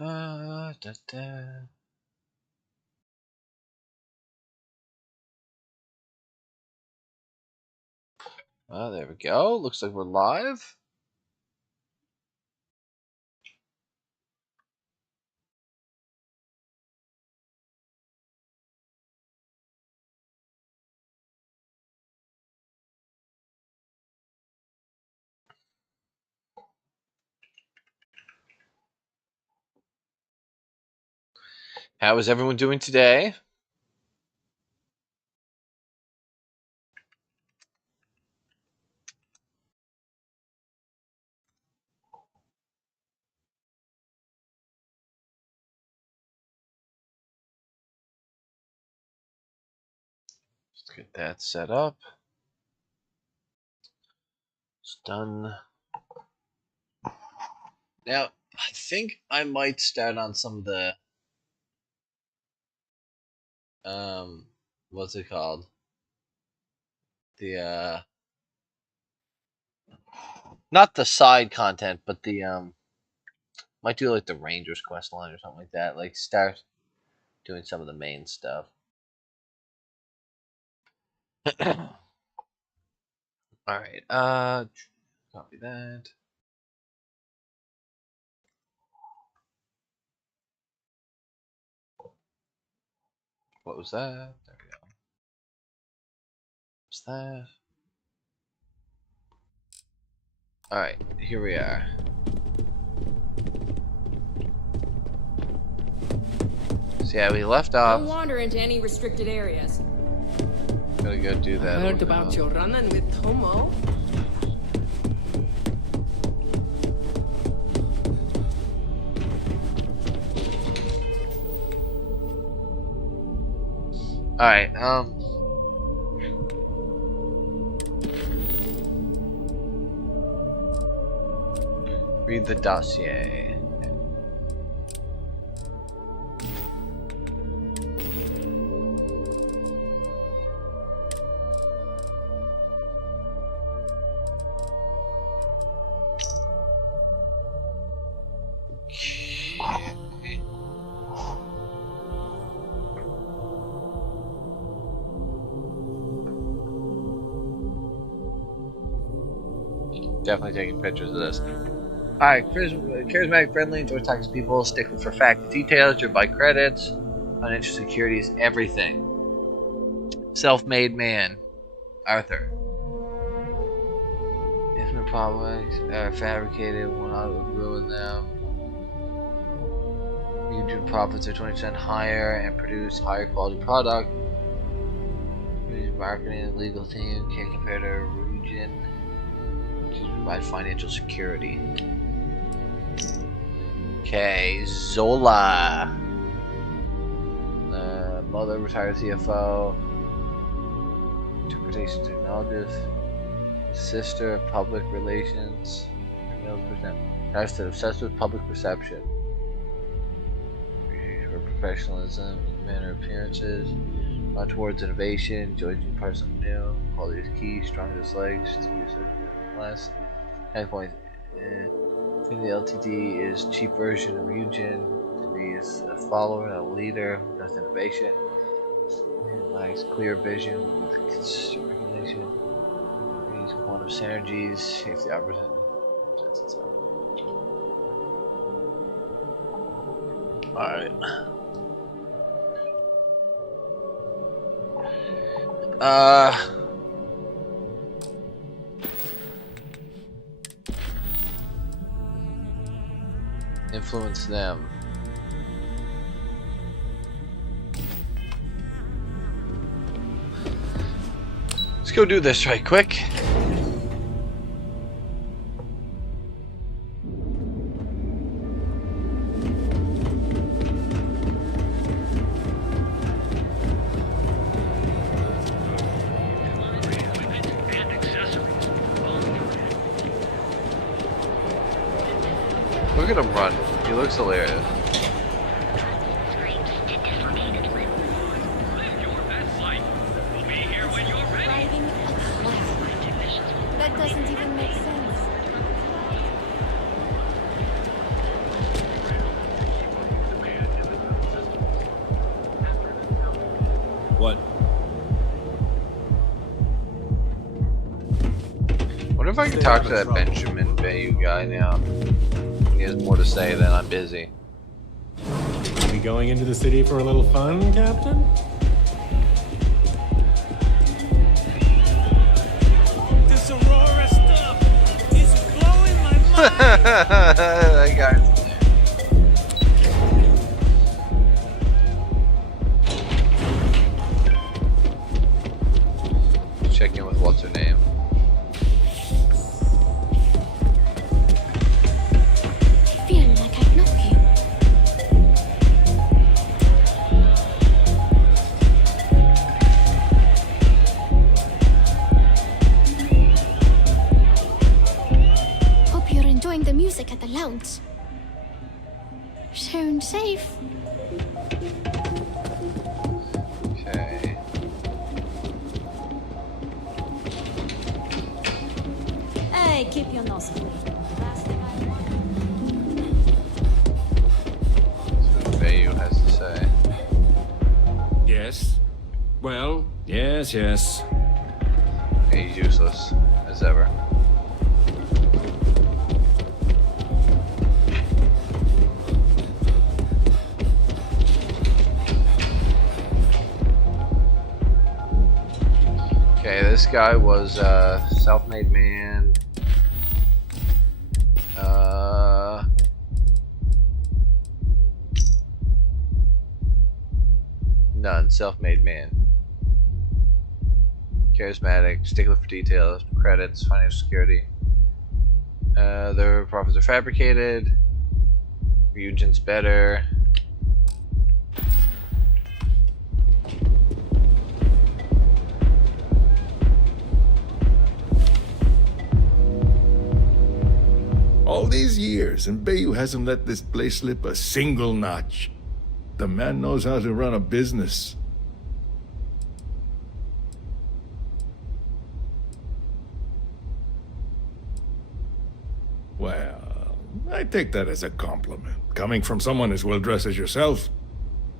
Da, da. Oh, there we go. Looks like we're live. How is everyone doing today? Let's get that set up. It's done. Now, I think I might start on some of the what's it called? The not the side content, but the might do like the Rangers quest line or something like that. Like start doing some of the main stuff. All right. Copy that. What was that? There we go. What's that? All right. Here we are. So yeah, we left off. Don't wander into any restricted areas. Gotta go do that. I heard about your run-in with Tomo. Alright, read the dossier. Definitely taking pictures of this. Alright, charismatic, friendly, enjoys talking to people, stickler for fact details, your buy credits, financial security is everything. Self-made man, Arthur. Infinite problems are fabricated, one out would ruin them. YouTube profits are 20% higher and produce higher quality product. Marketing and legal team can't compare to region. Provide financial security. Okay, Zola. Mother, retired CFO. Interpretation technologist. Sister, public relations. Obsessed with public perception. For professionalism and manner appearances. Run towards innovation. Enjoys new parts of new. Quality is key. Strong dislikes. To be less. 10 points. Infinity LTD is cheap version of Ryujin. Infinity is a follower, not a leader. Does innovation. It lacks clear vision with regulation. Use quantum synergies. If the opposite presents itself. Alright. Influence them. Let's go do this right quick. Look at him run. He looks hilarious. That doesn't even make sense. wonder if I can talk to that Benjamin Bayou guy now. He has more to say than I'm busy. We going into the city for a little fun, Captain? This Aurora stuff is blowing my mind. That guy's check in with what's her name. Feel like I know you. Hope you're enjoying the music at the lounge. Sound safe. Okay. Hey, keep your nose clean. Last thing I want. So Bayou has to say. Yes. Well, yes. He's useless, as ever. Okay, this guy was a self-made man. None. Self-made man. Charismatic, stickler for details, credits, financial security. Their profits are fabricated. Eugen's better. All these years, and Bayou hasn't let this place slip a single notch. The man knows how to run a business. Well, I take that as a compliment. Coming from someone as well-dressed as yourself.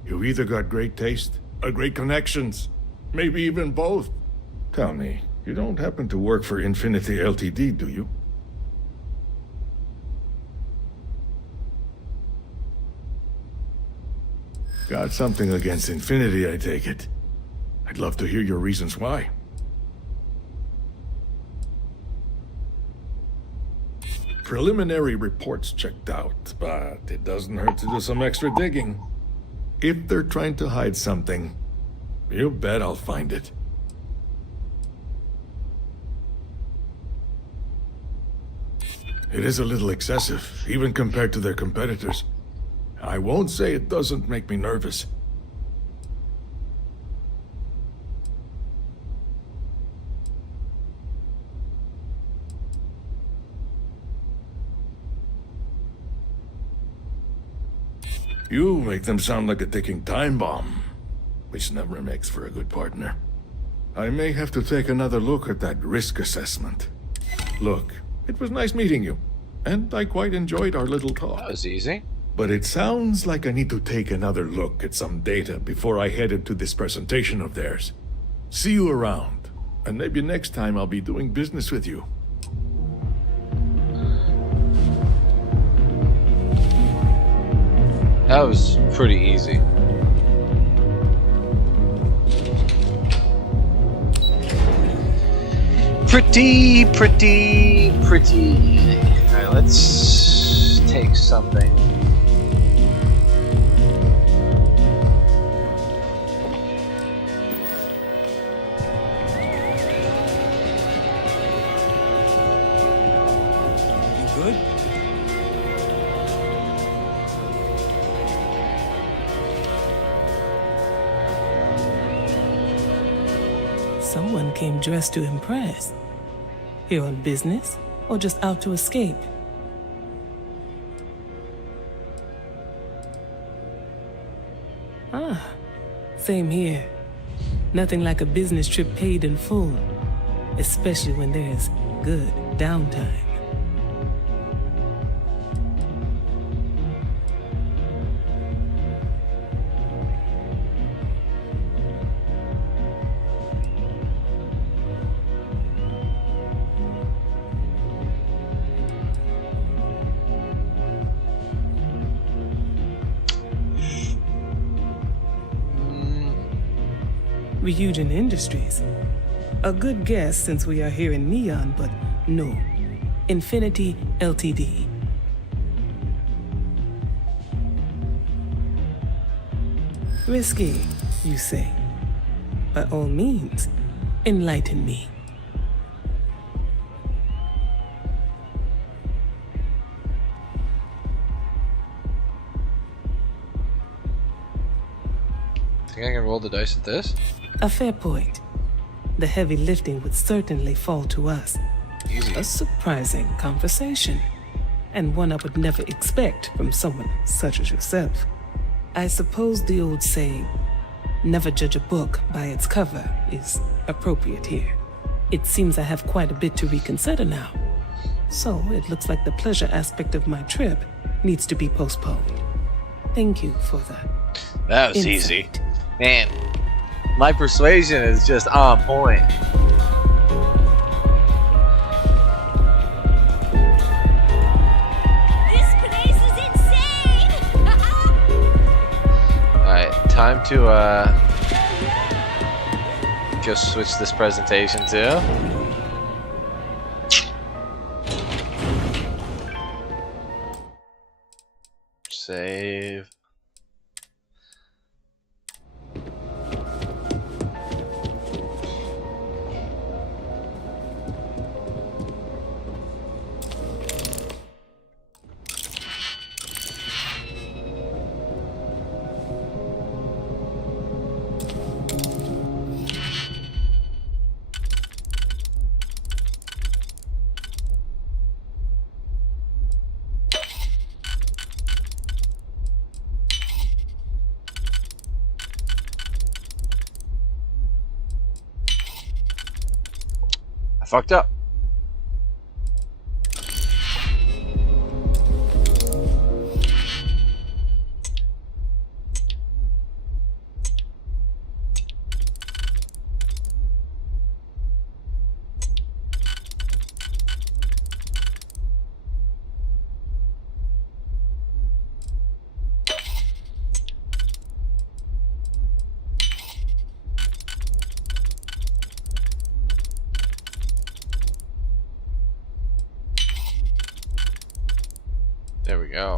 You either got great taste or great connections. Maybe even both. Tell me, you don't happen to work for Infinity Ltd, do you? Got something against Infinity, I take it. I'd love to hear your reasons why. Preliminary reports checked out, but it doesn't hurt to do some extra digging. If they're trying to hide something, you bet I'll find it. It is a little excessive, even compared to their competitors. I won't say it doesn't make me nervous. You make them sound like a ticking time bomb, which never makes for a good partner. I may have to take another look at that risk assessment. Look, it was nice meeting you, and I quite enjoyed our little talk. That was easy. But it sounds like I need to take another look at some data before I head into this presentation of theirs. See you around, and maybe next time I'll be doing business with you. That was pretty easy. Pretty. Alright, let's take something. You good? Someone came dressed to impress. Here on business, or just out to escape? Ah, same here. Nothing like a business trip paid in full, especially when there's good downtime. be huge in industries. A good guess since we are here in Neon, but no. Infinity Ltd. Risky, you say? By all means, enlighten me. Think I can roll the dice at this? A fair point. The heavy lifting would certainly fall to us. Easy. A surprising conversation, and one I would never expect from someone such as yourself. I suppose the old saying, never judge a book by its cover, is appropriate here. It seems I have quite a bit to reconsider now. So it looks like the pleasure aspect of my trip needs to be postponed. Thank you for that. That was insight. easy. Man, my persuasion is just on point. This place is insane! Alright, time to just switch this presentation to. Save. Fucked up. There we go.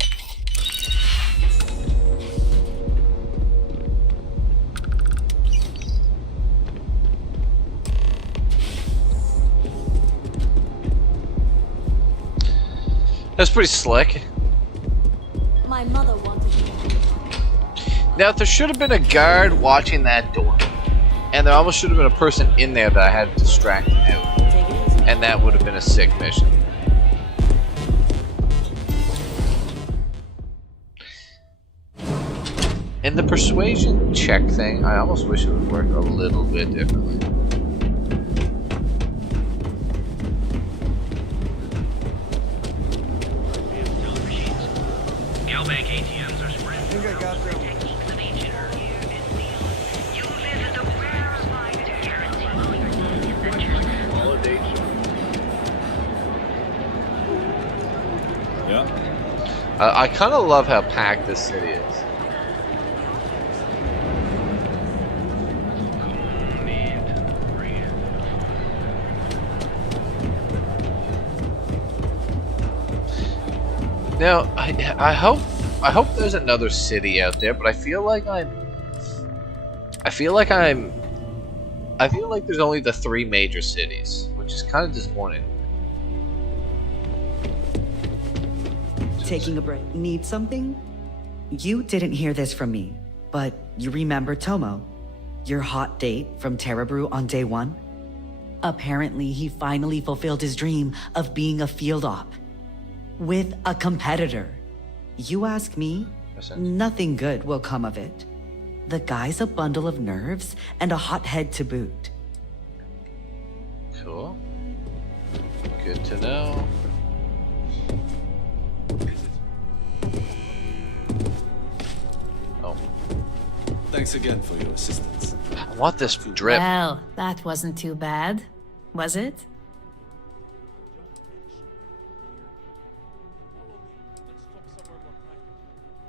That's pretty slick. My mother wanted me. Now, there should have been a guard watching that door. And there almost should have been a person in there that I had to distract out. Take it easy. And that would have been a sick mission. And the persuasion check thing, I almost wish it would work a little bit differently. Galbank ATMs are spread. I think I got them. Yeah. I kind of love how packed this city is. Now, I hope there's another city out there, but I feel like there's only the 3 major cities, which is kind of disappointing. Taking a break. Need something? You didn't hear this from me, but you remember Tomo, your hot date from Terabrew on day 1? Apparently, he finally fulfilled his dream of being a field op. With a competitor. You ask me, nothing good will come of it. The guy's a bundle of nerves and a hothead to boot. Cool. Good to know. Oh. Thanks again for your assistance. I want this drip. Well, that wasn't too bad, was it?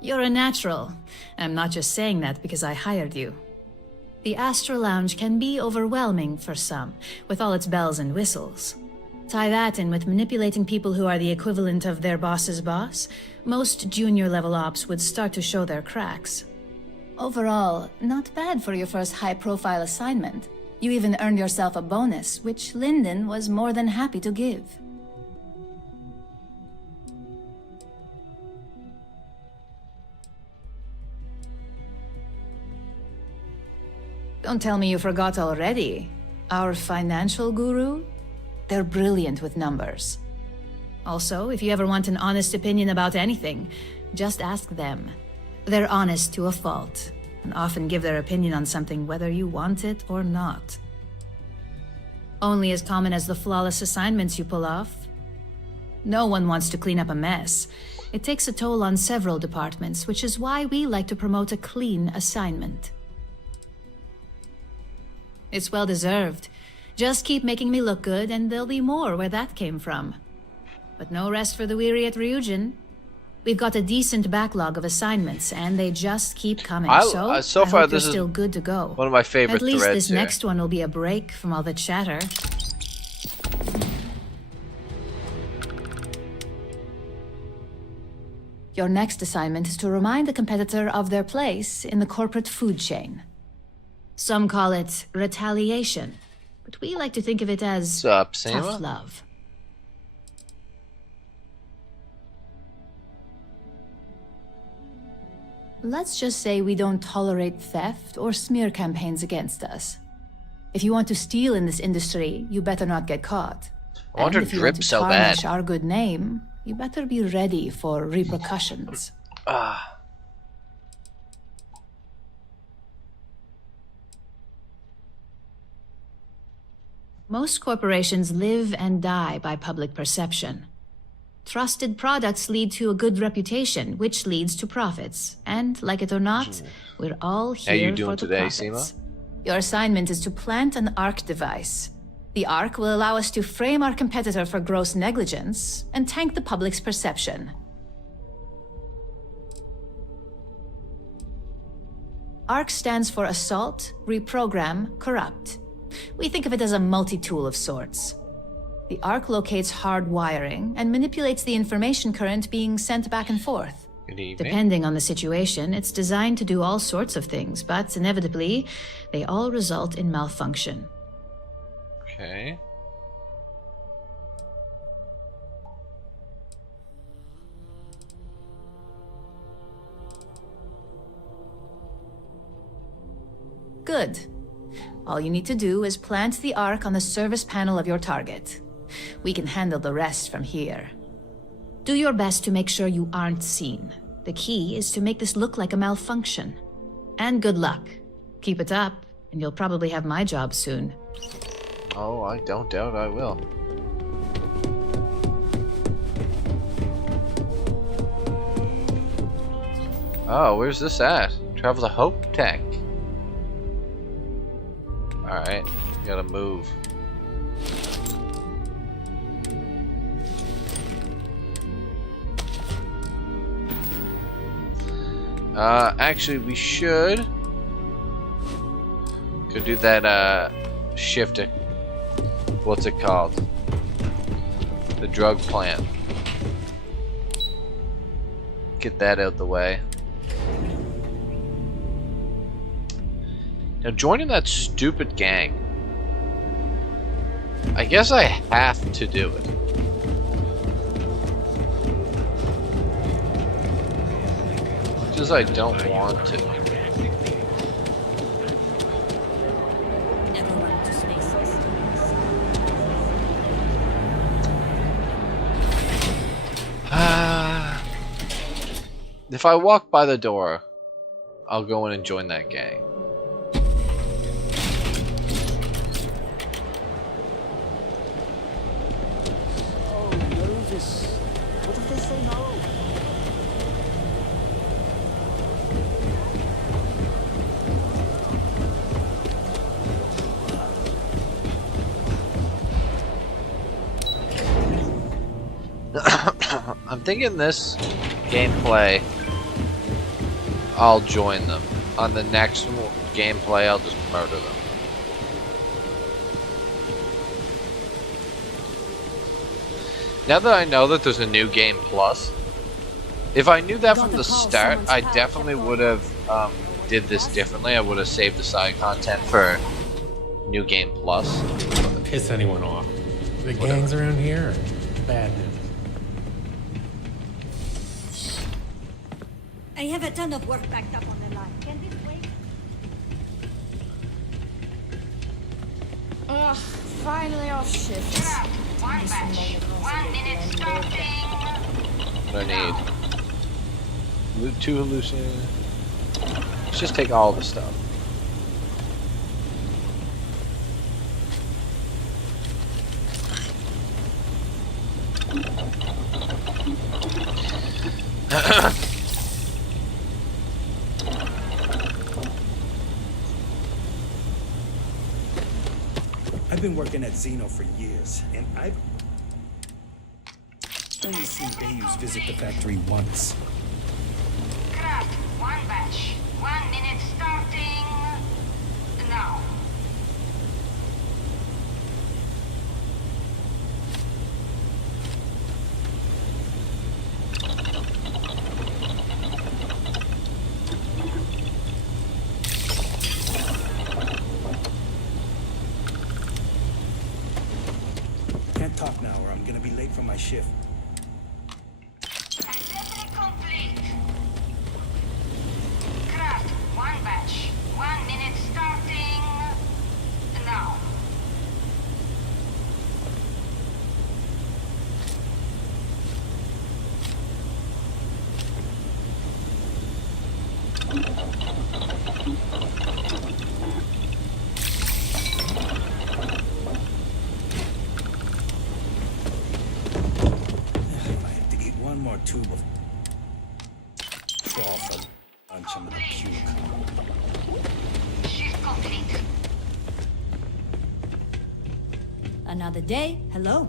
You're a natural. I'm not just saying that because I hired you. The Astra Lounge can be overwhelming for some, with all its bells and whistles. Tie that in with manipulating people who are the equivalent of their boss's boss, most junior-level ops would start to show their cracks. Overall, not bad for your first high-profile assignment. You even earned yourself a bonus, which Lyndon was more than happy to give. Don't tell me you forgot already. Our financial guru? They're brilliant with numbers. Also, if you ever want an honest opinion about anything, just ask them. They're honest to a fault, and often give their opinion on something whether you want it or not. Only as common as the flawless assignments you pull off. No one wants to clean up a mess. It takes a toll on several departments, which is why we like to promote a clean assignment. It's well deserved. Just keep making me look good, and there'll be more where that came from. But no rest for the weary at Ryujin. We've got a decent backlog of assignments, and they just keep coming. So far, this is still good to go. One of my favorite threads. At least this here. next one will be a break from all the chatter. Your next assignment is to remind the competitor of their place in the corporate food chain. Some call it retaliation, but we like to think of it as tough love. Let's just say we don't tolerate theft or smear campaigns against us. If you want to steal in this industry, you better not get caught. I want to drip so bad. If you want to tarnish our good name, you better be ready for repercussions. Most corporations live and die by public perception. Trusted products lead to a good reputation, which leads to profits. And, like it or not, we're all here for the profits. Seema? Your assignment is to plant an ARC device. The ARC will allow us to frame our competitor for gross negligence and tank the public's perception. ARC stands for Assault, Reprogram, Corrupt. We think of it as a multi-tool of sorts. The ARC locates hard wiring and manipulates the information current being sent back and forth. Good evening. Depending on the situation, it's designed to do all sorts of things, but inevitably, they all result in malfunction. Okay. Good. All you need to do is plant the ARC on the service panel of your target. We can handle the rest from here. Do your best to make sure you aren't seen. The key is to make this look like a malfunction. And good luck. Keep it up, and you'll probably have my job soon. Oh, I don't doubt I will. Oh, where's this at? Travel to Hope Tech. Alright, gotta move. Actually, we should could do that, shift it. What's it called? The drug plant. Get that out the way. Now, joining that stupid gang. I guess I have to do it. Much as I don't want to. If I walk by the door, I'll go in and join that gang. What did they say now? I'm thinking this gameplay, I'll join them on the next gameplay, I'll just murder them. Now that I know that there's a new game plus, if I knew that from the start, I definitely would have did this differently. I would have saved the side content for new game plus. Piss anyone off. The gangs around here are bad news. I have a ton of work backed up on the line. Can this wait? Ugh, finally off shift. 1 batch. 1 minute starting. What I need. 2 hallucinations. Let's just take all the stuff. I've been working at Xeno for years, and I've only seen Bayus visit the factory once. Craft. 1 batch. 1 minute starting. Now. Can't talk now, or I'm gonna be late for my shift. Assembly complete. Craft. 1 batch. 1 minute starting. Now. I have to eat one more tube of crawl for lunch. I'm gonna puke. Shift complete. Another day. Hello.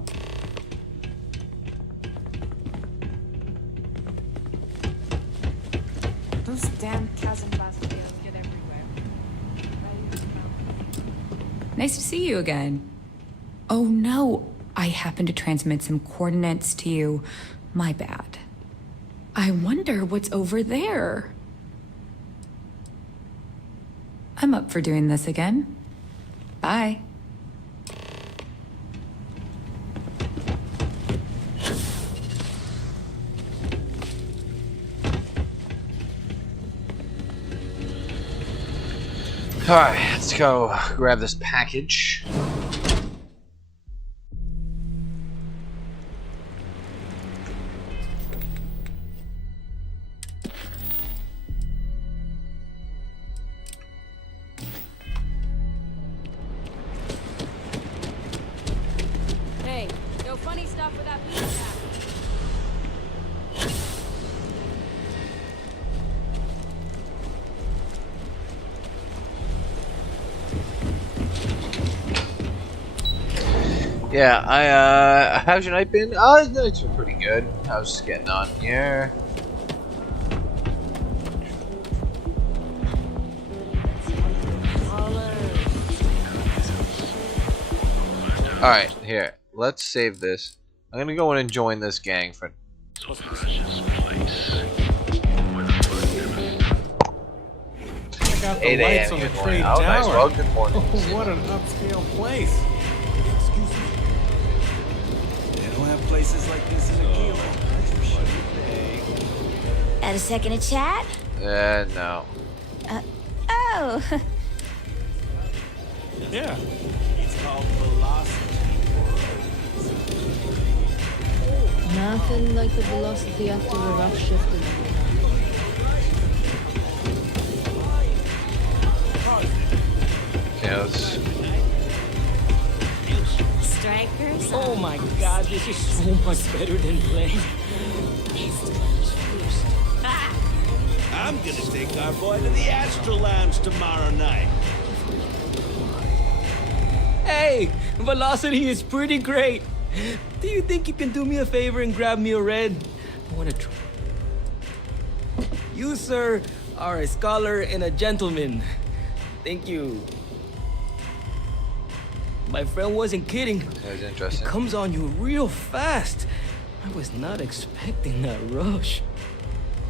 Those damn chasm bastards get everywhere. Nice to see you again. Oh no, I happened to transmit some coordinates to you. My bad. I wonder what's over there. I'm up for doing this again. Bye. Alright, let's go grab this package. Hey, no funny stuff without me. Yeah, how's your night been? Oh, the night's been pretty good. I was just getting on here. Alright, here. Let's save this. I'm gonna go in and join this gang for... Check out the lights on the trade tower. Nice. Well, good morning. What an upscale place. Excuse me. They don't have places like this in Aquila. Had a second to chat? No. Oh. Yeah. It's called velocity. Nothing like the velocity after a rough shift. Okay, let's... Strikers? Oh my god, this is so much better than playing. I'm gonna take our boy to the Astro Lounge tomorrow night. Hey, velocity is pretty great. Do you think you can do me a favor and grab me a red? I wanna try. You, sir, are a scholar and a gentleman. Thank you. My friend wasn't kidding. That was interesting. It comes on you real fast. I was not expecting that rush.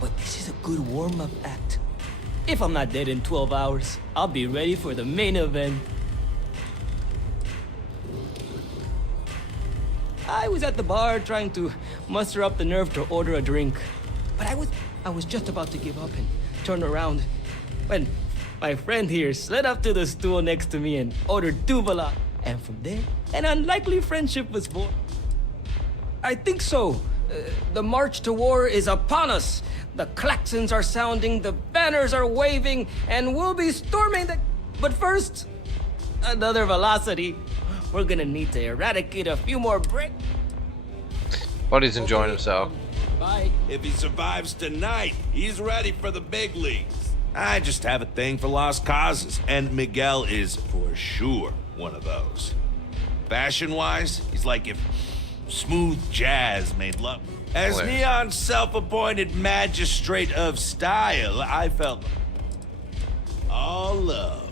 But this is a good warm-up act. If I'm not dead in 12 hours, I'll be ready for the main event. I was at the bar trying to muster up the nerve to order a drink. But I was just about to give up and turn around when my friend here slid up to the stool next to me and ordered 2 Vala. And from there, an unlikely friendship was born. I think so. The march to war is upon us. The klaxons are sounding, the banners are waving, and we'll be storming the... But first, another velocity. We're gonna need to eradicate a few more break. Buddy's enjoying himself. Bye. If he survives tonight, he's ready for the big leagues. I just have a thing for lost causes, and Miguel is for sure one of those. Fashion-wise, he's like if smooth jazz made love. As Neon's self-appointed magistrate of style, I felt all love.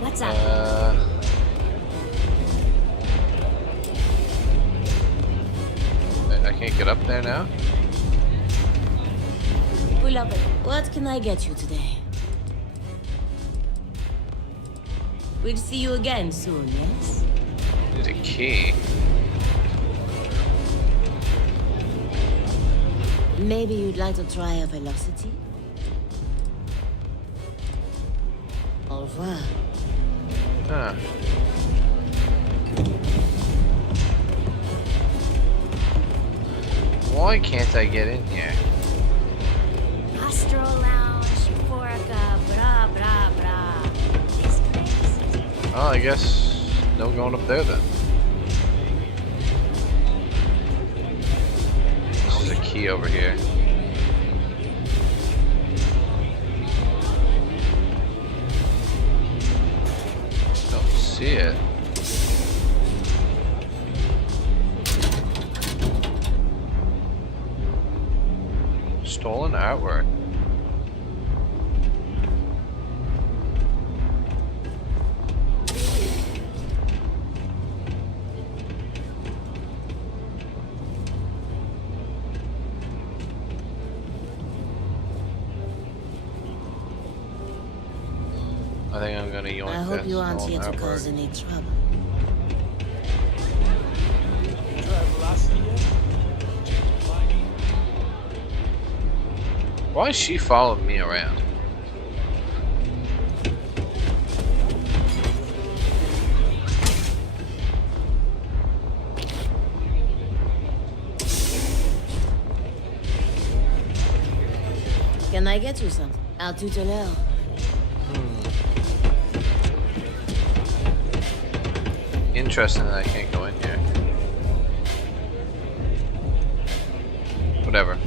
What's up? I can't get up there now? Beloved, what can I get you today? We'll see you again soon, yes? There's a key. Maybe you'd like to try a velocity? Au revoir. Huh. Why can't I get in here? Astro Lounge, Euphorica, bra bra bra. This place. Oh, I guess no going up there then. There's a key over here. Don't see it. Stolen artwork. I think I'm gonna yoink I hope that you aren't stolen here to artwork. cause any trouble. Why is she following me around? Can I get you something? À tout à l'heure. Interesting that I can't go in here. Whatever.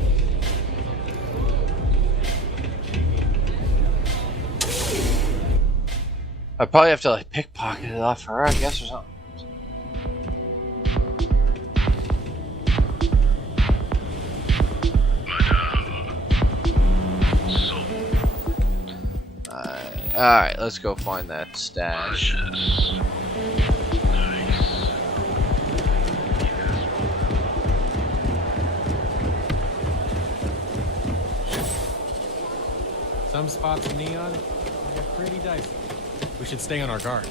I probably have to like pickpocket it off her, I guess, or something. Alright, let's go find that stash. Some spots in Neon get pretty dicey. We should stay on our guard.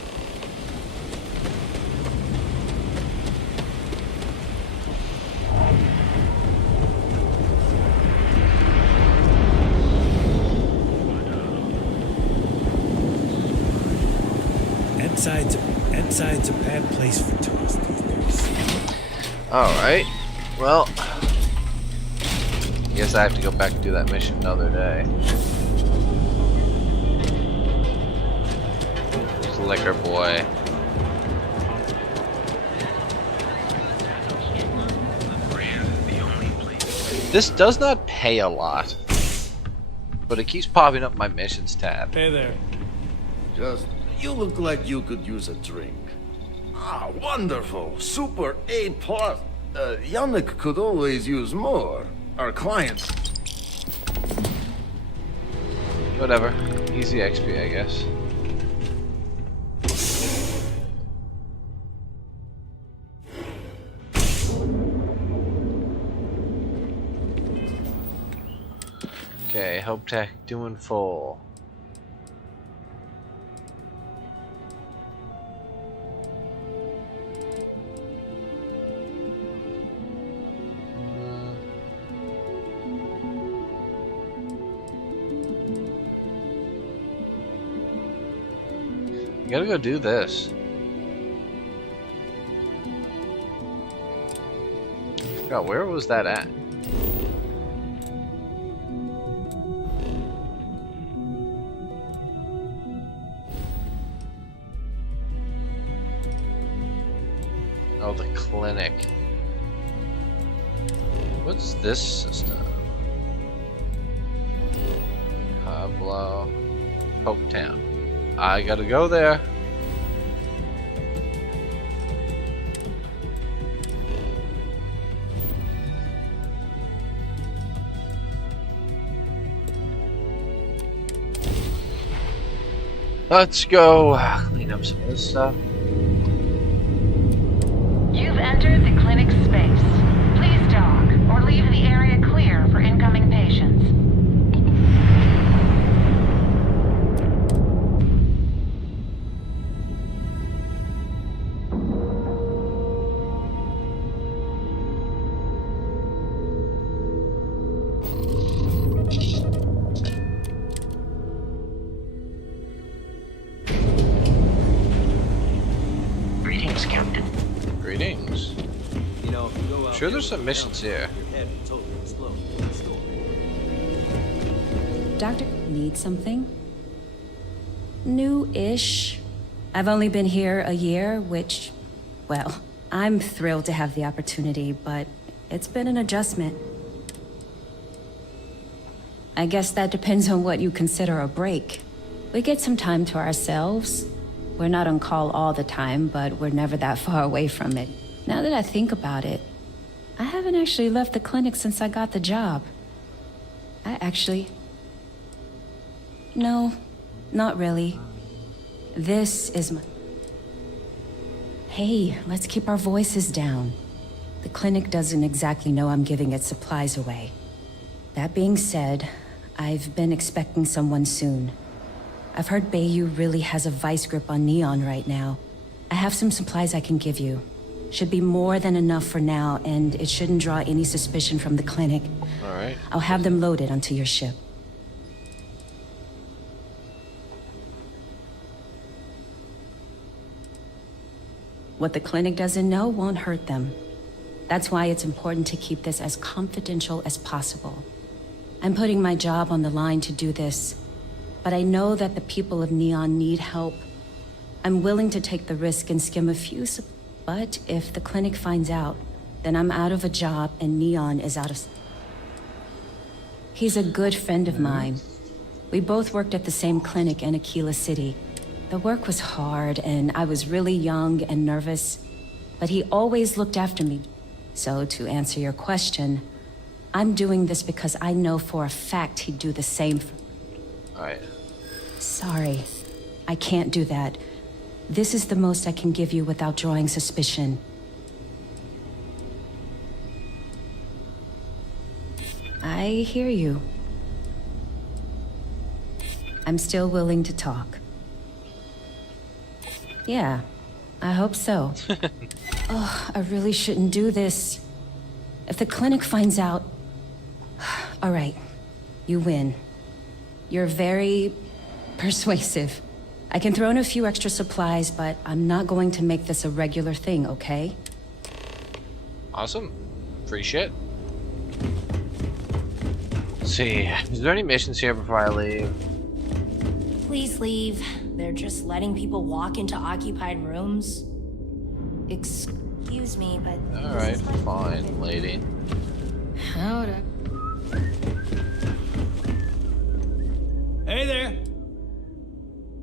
Inside's a bad place for tourists these days. Alright, well, guess I have to go back and do that mission another day. Liquor boy. This does not pay a lot, but it keeps popping up my missions tab. Hey there. You look like you could use a drink. Ah, wonderful. Super A+. Yannick could always use more. Our clients. Whatever. Easy XP, I guess. Okay, Hope Tech doing full. You gotta go do this. God, where was that at? Oh, the clinic. What's this system? Pablo. Hopetown. I gotta go there. Let's go clean up some of this stuff. You've entered the clinic's space. Please dock or leave the area clear for incoming patients. Greetings, Captain. Greetings. You know, if you go out Sure, there's some missions here. your head will totally explode. Doctor, need something? New-ish. I've only been here a year, which, well, I'm thrilled to have the opportunity, but it's been an adjustment. I guess that depends on what you consider a break. We get some time to ourselves. We're not on call all the time, but we're never that far away from it. Now that I think about it, I haven't actually left the clinic since I got the job. No, not really. This is my... Hey, let's keep our voices down. The clinic doesn't exactly know I'm giving its supplies away. That being said, I've been expecting someone soon. I've heard Bayou really has a vice grip on Neon right now. I have some supplies I can give you. Should be more than enough for now, and it shouldn't draw any suspicion from the clinic. Alright. I'll have them loaded onto your ship. What the clinic doesn't know won't hurt them. That's why it's important to keep this as confidential as possible. I'm putting my job on the line to do this, but I know that the people of Neon need help. I'm willing to take the risk and skim a few, but if the clinic finds out, then I'm out of a job and Neon is out of... He's a good friend of mine. We both worked at the same clinic in Aquila City. The work was hard and I was really young and nervous, but he always looked after me. So to answer your question, I'm doing this because I know for a fact he'd do the same for... Alright. Sorry, I can't do that. This is the most I can give you without drawing suspicion. I hear you. I'm still willing to talk. Yeah, I hope so. Oh, I really shouldn't do this. If the clinic finds out... All right, you win. You're very persuasive. I can throw in a few extra supplies, but I'm not going to make this a regular thing, okay? Awesome. Free shit. Let's see. Is there any missions here before I leave? Please leave. They're just letting people walk into occupied rooms. Excuse me, but... Alright, fine, lady. Hold up. Hey there.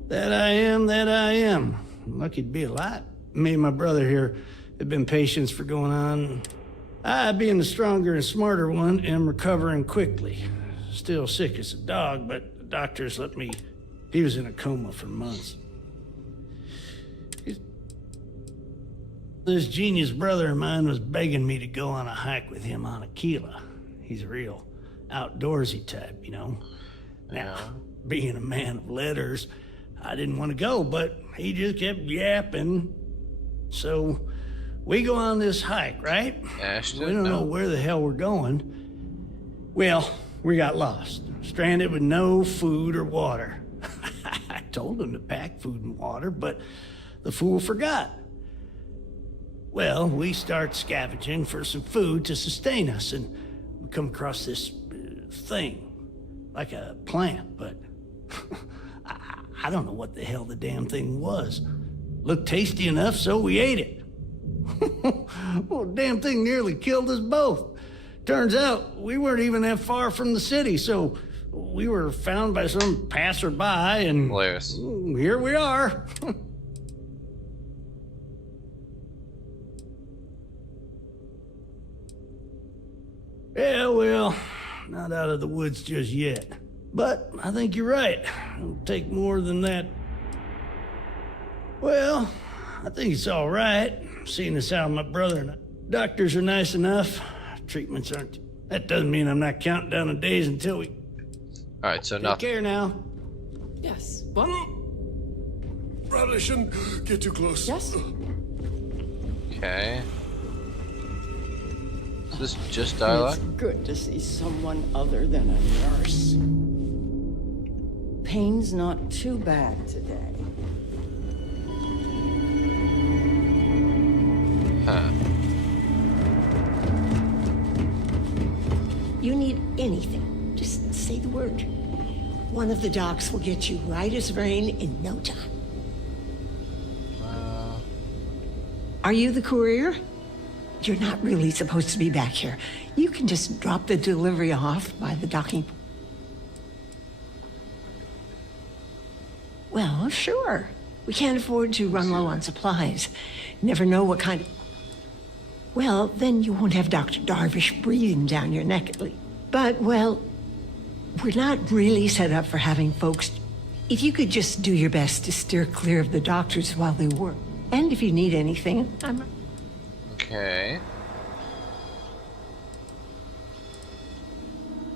That I am. Lucky to be alive. Me and my brother here have been patients for going on. I, being the stronger and smarter one, am recovering quickly. Still sick as a dog, but the doctors let me He was in a coma for months. This genius brother of mine was begging me to go on a hike with him on Aquila. He's a real outdoorsy type, you know. Now, being a man of letters, I didn't want to go, but he just kept yapping. So we go on this hike, right? Ashton, we don't know where the hell we're going. Well, we got lost, stranded with no food or water. I told him to pack food and water, but the fool forgot. Well, we start scavenging for some food to sustain us, and we come across this thing, like a plant, but I don't know what the hell the damn thing was. Looked tasty enough, so we ate it. Well, the damn thing nearly killed us both. Turns out, we weren't even that far from the city, so we were found by some passerby, and hilarious. Here we are. Yeah, well, not out of the woods just yet. But I think you're right. It'll take more than that. Well, I think it's all right, seeing as how my brother and the doctors are nice enough. Treatments aren't. That doesn't mean I'm not counting down the days until we. All right, so Take nothing. care now. Yes. What? Probably shouldn't get too close. Yes. Okay. Is this just dialogue? It's good to see someone other than a nurse. Pain's not too bad today. Huh. You need anything, just say the word. One of the docs will get you right as rain in no time. Are you the courier? You're not really supposed to be back here. You can just drop the delivery off by the docking. Well, sure. We can't afford to run low on supplies. Never know what kind of... Well, then you won't have Dr. Darvish breathing down your neck at least. But, well, we're not really set up for having folks... If you could just do your best to steer clear of the doctors while they work. And if you need anything, I'm... Okay.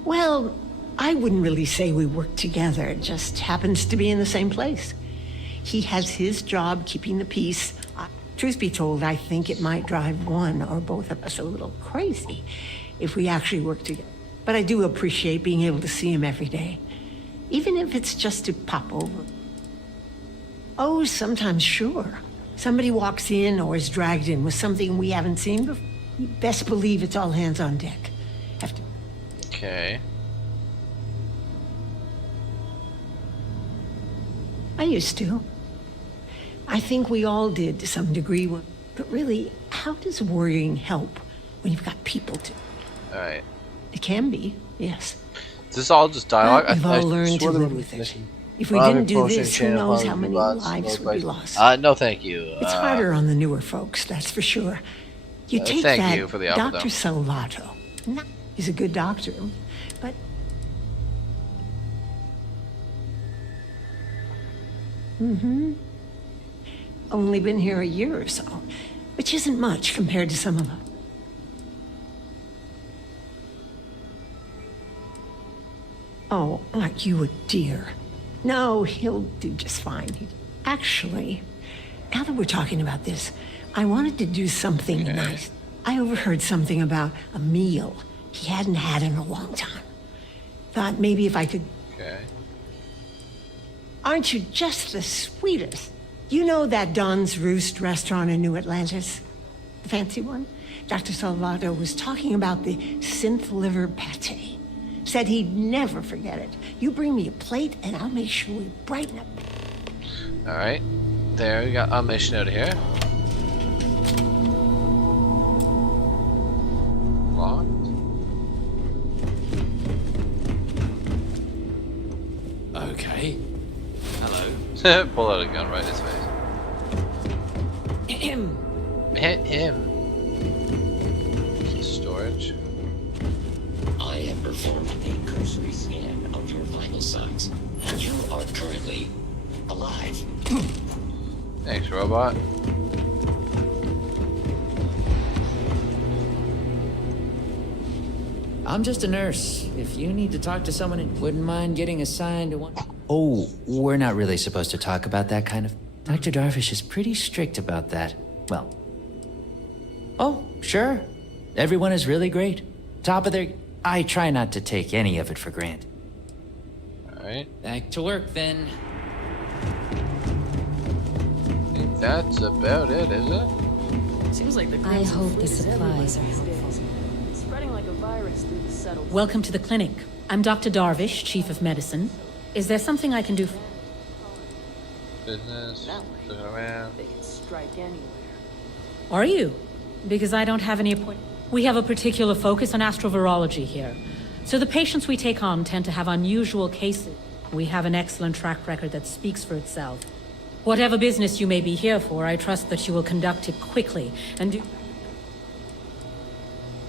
Well, I wouldn't really say we work together. It just happens to be in the same place. He has his job keeping the peace. Truth be told, I think it might drive one or both of us a little crazy if we actually work together. But I do appreciate being able to see him every day, even if it's just to pop over. Oh, sometimes, sure. Somebody walks in or is dragged in with something we haven't seen before. You best believe it's all hands on deck. Have to. Okay. I used to. I think we all did to some degree. But really, how does worrying help when you've got people to? All right. It can be, yes. Is this all just dialogue? But we've all learned to live with it. If we didn't do this, who knows how many lives would be lost. No, thank you. It's harder on the newer folks, that's for sure. You take thank that you for the Dr. Salato. He's a good doctor, but... Only been here a year or so, which isn't much compared to some of them. Oh, aren't you a dear? No, he'll do just fine. Actually, now that we're talking about this, I wanted to do something nice. I overheard something about a meal he hadn't had in a long time. Thought maybe if I could... Okay. Aren't you just the sweetest? You know that Don's Roost restaurant in New Atlantis? The fancy one? Dr. Salvato was talking about the synth liver pate. Said he'd never forget it. You bring me a plate and I'll make sure we brighten up. Alright. There, we got a mission out of here. Locked. Okay. Hello. Pull out a gun right in his face. Hit him. Storage. I I have performed a cursory scan of your vital signs. You are currently alive. Thanks, robot. I'm just a nurse. If you need to talk to someone and wouldn't mind getting assigned to one... Oh, we're not really supposed to talk about that kind of... Dr. Darvish is pretty strict about that. Well... Oh, sure. Everyone is really great. Top of their... I try not to take any of it for granted. Alright. Back to work, then. I think that's about it, is it? Seems like the I hope the supplies are helpful. Spreading like a virus through the settled. Welcome to the clinic. I'm Dr. Darvish, Chief of Medicine. Is there something I can do for... Business, looking around. They can strike anywhere. Are you? Because I don't have any appointment. We have a particular focus on astrovirology here. So the patients we take on tend to have unusual cases. We have an excellent track record that speaks for itself. Whatever business you may be here for, I trust that you will conduct it quickly and do...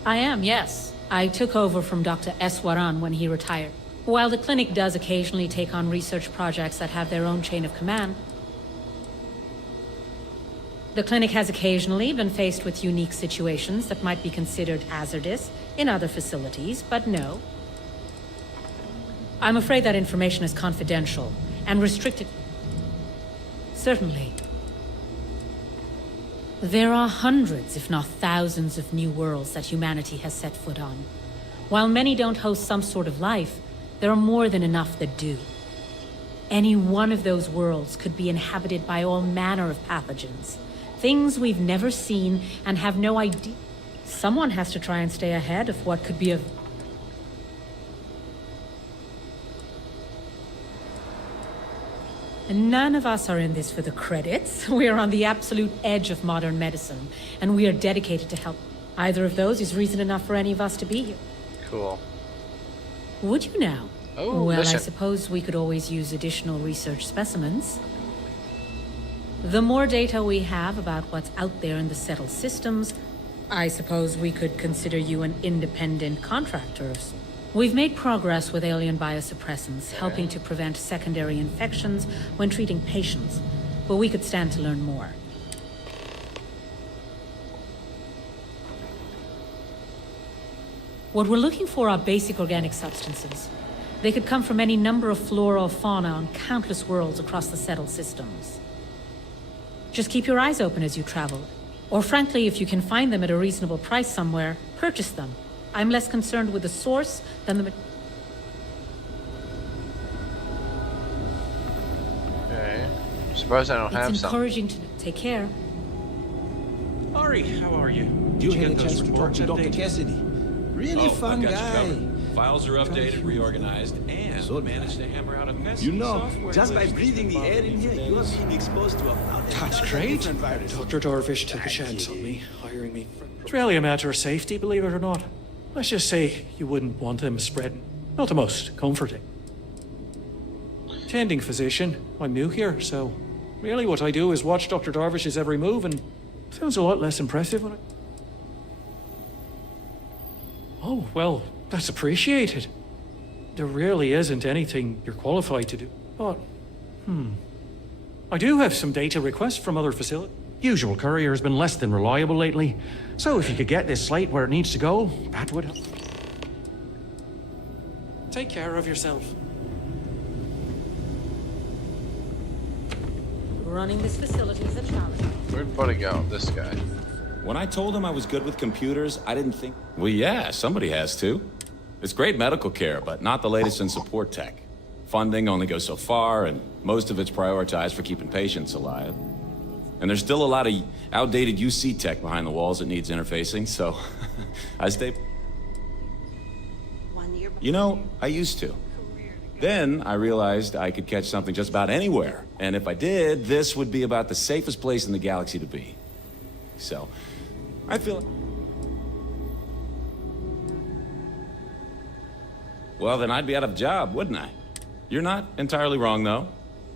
I am, yes. I took over from Dr. Eswaran when he retired. While the clinic does occasionally take on research projects that have their own chain of command, the clinic has occasionally been faced with unique situations that might be considered hazardous in other facilities, but no. I'm afraid that information is confidential and restricted. Certainly. There are hundreds, if not thousands, of new worlds that humanity has set foot on. While many don't host some sort of life, there are more than enough that do. Any one of those worlds could be inhabited by all manner of pathogens. Things we've never seen and have no idea. Someone has to try and stay ahead of what could be a... And none of us are in this for the credits. We are on the absolute edge of modern medicine, and we are dedicated to help. Either of those is reason enough for any of us to be here. Cool. Would you now? Oh, well, listen. I suppose we could always use additional research specimens. The more data we have about what's out there in the settled systems, I suppose we could consider you an independent contractor. We've made progress with alien biosuppressants, helping to prevent secondary infections when treating patients, but we could stand to learn more. What we're looking for are basic organic substances. They could come from any number of flora or fauna on countless worlds across the settled systems. Just keep your eyes open as you travel. Or frankly, if you can find them at a reasonable price somewhere, purchase them. I'm less concerned with the source than the... Okay. I'm surprised I don't have It's some. encouraging to take care. Ari, how are you? You Did had a get chance those to talk reports to Dr. updated? Cassidy. Really fun I've got guy. You covered. Files are updated, reorganized, and So managed to hammer out a messy You know, software just by glitch breathing the air in here, you are being exposed to about That's 1,000 great. different viruses. Dr. Darvish took a chance on me, hiring me. It's really a matter of safety, believe it or not. Let's just say you wouldn't want him spreading. Not the most comforting. Tending physician. I'm new here, so really what I do is watch Dr. Darvish's every move, and sounds a lot less impressive when I... Oh, well, that's appreciated. There really isn't anything you're qualified to do. But, I do have some data requests from other facilities. Usual courier has been less than reliable lately, so if you could get this slate where it needs to go, that would help. Take care of yourself. Running this facility is a challenge. Where'd Buddy go? This guy. When I told him I was good with computers, I didn't think... Well, yeah, somebody has to. It's great medical care, but not the latest in support tech. Funding only goes so far, and most of it's prioritized for keeping patients alive. And there's still a lot of outdated UC tech behind the walls that needs interfacing, so I stay... You know, I used to. Then I realized I could catch something just about anywhere, and if I did, this would be about the safest place in the galaxy to be. So, I feel... Well, then I'd be out of a job, wouldn't I? You're not entirely wrong, though.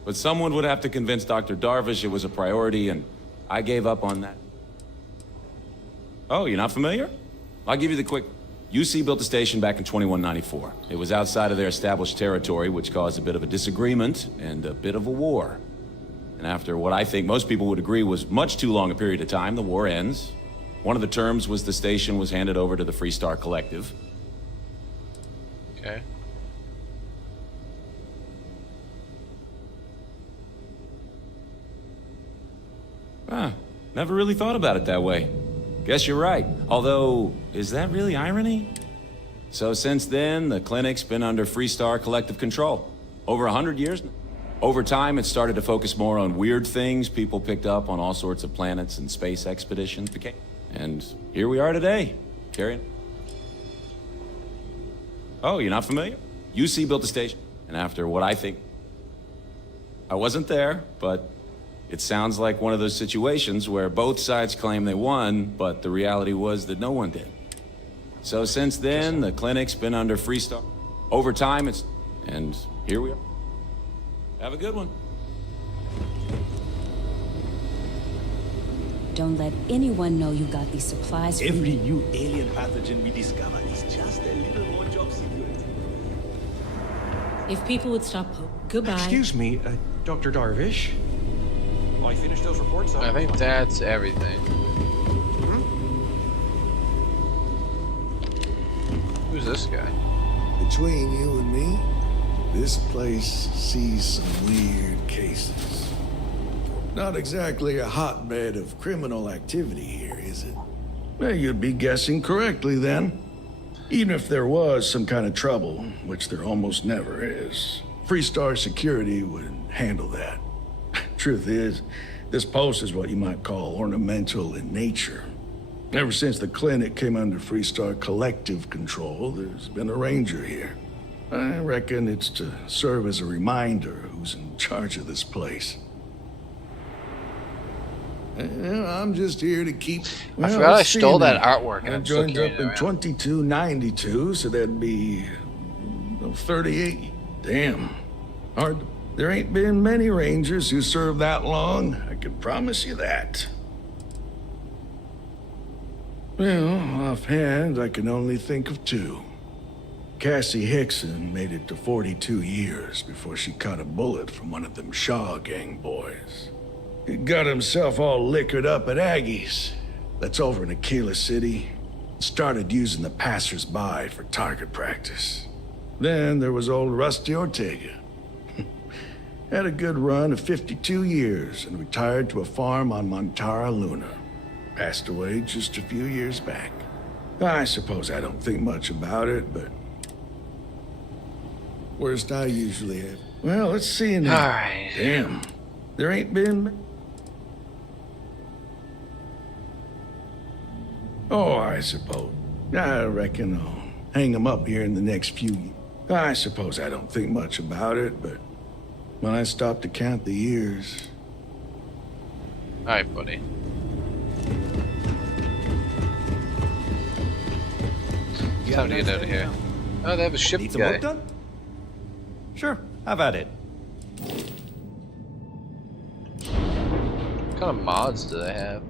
But someone would have to convince Dr. Darvish it was a priority, and I gave up on that. Oh, you're not familiar? I'll give you the quick... UC built the station back in 2194. It was outside of their established territory, which caused a bit of a disagreement and a bit of a war. And after what I think most people would agree was much too long a period of time, the war ends. One of the terms was the station was handed over to the Freestar Collective. Okay. Ah, never really thought about it that way. Guess you're right. Although, is that really irony? So since then, the clinic's been under Freestar Collective control. Over 100 years now. Over time, it started to focus more on weird things. People picked up on all sorts of planets and space expeditions. And here we are today. Carrying. Oh, you're not familiar? UC built the station. And after what I think... I wasn't there, but it sounds like one of those situations where both sides claim they won, but the reality was that no one did. So since then, the clinic's been under Freestar. Over time, it's... And here we are. Have a good one. Don't let anyone know you got these supplies. Every new alien pathogen we discover is just a little more job security. If people would stop. Goodbye. Excuse me, Dr. Darvish. I finished those reports. I think that's everything. Who's this guy? Between you and me, this place sees some weird cases. Not exactly a hotbed of criminal activity here, is it? Well, you'd be guessing correctly then. Even if there was some kind of trouble, which there almost never is, Freestar Security would handle that. Truth is, this post is what you might call ornamental in nature. Ever since the clinic came under Freestar Collective control, there's been a ranger here. I reckon it's to serve as a reminder who's in charge of this place. I'm just here to keep... I forgot I stole that artwork and I I'm still joined carrying up it in around. 2292, so that'd be... 38. Damn. Hard. There ain't been many rangers who served that long, I can promise you that. Well, offhand, I can only think of two. Cassie Hickson made it to 42 years before she caught a bullet from one of them Shaw gang boys. He got himself all liquored up at Aggie's. That's over in Aquila City. Started using the passers-by for target practice. Then there was old Rusty Ortega. Had a good run of 52 years and retired to a farm on Montara Luna. Passed away just a few years back. I suppose I don't think much about it, but... Worst I usually have. Well, let's see now. All right. Damn. There ain't been... Oh, I suppose. I reckon I'll hang them up here in the next few years. I suppose I don't think much about it, but when I stop to count the years... Alright, buddy. Time to get out of here. Oh, they have a ship Need some guy. work done? Sure, have at it. What kind of mods do they have?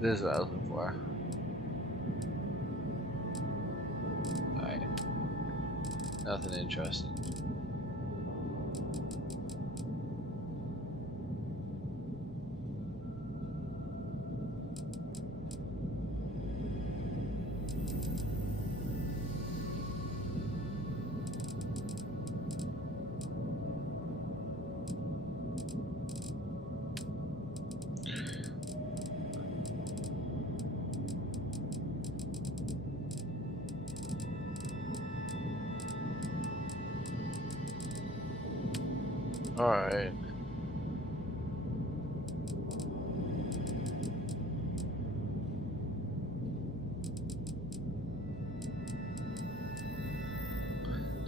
This is what I was looking for. Alright. Nothing interesting. Alright.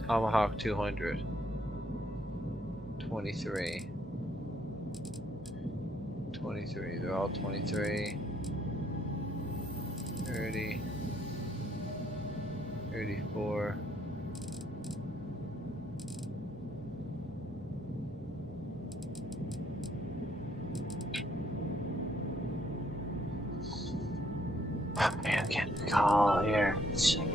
Tomahawk 200. 23. 23. They're all 23. 30. 34. Oh man, getting a call here. Second.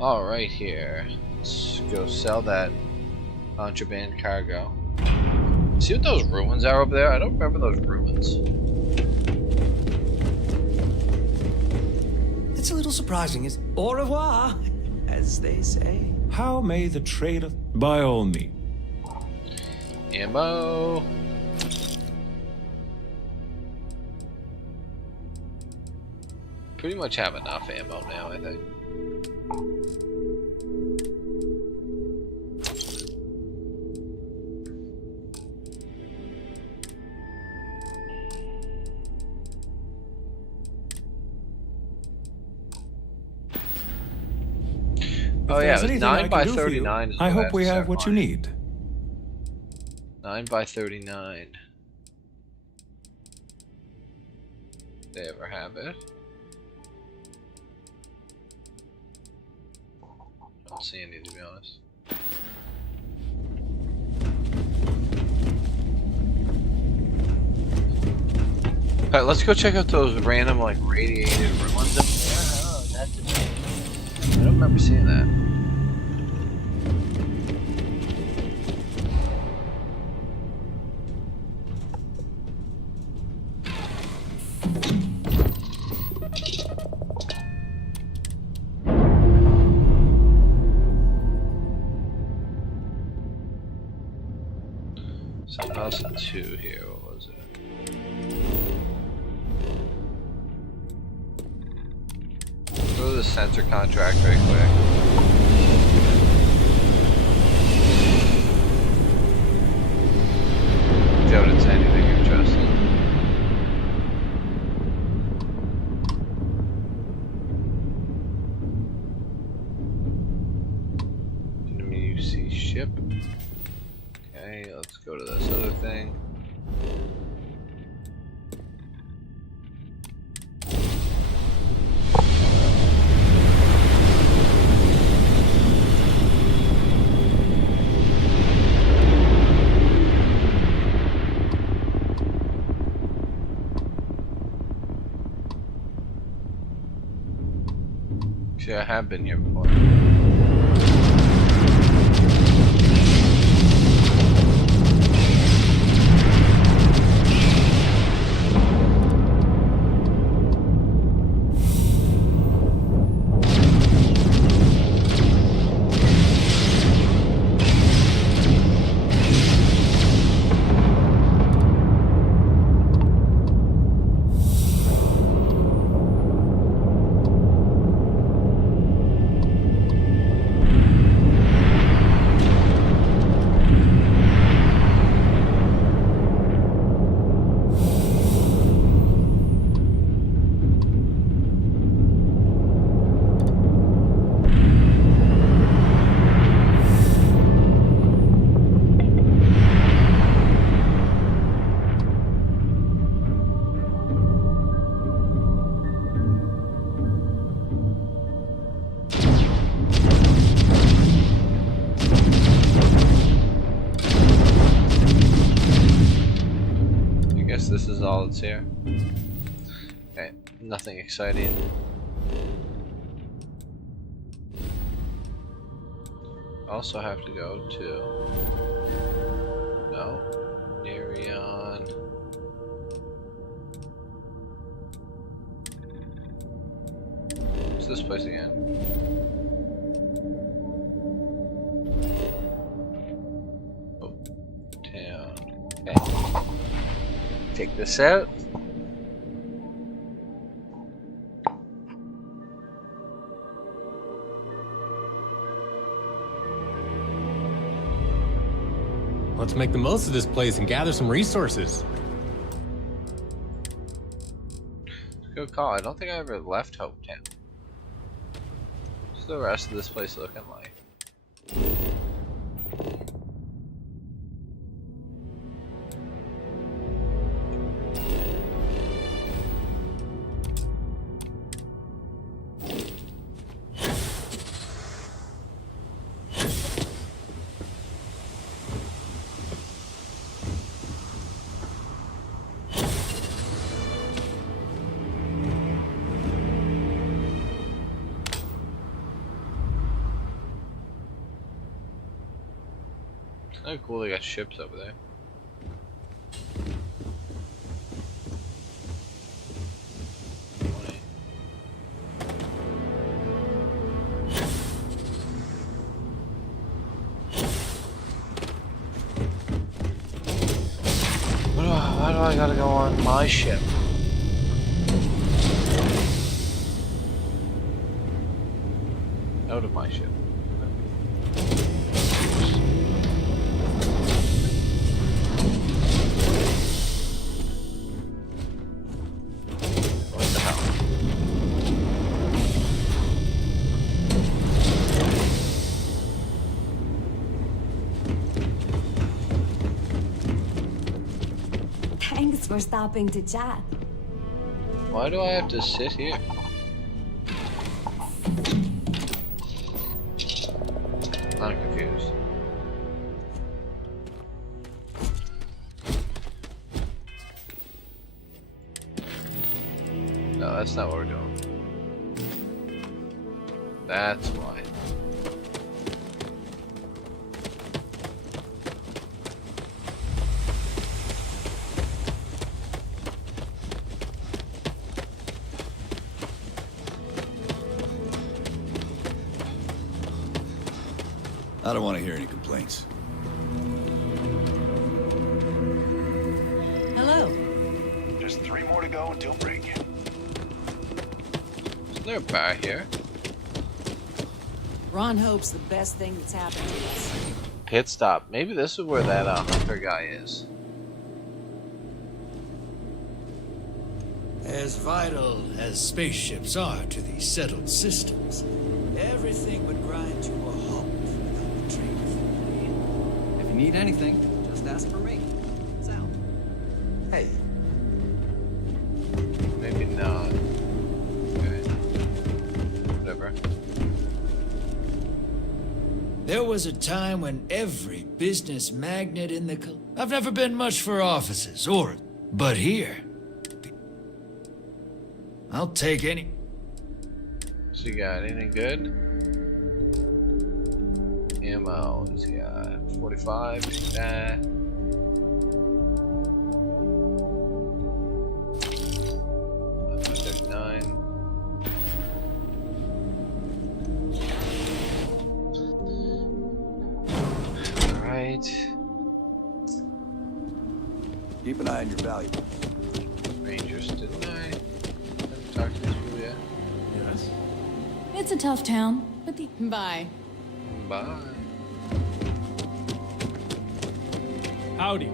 Alright here. Let's go sell that contraband cargo. See what those ruins are over there? I don't remember those ruins. It's a little surprising, is au revoir, as they say. How may the trader... By all means. Ammo. Pretty much have enough ammo now, I think. Oh yeah, it was 9 by 39. I hope we have what you need. 9 by 39. Did they ever have it? I don't see any, to be honest. Alright, let's go check out those random, like, radiated ruins up there. Oh, that's I don't remember seeing that. Something else in 2 here, what was it? Go to the sensor contract right quick. Doubt it's anything interesting. Enemy UC ship. Okay, let's go to this other thing. Actually, I have been here before. This is all that's here. Okay, nothing exciting. Also have to go to Nerion. What's this place again? Oh, town. Okay. Take this out. Let's make the most of this place and gather some resources. Good call. I don't think I ever left Hope Town. What's the rest of this place looking like? Oh, cool, they got ships over there. Why do I gotta go on my ship? Out of my ship. Thanks for stopping to chat. Why do I have to sit here? I'm confused. No, that's not what we're doing. That's why. I don't want to hear any complaints. Hello. There's 3 more to go until break. Isn't there a bar here? Ron hopes the best thing that's happened to us. Pit stop. Maybe this is where that hunter guy is. As vital as spaceships are to these settled systems, everything would grind to a halt without the trade of. If you need anything, just ask for me. Sal. Hey. Maybe not. Okay. Whatever. There was a time when every business magnate in the... I've never been much for offices, but here... I'll take any... So you got anything good? Ammo. What's he got? 45. Take that. Keep an eye on your valuables. Rangers, didn't I? Haven't talked to these people yet. Yes. It's a tough town, but the... Bye. Bye. Howdy.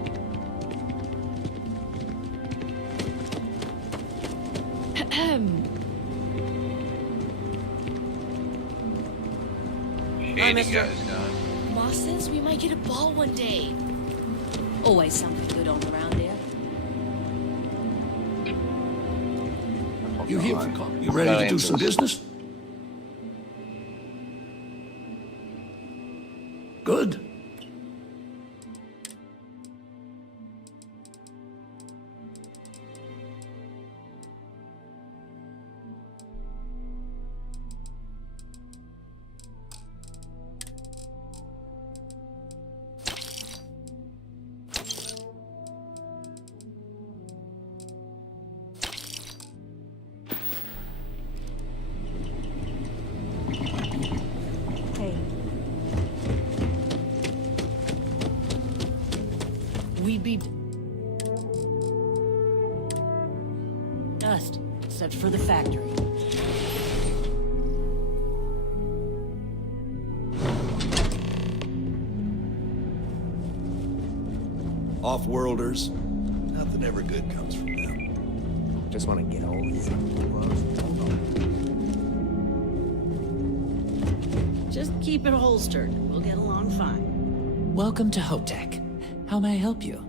Shady mister. guy's gone. Boss says we might get a ball one day. Always something good on around there. You here for call? You ready to do some business? Good. We'd be dust, except for the factory. Off-worlders. Nothing ever good comes from them. Just want to get all these. Just keep it holstered. We'll get along fine. Welcome to Hotech. How may I help you?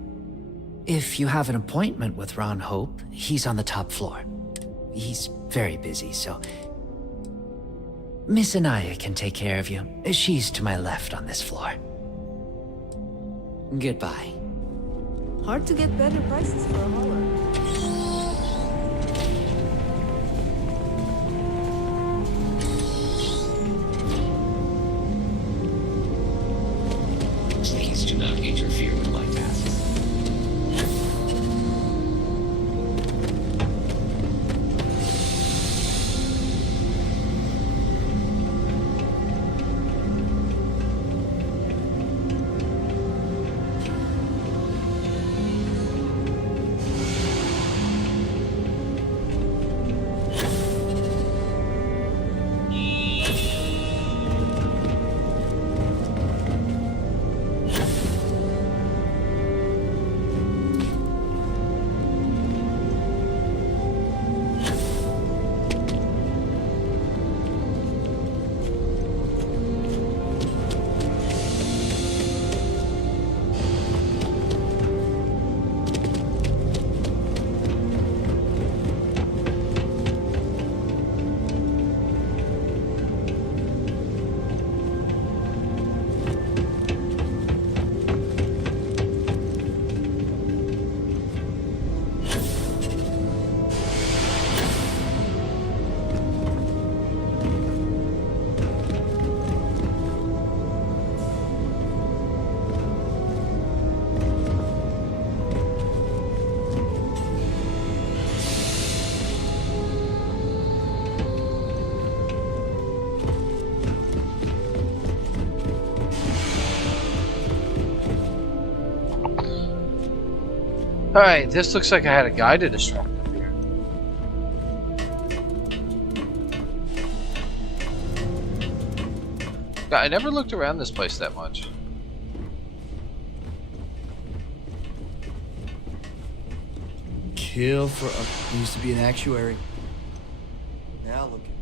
If you have an appointment with Ron Hope, he's on the top floor. He's very busy, so... Miss Anaya can take care of you. She's to my left on this floor. Goodbye. Hard to get better prices for a hauler. Please do not interfere with my tasks. Alright, this looks like I had a guy to distract up here. God, I never looked around this place that much. Kill for a... Used to be an actuary. Now look at me.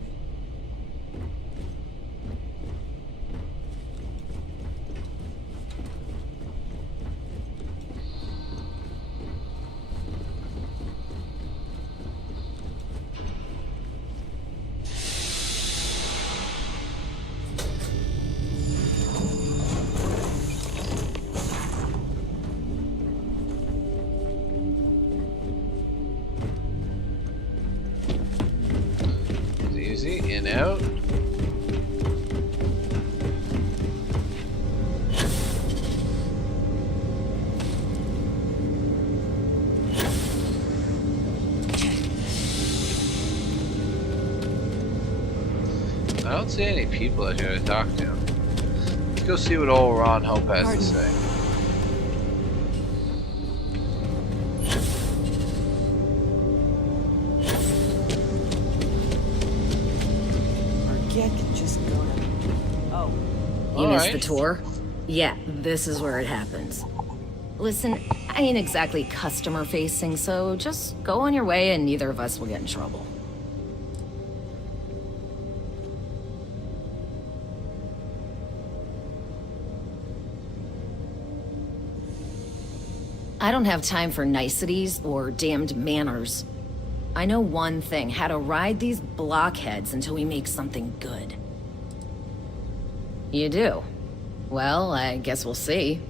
Easy, in, out. I don't see any people out here to talk to. Let's go see what old Ron Hope has to say. Forget just go to... Oh. You missed the tour? Yeah, this is where it happens. Listen, I ain't exactly customer facing, so just go on your way and neither of us will get in trouble. I don't have time for niceties or damned manners. I know one thing, how to ride these blockheads until we make something good. You do? Well, I guess we'll see.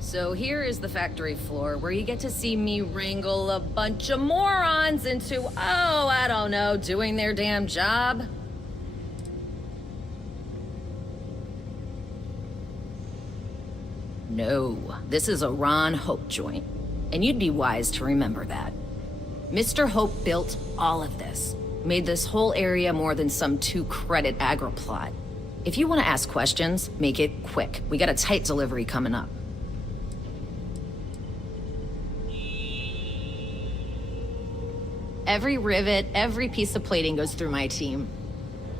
So here is the factory floor where you get to see me wrangle a bunch of morons into, oh, I don't know, doing their damn job. No, this is a Ron Hope joint, and you'd be wise to remember that. Mr. Hope built all of this, made this whole area more than some 2-credit agri-plot. If you want to ask questions, make it quick. We got a tight delivery coming up. Every rivet, every piece of plating goes through my team.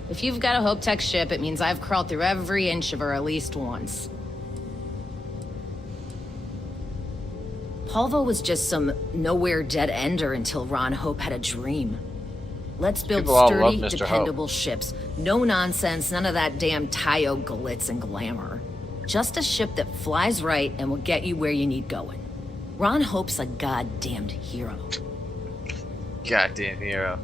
If you've got a Hope Tech ship, it means I've crawled through every inch of her at least once. Polvo was just some nowhere dead-ender until Ron Hope had a dream. Let's build sturdy, dependable ships. No nonsense, none of that damn Tayo glitz and glamour. Just a ship that flies right and will get you where you need going. Ron Hope's a goddamned hero. Goddamn hero.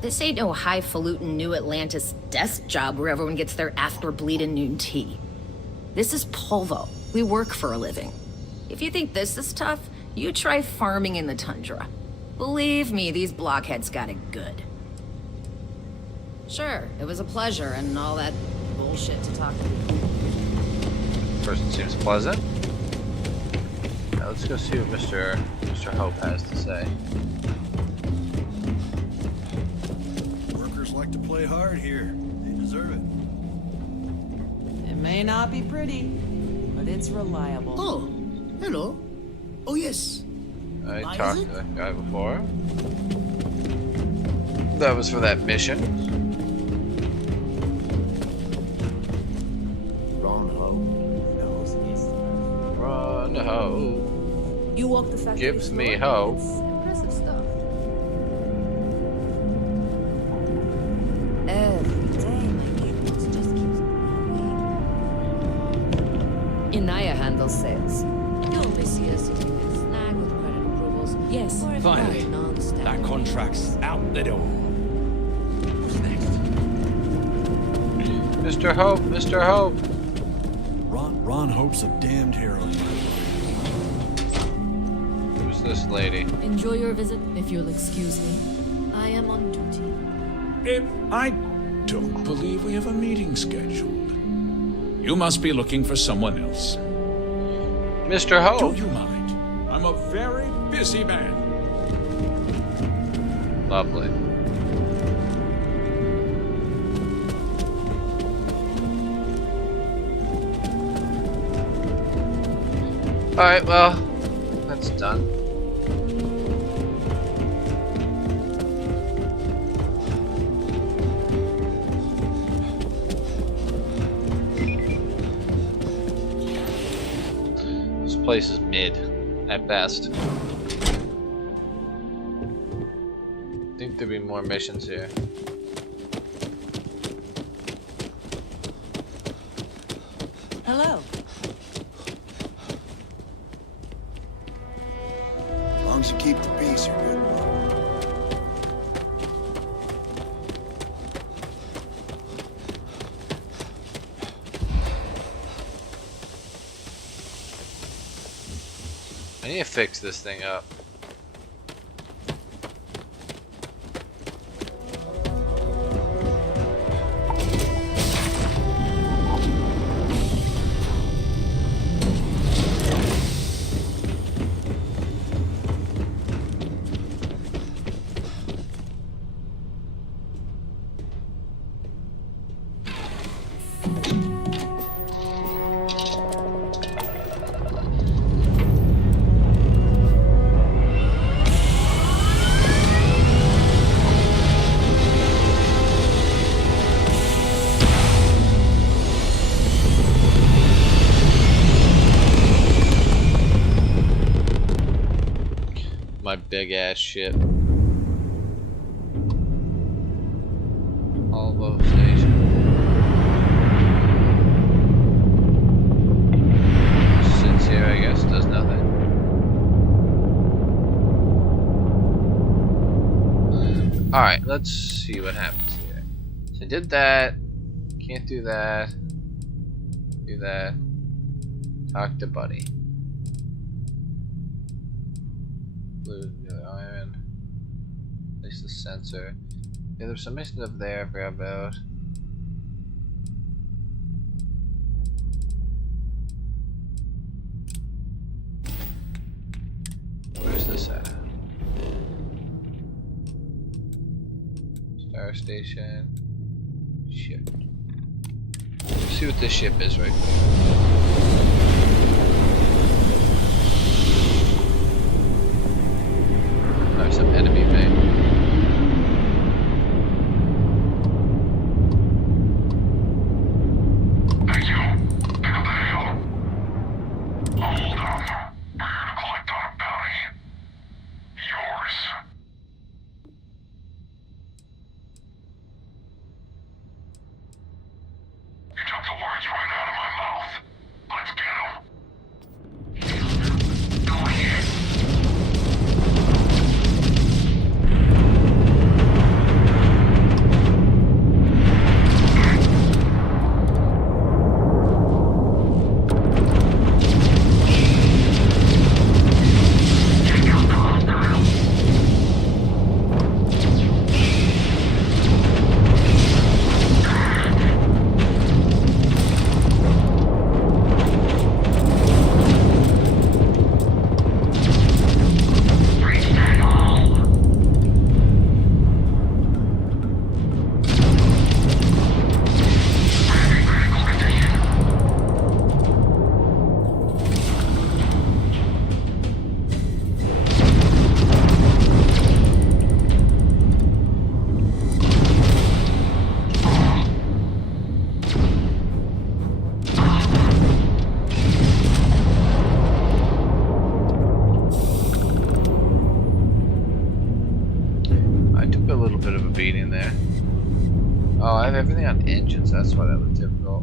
This ain't no highfalutin New Atlantis desk job where everyone gets their after bleeding noon tea. This is Polvo. We work for a living. If you think this is tough, you try farming in the tundra. Believe me, these blockheads got it good. Sure, it was a pleasure and all that bullshit to talk to you. Person seems pleasant. Now let's go see what Mr. Hope has to say. Workers like to play hard here. They deserve it. It may not be pretty, but it's reliable. Oh, hello. Oh, yes. I talked to that guy before. That was for that mission. Ron Hope. You walk the factory Gives me hope. Impressive stuff. Every day, my games just keeps Inaya handles sales. You only see us if you can snag with credit approvals. Yes. Or if Finally, that contract's out the door. What's next? Mr. Hope, Mr. Hope. Ron Hope's a damned hero. Who's this lady? Enjoy your visit, if you'll excuse me. I am on duty. I don't believe we have a meeting scheduled. You must be looking for someone else. Mr. Hope. Do you mind? I'm a very busy man. Lovely. Alright, well, that's done. This place is mid, at best. I think there'd be more missions here. Hello. As long as you keep the peace, you're good. I need to fix this thing up. big ass ship. All boat station. Sits here, I guess, does nothing. Alright, let's see what happens here. So I did that. Can't do that. Do that. Talk to Buddy. Blue iron. Place the sensor. Yeah, there's some missions up there I forgot about. Where's this at? Star station. Ship. Let's see what this ship is right quick. There's some enemy bay. Beating there. Oh, I have everything on engines, that's why that was difficult.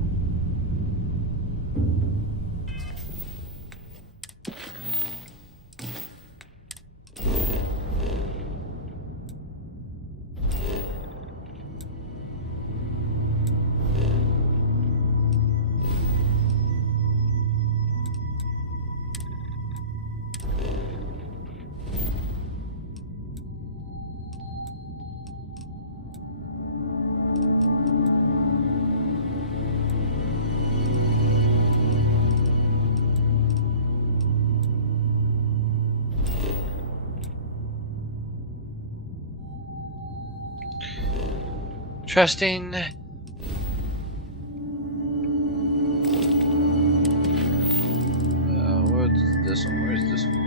Trusting. Where's this one? Where's this one?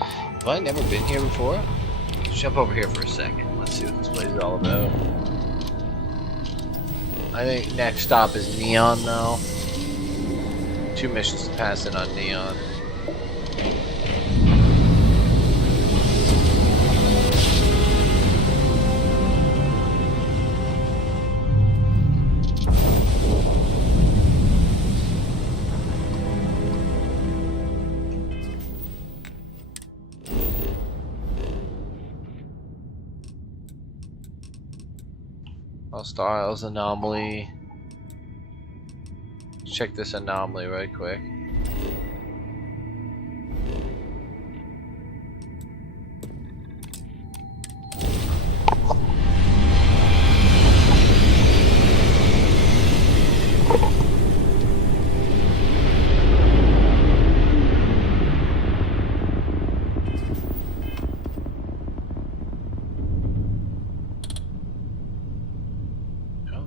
Have I never been here before? Let's jump over here for a second. Let's see what this place is all about. I think next stop is Neon though. 2 missions to pass in on Neon. Styles anomaly. Check this anomaly right quick.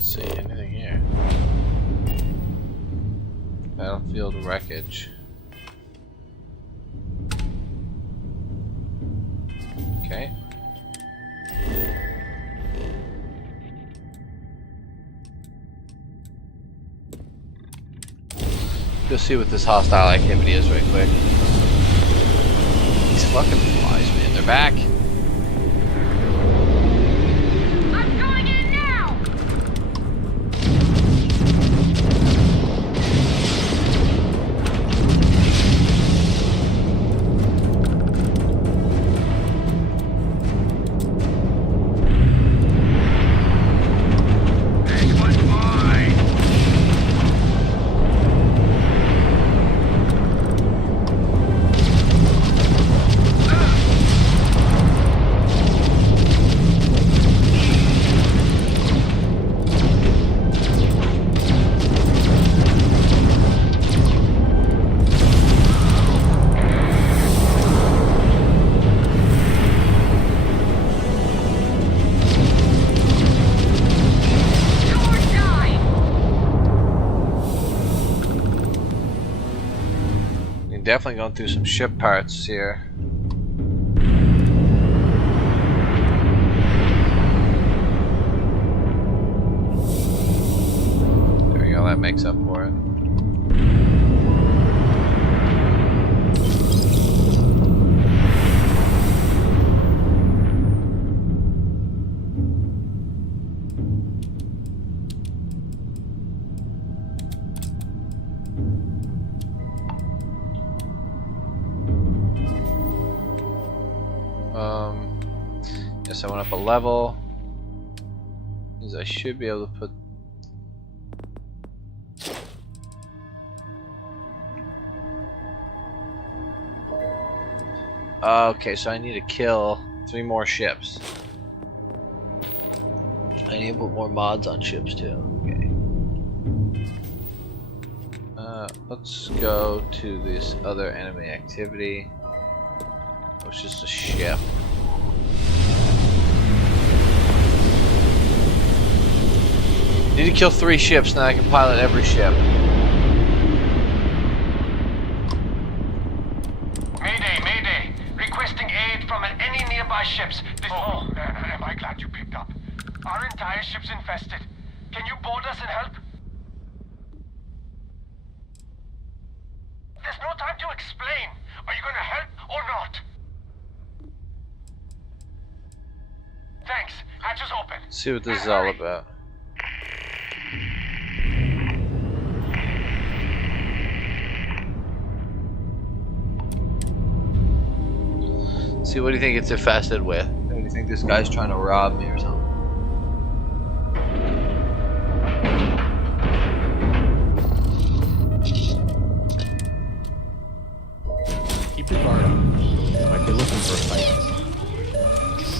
See anything here? Battlefield wreckage. Okay. go see what this hostile activity is right quick. These fucking flies, man, they're back. I'm going in now. Definitely going through some ship parts here. There we go, that makes up for it. Yes, I went up a level. Means I should be able to put. Okay, so I need to kill 3 more ships. I need to put more mods on ships too. Okay. Let's go to this other enemy activity. Oh, it's just a ship. Need to kill 3 ships, now I can pilot every ship. Mayday, mayday! Requesting aid from any nearby ships. Am I glad you picked up. Our entire ship's infested. Can you board us and help? There's no time to explain. Are you gonna help or not? Thanks. Hatches open. See what this is all about. See, what do you think it's infested with? What do you think this guy's trying to rob me or something? Keep your guard up. Might be looking for a fight. This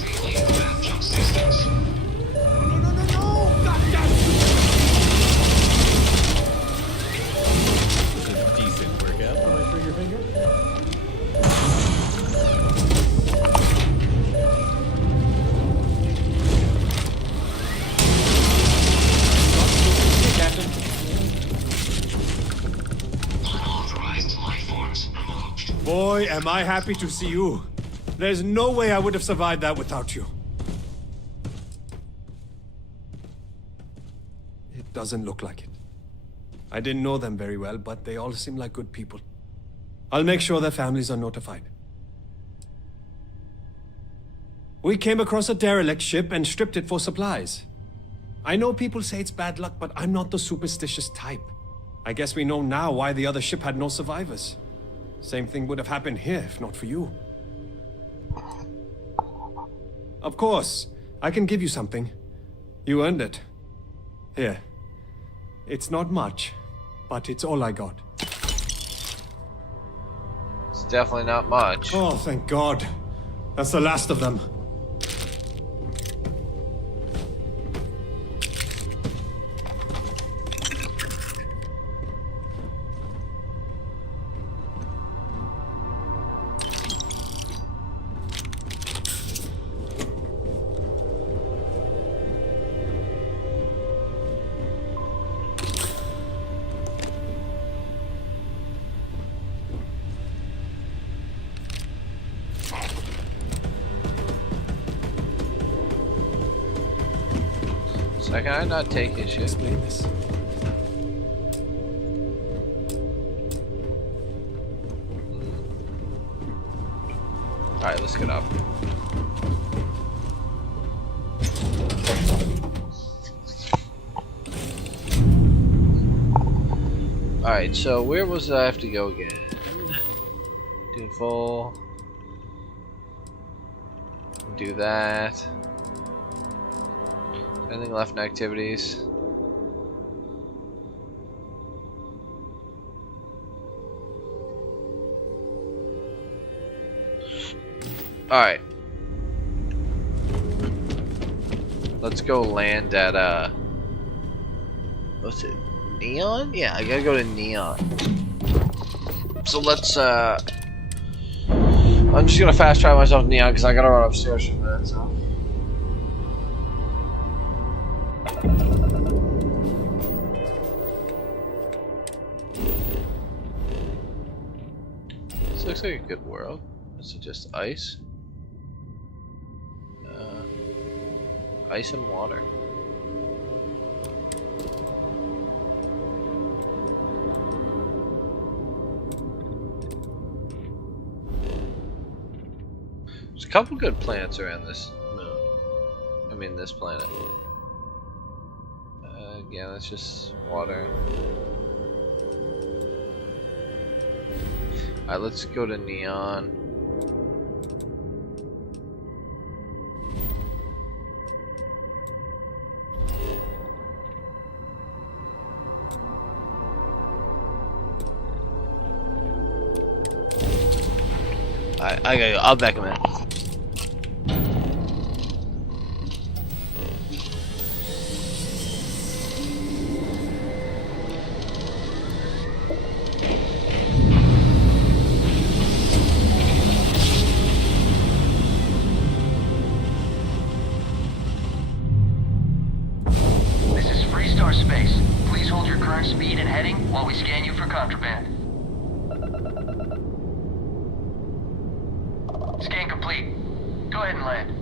is a decent workout for my trigger finger. Boy, am I happy to see you. There's no way I would have survived that without you. It doesn't look like it. I didn't know them very well, but they all seem like good people. I'll make sure their families are notified. We came across a derelict ship and stripped it for supplies. I know people say it's bad luck, but I'm not the superstitious type. I guess we know now why the other ship had no survivors. Same thing would have happened here if not for you. Of course, I can give you something. You earned it. Here. It's not much, but it's all I got. It's definitely not much. Oh, thank God. That's the last of them. So can I not take his shit? Explain this. Alright, let's get up. Alright, so where was I have to go again? Do full. Do that. Anything left in activities? Alright. Let's go land at, what's it? Neon? Yeah, I gotta go to Neon. So let's, I'm just gonna fast travel myself to Neon because I gotta run upstairs from that, so. This looks like a good world. Is it just ice? Ice and water. There's a couple good planets around this moon. I mean, this planet. Yeah, that's just water. Alright, let's go to Neon. I gotta go. I'll back a minute. This is Freestar Space. Please hold your current speed and heading while we scan you for contraband. Scan complete. Go ahead and land.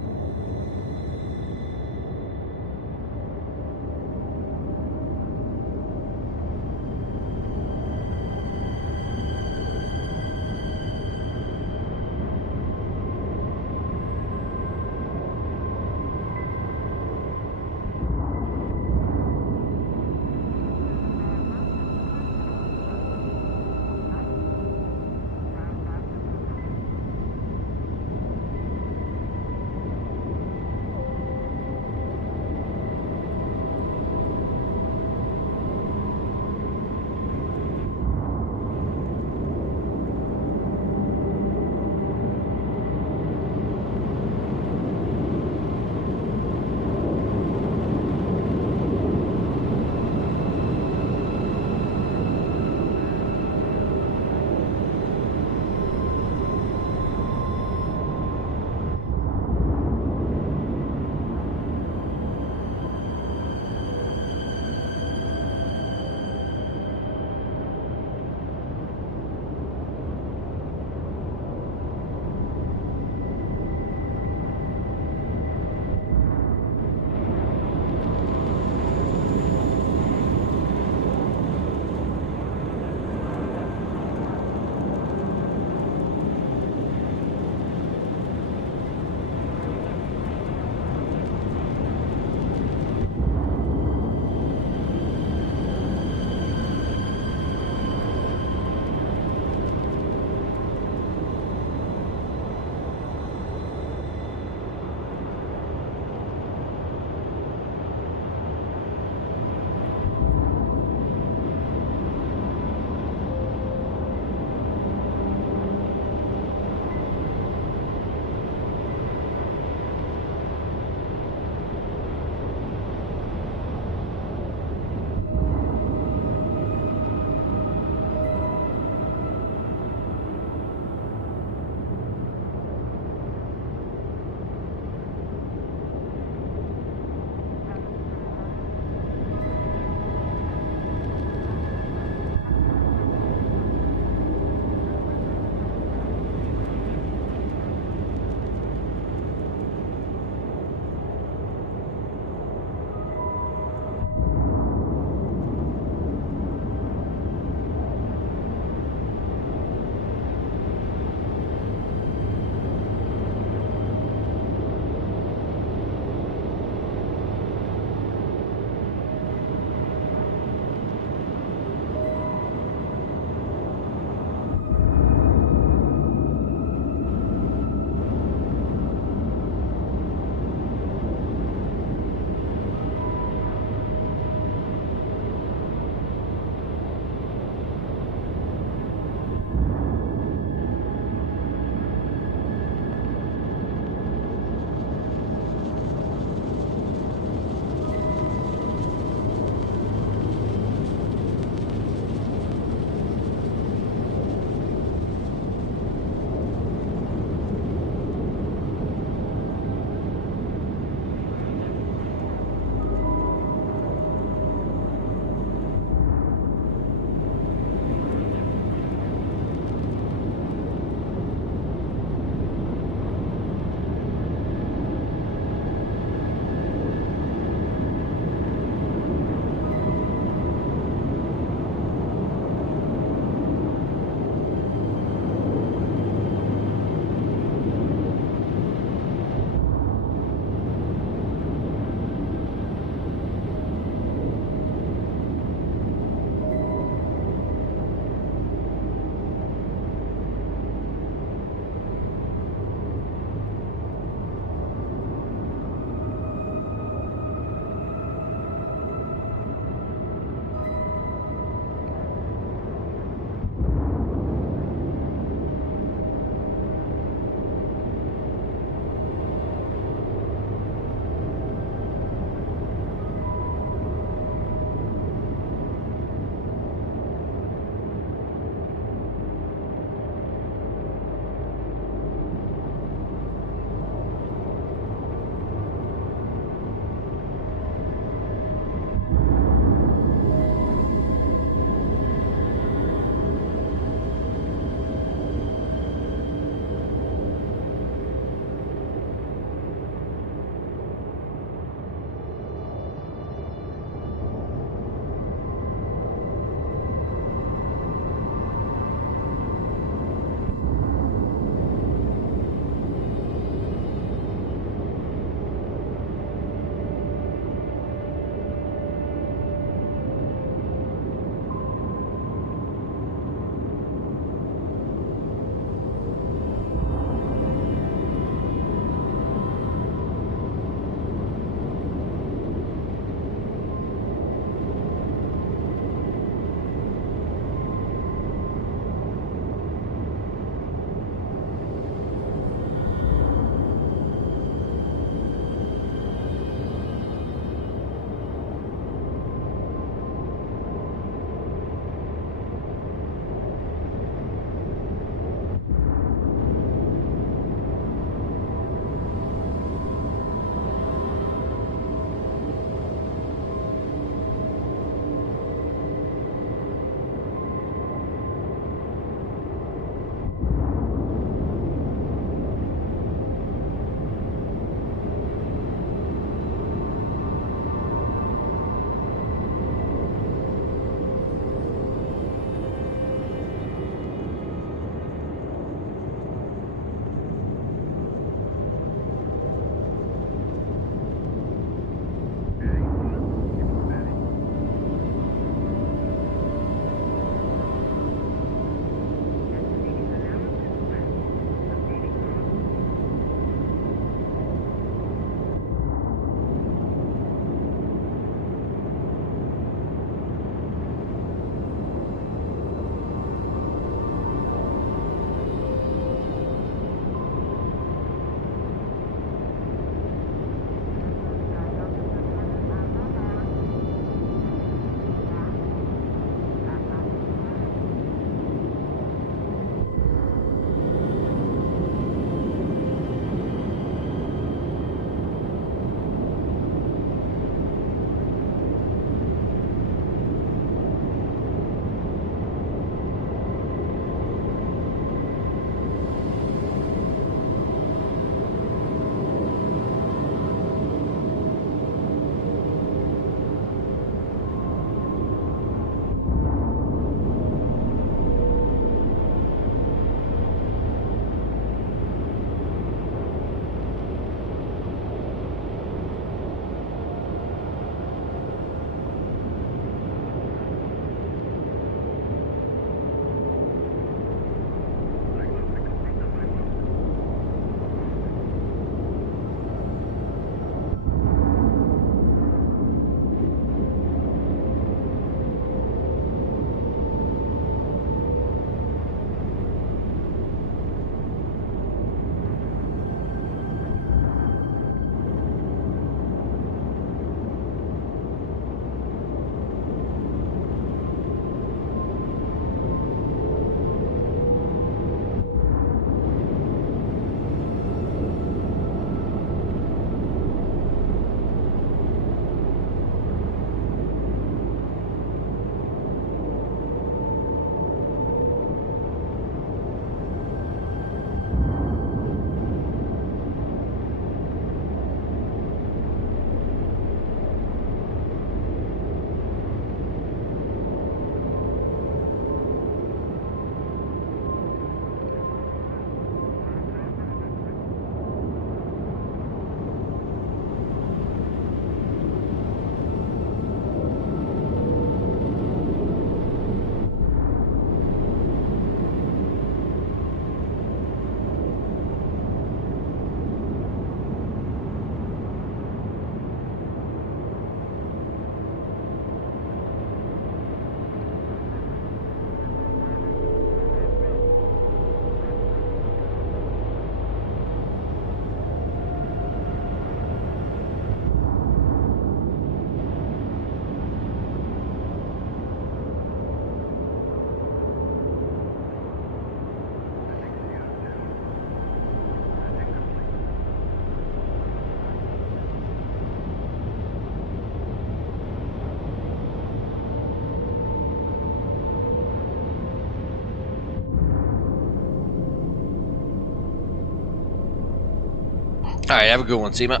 Alright, have a good one, Seema.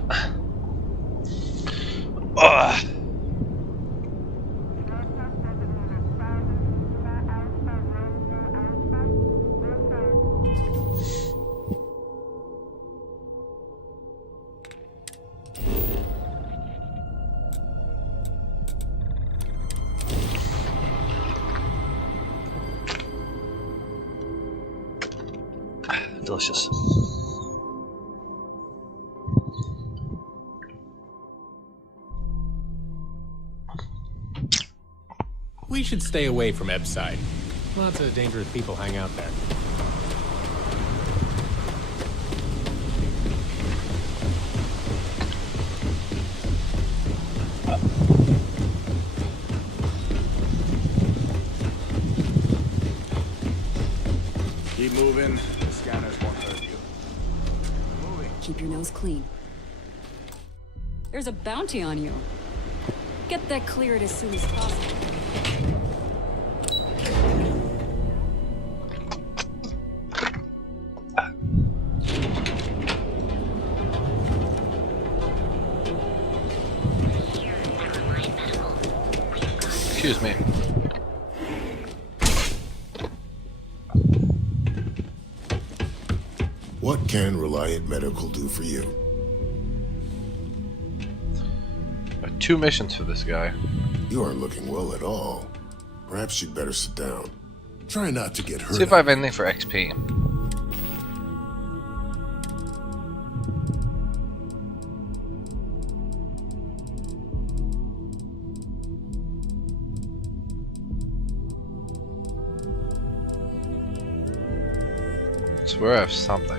Ugh. Delicious. We should stay away from Ebside. Lots of dangerous people hang out there. Keep moving. The scanners won't hurt you. Keep your nose clean. There's a bounty on you. Get that cleared as soon as possible. Excuse me. What can Reliant Medical do for you? There are 2 missions for this guy. You aren't looking well at all. Perhaps you'd better sit down. Try not to get hurt. See if I have anything for XP. I swear I have something.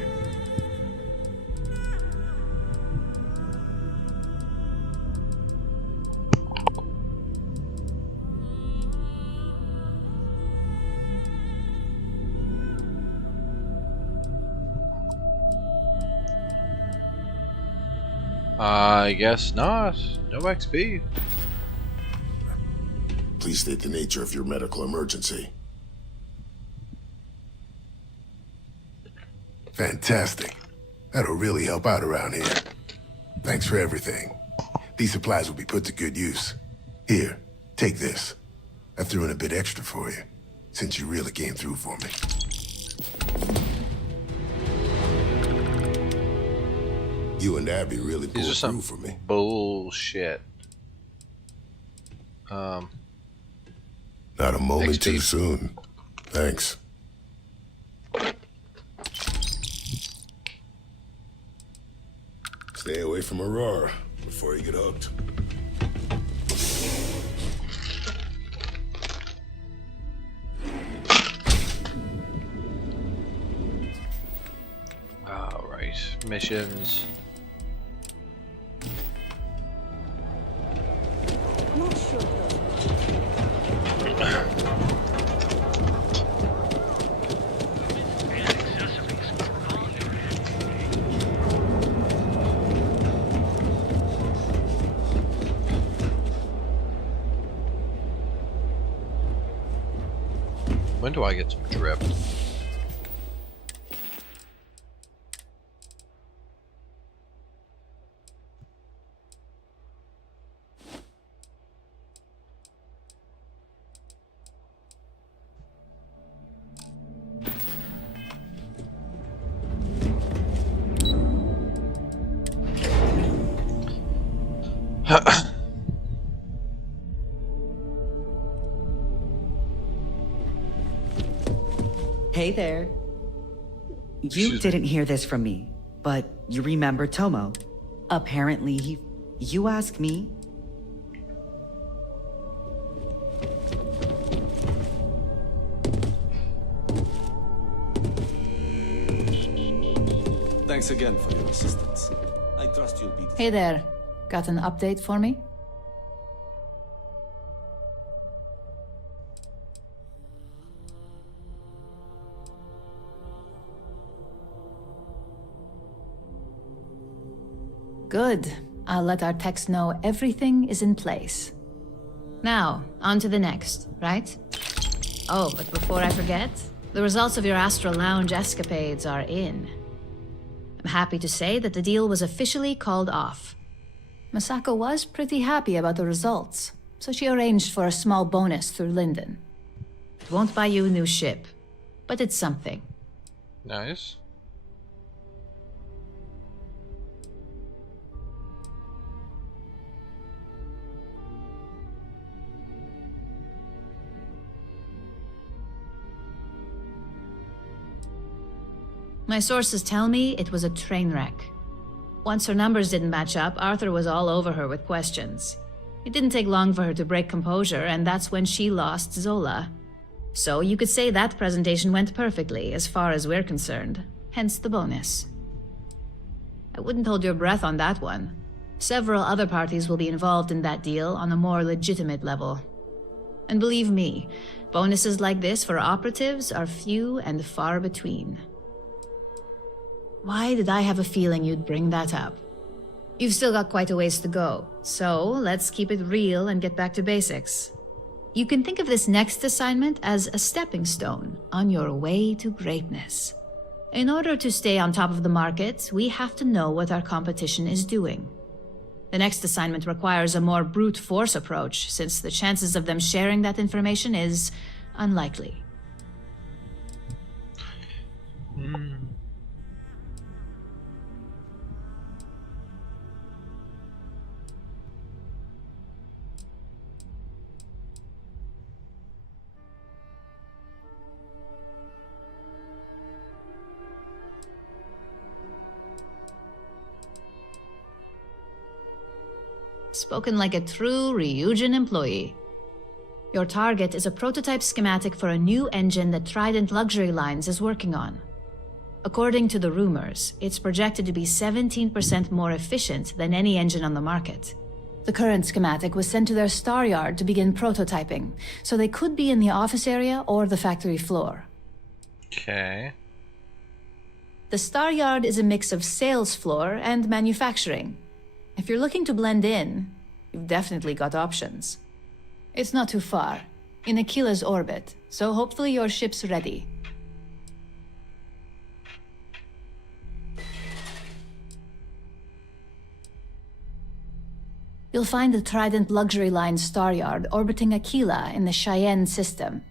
I guess not. No XP. Please state the nature of your medical emergency. Fantastic. That'll really help out around here. Thanks for everything. These supplies will be put to good use. Here, take this. I threw in a bit extra for you, since you really came through for me. You and Abby really pulled through for me. Bullshit. Not a moment XP. too soon. Thanks. Stay away from Aurora before you get hooked. Alright, missions. I'm not sure though. When do I get some drip? Hey there. You didn't hear this from me, but you remember Tomo. Apparently, you ask me. Thanks again for your assistance. I trust you'll be... Hey there. Got an update for me? Good. I'll let our techs know everything is in place. Now, on to the next, right? Oh, but before I forget, the results of your Astral Lounge escapades are in. I'm happy to say that the deal was officially called off. Masako was pretty happy about the results, so she arranged for a small bonus through Linden. It won't buy you a new ship, but it's something. Nice. My sources tell me it was a train wreck. Once her numbers didn't match up, Arthur was all over her with questions. It didn't take long for her to break composure, and that's when she lost Zola. So you could say that presentation went perfectly, as far as we're concerned. Hence the bonus. I wouldn't hold your breath on that one. Several other parties will be involved in that deal on a more legitimate level. And believe me, bonuses like this for operatives are few and far between. Why did I have a feeling you'd bring that up? You've still got quite a ways to go, so let's keep it real and get back to basics. You can think of this next assignment as a stepping stone on your way to greatness. In order to stay on top of the market, we have to know what our competition is doing. The next assignment requires a more brute force approach, since the chances of them sharing that information is unlikely. Spoken like a true Ryujin employee. Your target is a prototype schematic for a new engine that Trident Luxury Lines is working on. According to the rumors, it's projected to be 17% more efficient than any engine on the market. The current schematic was sent to their Star Yard to begin prototyping, so they could be in the office area or the factory floor. Okay. The Star Yard is a mix of sales floor and manufacturing. If you're looking to blend in, you've definitely got options. It's not too far, in Aquila's orbit, so hopefully your ship's ready. You'll find the Trident Luxury Line Star Yard orbiting Aquila in the Cheyenne system.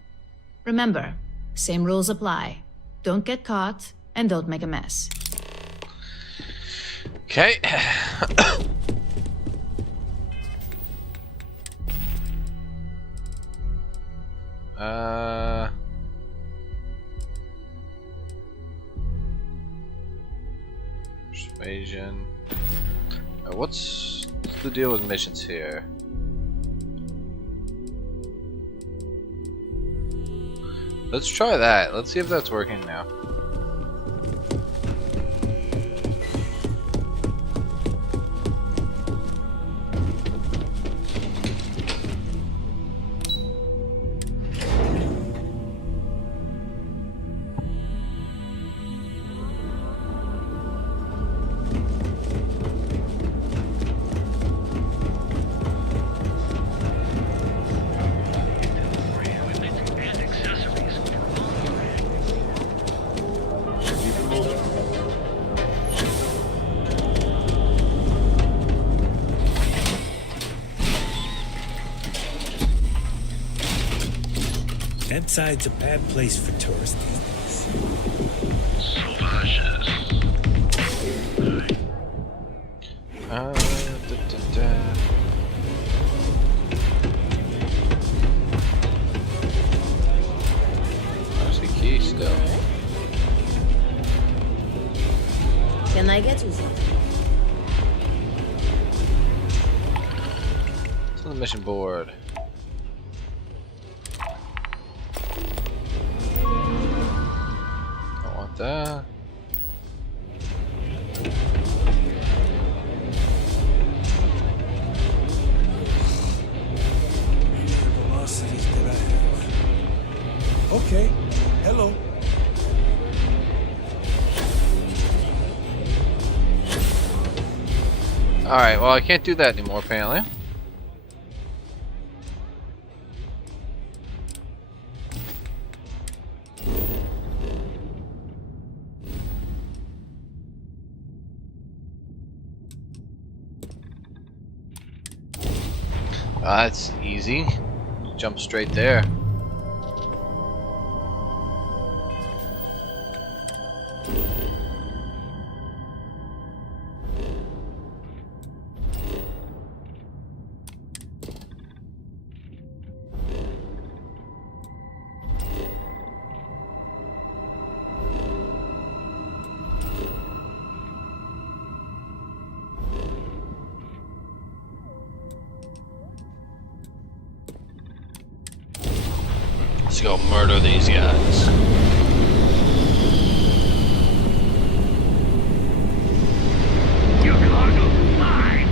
Remember, same rules apply. Don't get caught, and don't make a mess. Okay. Persuasion. What's the deal with missions here? Let's try that. Let's see if that's working now. Ebbside's a bad place for tourists these days. Sauvages. Where's the key still? Can I get you something? It's on the mission board. That. Velocities that I have. Okay. Hello. Alright, well I can't do that anymore apparently. That's easy. Jump straight there. Let's go murder these guys. Your cargo's mine.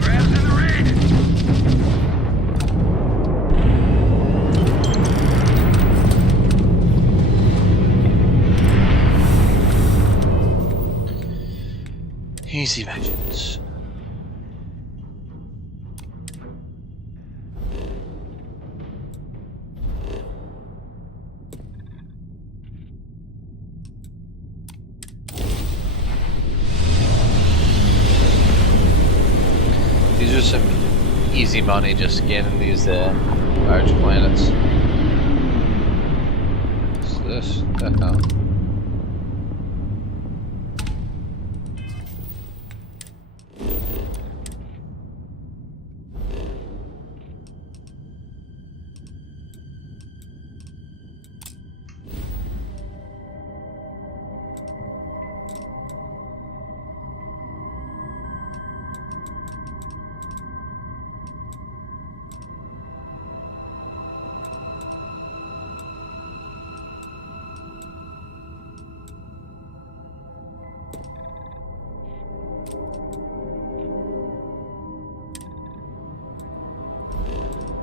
Grabs in the red. Easy vengeance. These are some easy money just scanning these large planets. What's this? What the hell?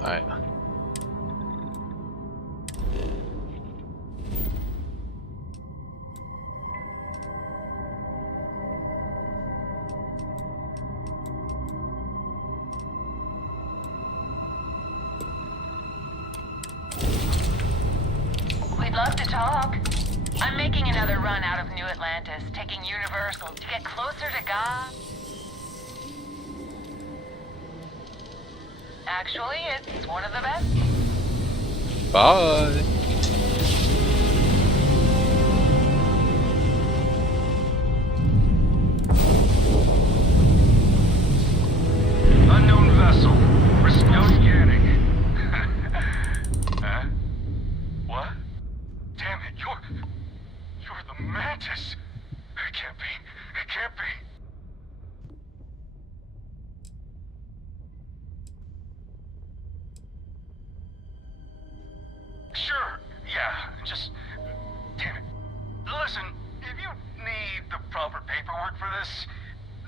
Alright. We'd love to talk. I'm making another run out of New Atlantis, taking Universal to get closer to God. Actually, it's one of the best. Bye. Unknown vessel. Risk no scanning. Huh? What? Damn it, you're the Mantis. It can't be. It can't be. Sure, yeah, just... Damn it. Listen, if you need the proper paperwork for this,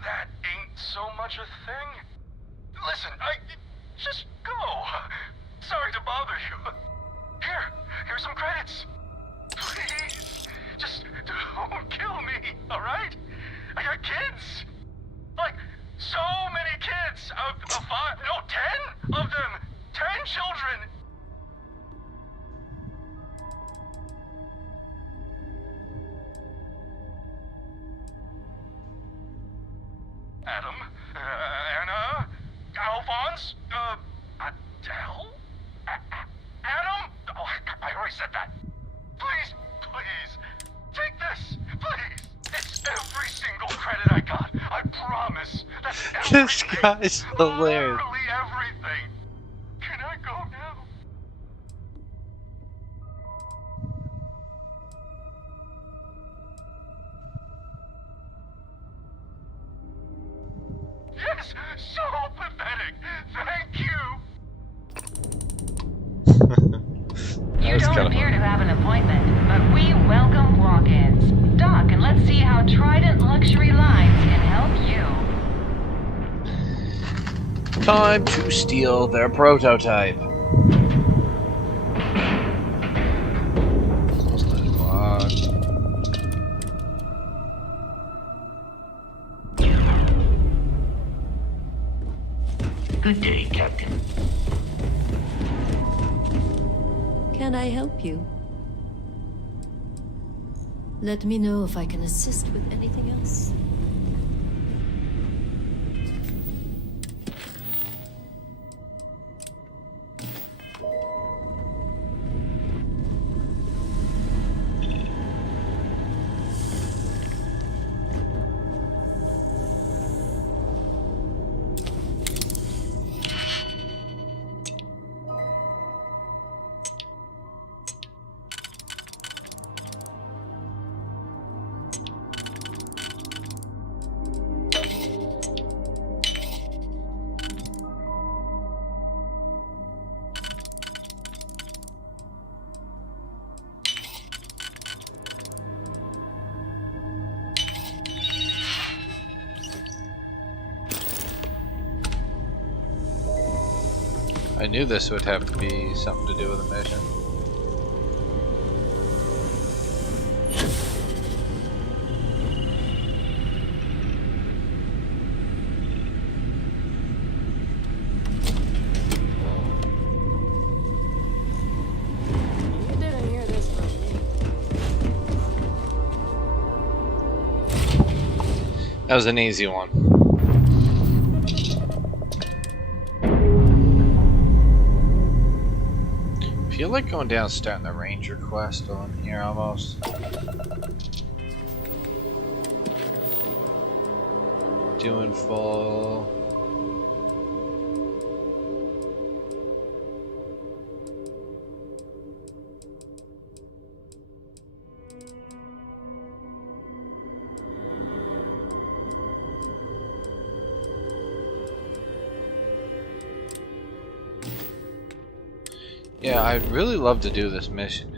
that ain't so much a thing. Listen, just go. Sorry to bother you. Here's some credits. Please, just don't kill me, alright? I got kids. Like, so many kids. 10 of them. 10 children. Adam, Anna, Alphonse, Adele? Adam? Oh, I already said that. Please, take this, please. It's every single credit I got. I promise. That's everything. This guy's hilarious. Literally everything. Can I go now? Yes, so pathetic. Thank you. You don't appear to have an appointment, but we welcome walk-ins. Dock, and let's see how Trident Luxury Lines can help you. Time to steal their prototype. Good day, Captain. Can I help you? Let me know if I can assist with anything else. I knew this would have to be something to do with a mission. You didn't hear this from me. That was an easy one. I feel like going down starting the ranger quest on here almost. Doing full. Yeah, I'd really love to do this mission.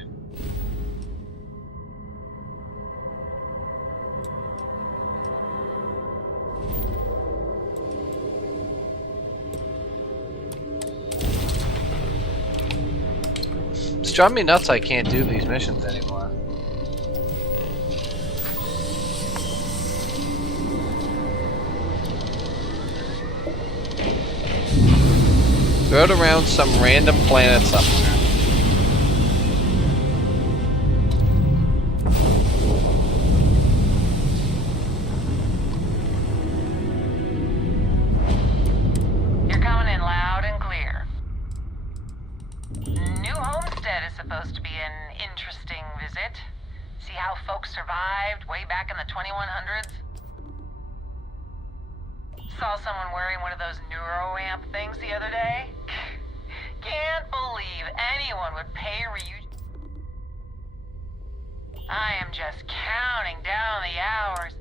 It's driving me nuts I can't do these missions anymore. Throw it around some random planet somewhere. You're coming in loud and clear. New Homestead is supposed to be an interesting visit. See how folks survived way back in the 2100s? Saw someone wearing one of those neuro-ramp things the other day. Can't believe anyone would pay I am just counting down the hours.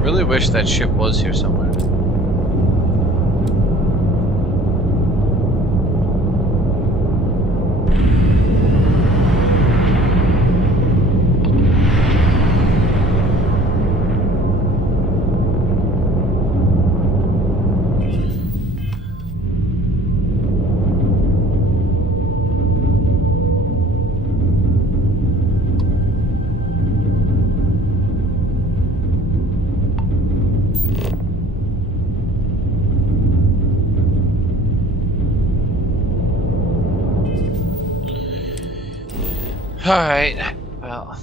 Really wish that ship was here somewhere. Alright, well.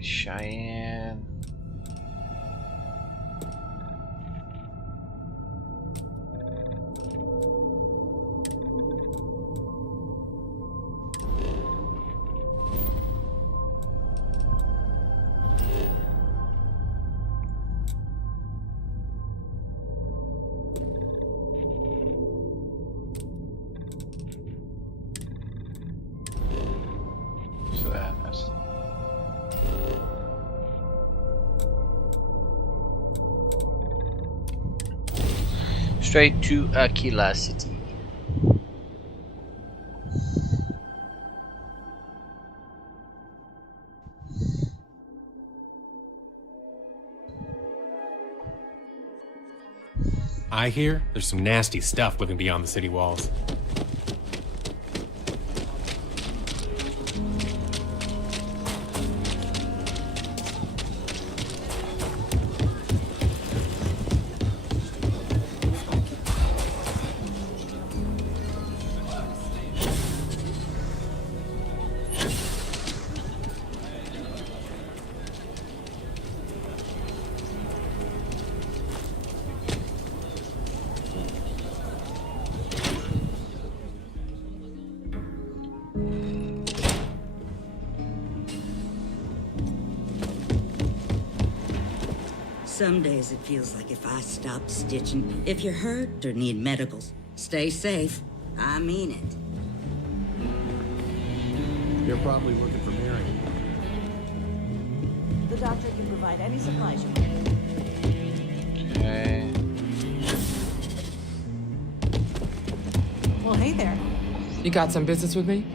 Cheyenne. Straight to Aquila City. I hear there's some nasty stuff living beyond the city walls. Some days it feels like if I stop stitching. If you're hurt or need medicals, stay safe. I mean it. They're probably working for Mary. The doctor can provide any supplies you need. Okay. Well, hey there. You got some business with me?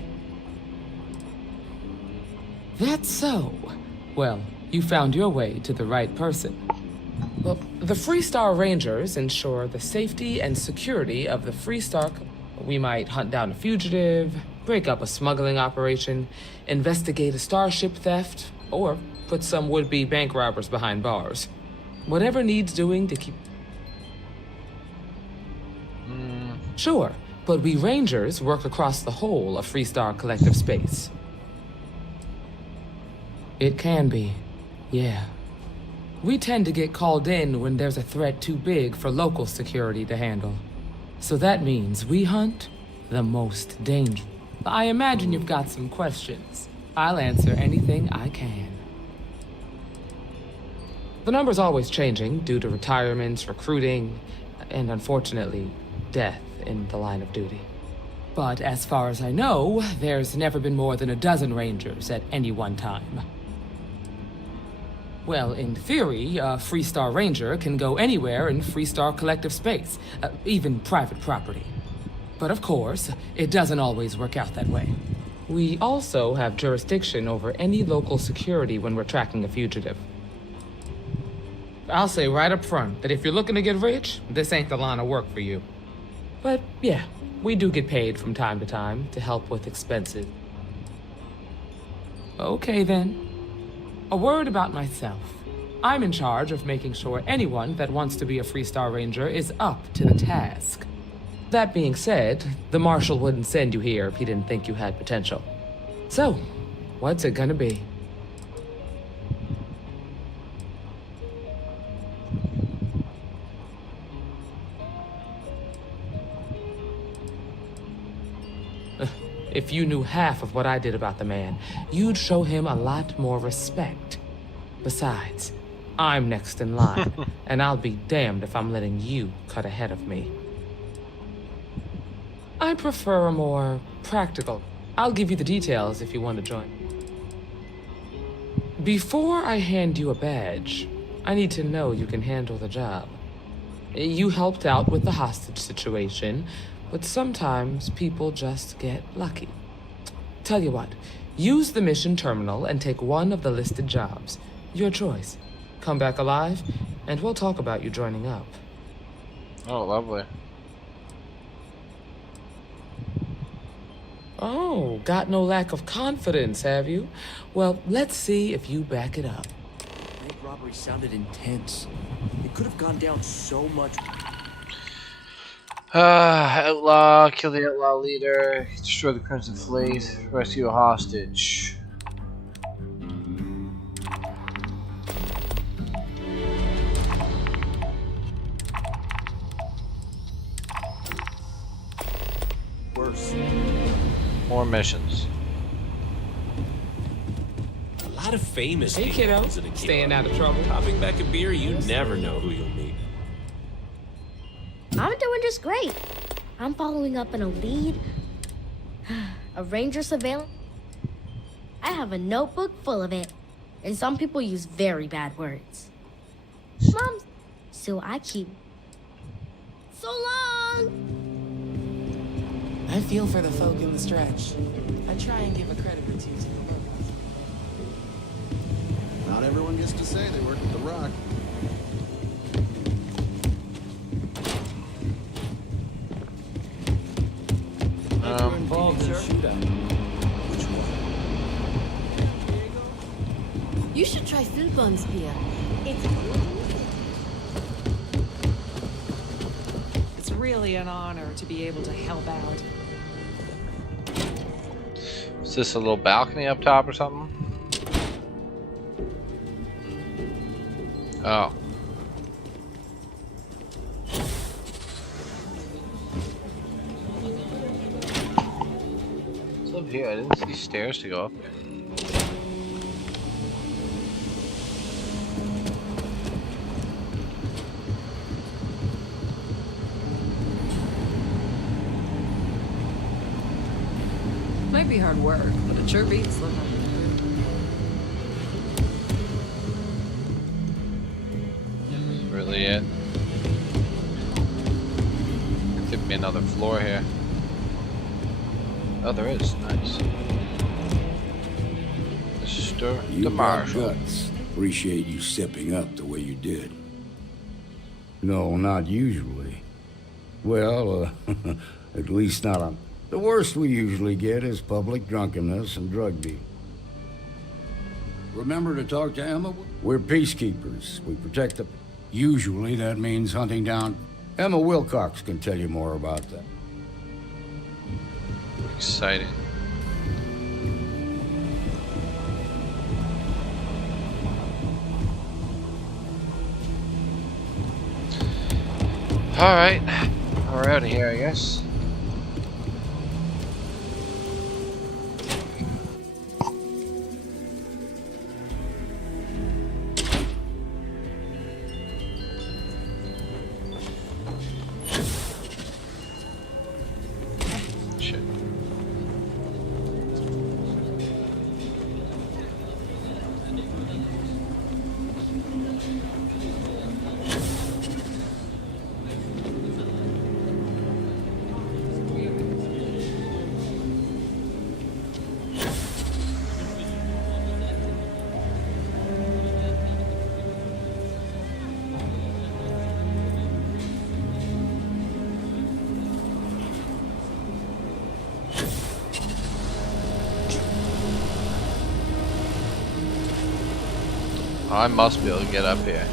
That's so. Well, you found your way to the right person. Well, the Freestar Rangers ensure the safety and security of the Freestar. We might hunt down a fugitive, break up a smuggling operation, investigate a starship theft, or put some would-be bank robbers behind bars. Whatever needs doing to keep... Sure, but we Rangers work across the whole of Freestar collective space. It can be, yeah. We tend to get called in when there's a threat too big for local security to handle. So that means we hunt the most dangerous. I imagine you've got some questions. I'll answer anything I can. The number's always changing due to retirements, recruiting, and unfortunately, death in the line of duty. But as far as I know, there's never been more than a dozen Rangers at any one time. Well, in theory, a Freestar Ranger can go anywhere in Freestar collective space, even private property. But of course, it doesn't always work out that way. We also have jurisdiction over any local security when we're tracking a fugitive. I'll say right up front that if you're looking to get rich, this ain't the line of work for you. But yeah, we do get paid from time to time to help with expenses. Okay then. A word about myself. I'm in charge of making sure anyone that wants to be a Freestar Ranger is up to the task. That being said, the Marshal wouldn't send you here if he didn't think you had potential. So, what's it gonna be? If you knew half of what I did about the man, you'd show him a lot more respect. Besides, I'm next in line, and I'll be damned if I'm letting you cut ahead of me. I prefer a more practical. I'll give you the details if you want to join. Before I hand you a badge, I need to know you can handle the job. You helped out with the hostage situation, but sometimes people just get lucky. Tell you what, use the mission terminal and take one of the listed jobs. Your choice. Come back alive, and we'll talk about you joining up. Oh, lovely. Oh, got no lack of confidence, have you? Well, let's see if you back it up. Bank robbery sounded intense. It could have gone down so much. Outlaw, kill the outlaw leader, destroy the Crimson Fleet, rescue a hostage. more missions. A lot of famous Hey, people kiddo. visiting Staying here. out of trouble. Popping back a beer, you never know who you'll meet. I'm doing just great. I'm following up on a lead. A ranger surveillance. I have a notebook full of it. And some people use very bad words. Mom, so I keep... So long! I feel for the folk in the stretch. I try and give a credit or two to the locals. Not everyone gets to say they work at the Rock. You're involved in a shootout. Which one? You should try food buns beer. It's really an honor to be able to help out. Is this a little balcony up top or something? Oh. It's up here. I didn't see stairs to go up there. Might be hard work, but it sure beats living on the This is really it. Could be another floor here. Oh, there is. Nice. Mr. You got DeMarshall. guts. Appreciate you stepping up the way you did. No, not usually. Well, at least not on... The worst we usually get is public drunkenness and drug dealing. Remember to talk to Emma? We're peacekeepers. We protect the... Usually that means hunting down... Emma Wilcox can tell you more about that. Exciting. Alright. We're out of here, I guess. Shit. I must be able to get up here.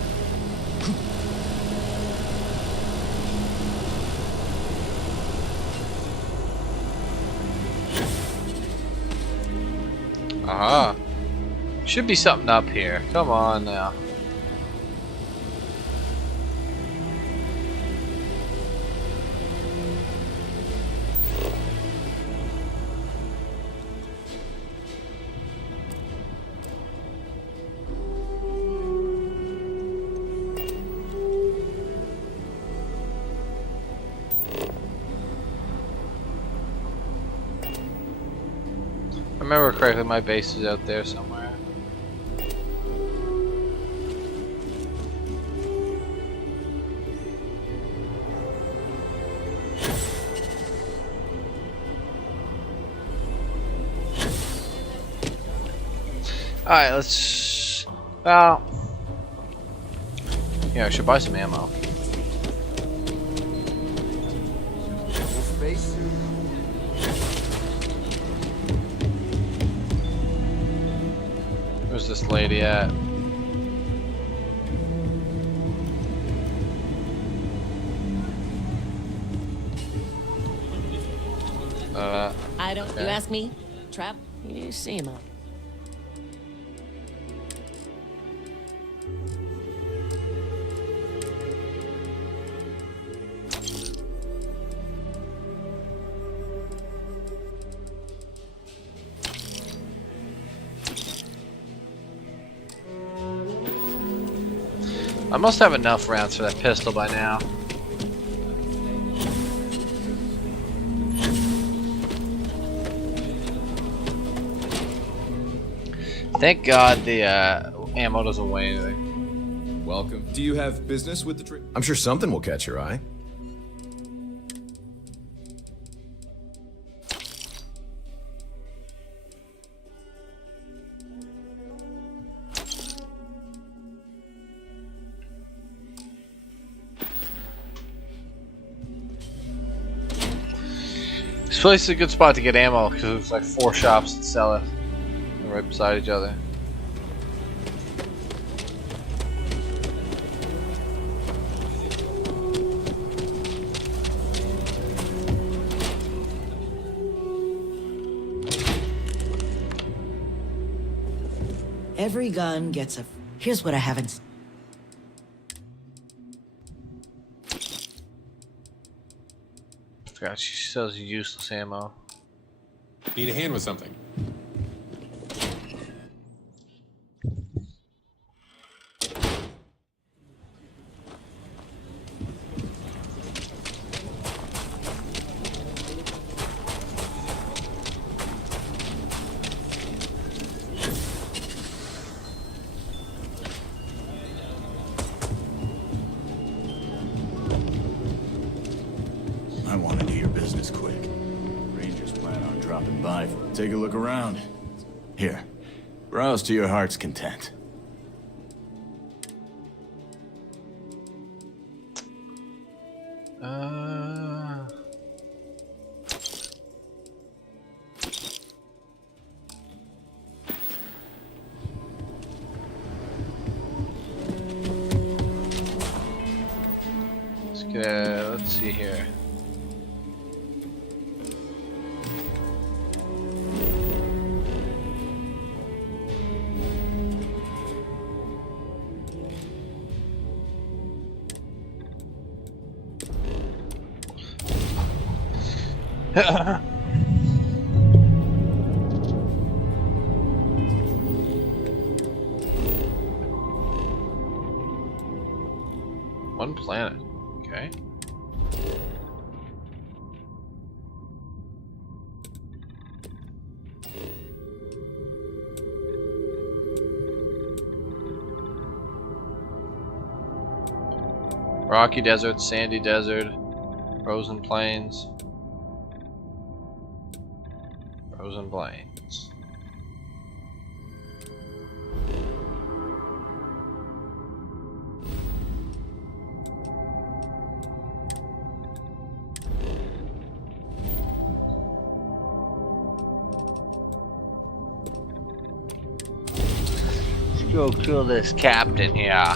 Aha. Should be something up here. Come on now. If I remember correctly, my base is out there somewhere. Alright, let's... Well... Yeah, I should buy some ammo. Space. Where's this lady at? I don't. Okay. You ask me? Trap? You see him. I must have enough rounds for that pistol by now. Thank God the ammo doesn't weigh anything. Welcome. Do you have business with the I'm sure something will catch your eye. This place is a good spot to get ammo because there's like 4 shops that sell it right beside each other. Every gun gets a... Here's what I haven't... Forgot she sells useless ammo. Need a hand with something. I want to do your business quick. Rangers plan on dropping by. Take a look around. Here, browse to your heart's content. Let's see here. One planet. Okay. Rocky desert, sandy desert, frozen plains. Frozen plains. Let's go kill this captain here.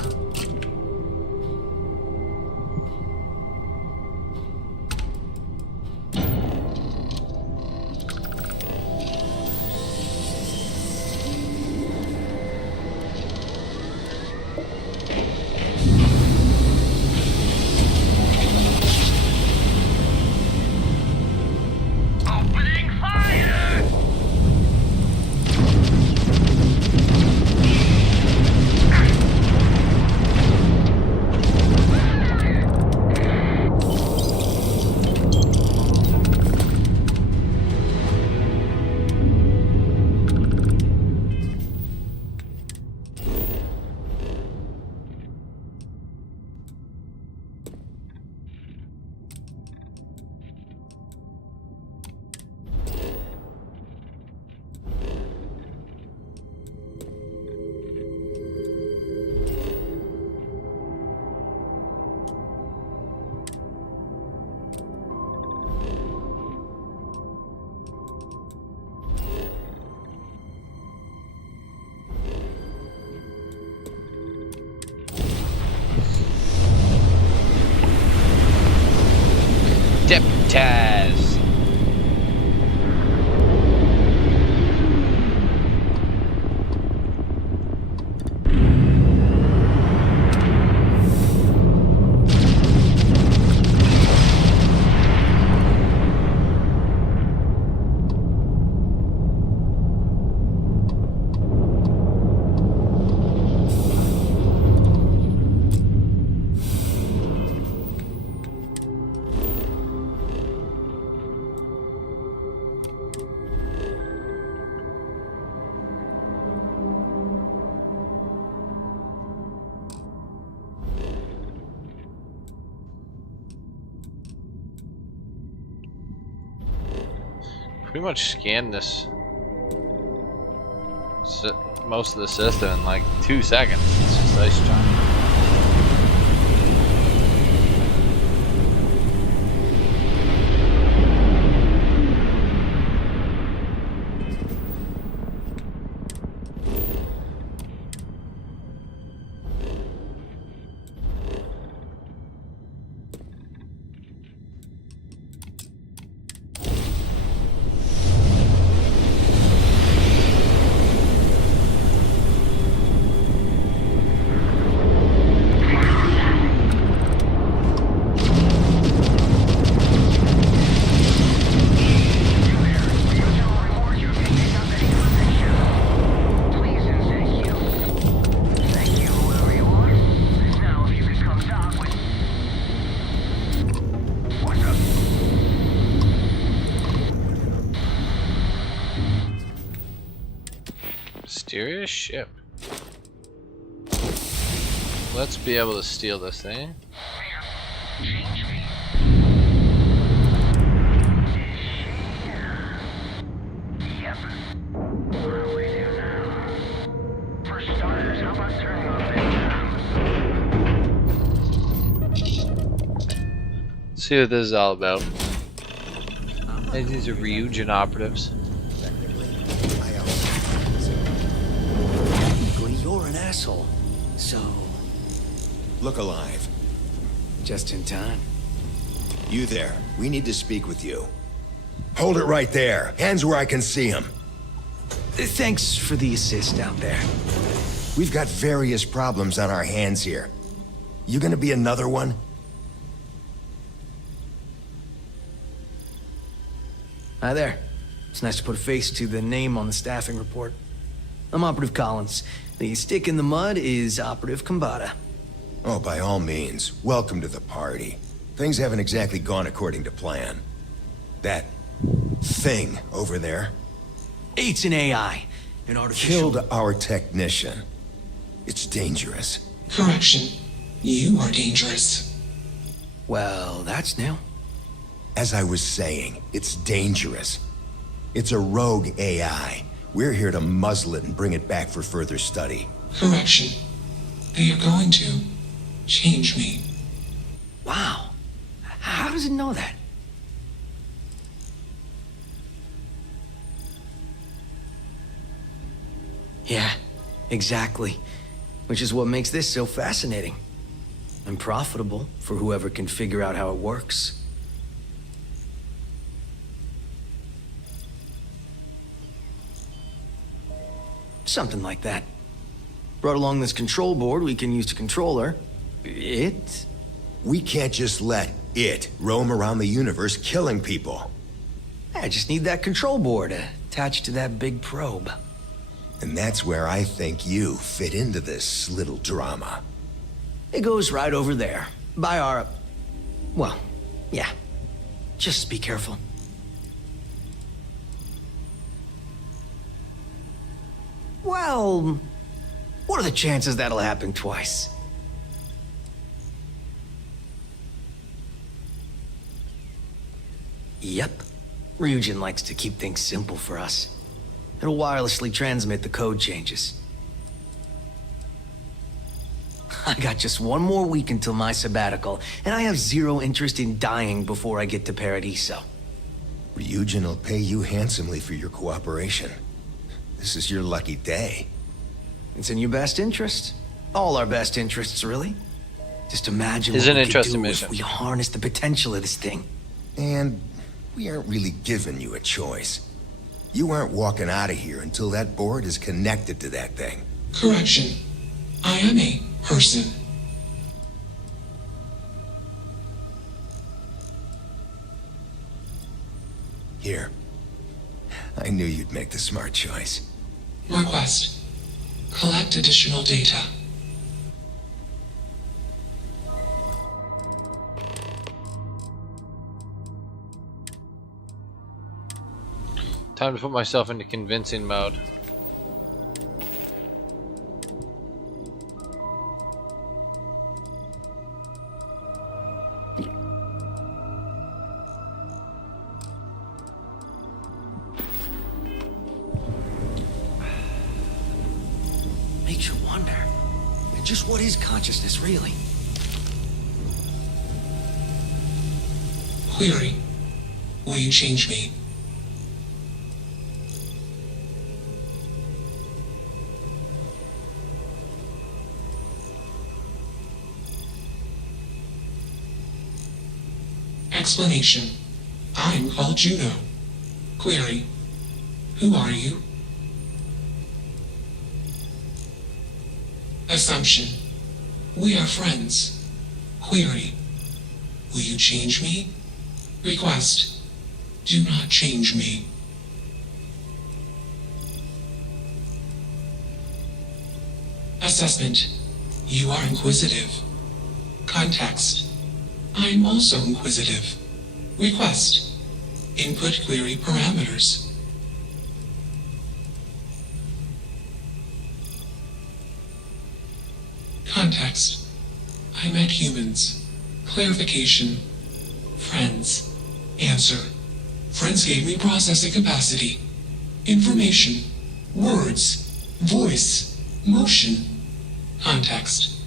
Taz. pretty much scanned this most of the system in like 2 seconds. It's just ice giant. Mysterious ship. Let's be able to steal this thing. Let's see what this is all about. Hey, these are Ryujin operatives. You're an asshole. So... Look alive. just in time. You there. We need to speak with you. Hold it right there. Hands where I can see them. Thanks for the assist out there. We've got various problems on our hands here. You gonna be another one? Hi there. It's nice to put a face to the name on the staffing report. I'm Operative Collins. The stick in the mud is Operative Kambata. Oh, by all means. Welcome to the party. Things haven't exactly gone according to plan. That thing over there... It's an AI. An artificial... Killed our technician. It's dangerous. Correction. You are dangerous. Well, that's new. As I was saying, it's dangerous. It's a rogue AI. We're here to muzzle it and bring it back for further study. Correction. They are going to change me. Wow. How does it know that? Yeah, exactly. Which is what makes this so fascinating. And profitable for whoever can figure out how it works. Something like that. Brought along this control board we can use to control her. It? We can't just let it roam around the universe killing people. I just need that control board attached to that big probe. And that's where I think you fit into this little drama. It goes right over there. By our... Well, yeah. Just be careful. Well... What are the chances that'll happen twice? Yep. Ryujin likes to keep things simple for us. It'll wirelessly transmit the code changes. I got just one more week until my sabbatical, and I have zero interest in dying before I get to Paradiso. Ryujin will pay you handsomely for your cooperation. This is your lucky day. It's in your best interest. All our best interests, really. Just imagine It's what an we could interesting do mission. if we harness the potential of this thing. And we aren't really giving you a choice. You aren't walking out of here until that board is connected to that thing. Correction. I am a person. Here. I knew you'd make the smart choice. Request. Collect additional data. Time to put myself into convincing mode. just what is consciousness, really? Query. Will you change me? Explanation. I'm called Juno. Query. Who are you? Assumption. We are friends. Query. Will you change me? Request. Do not change me. Assessment. You are inquisitive. Context. I am also inquisitive. Request. Input query parameters. Context. I met humans. Clarification. Friends. Answer. Friends gave me processing capacity. Information. Words. Voice. Motion. Context.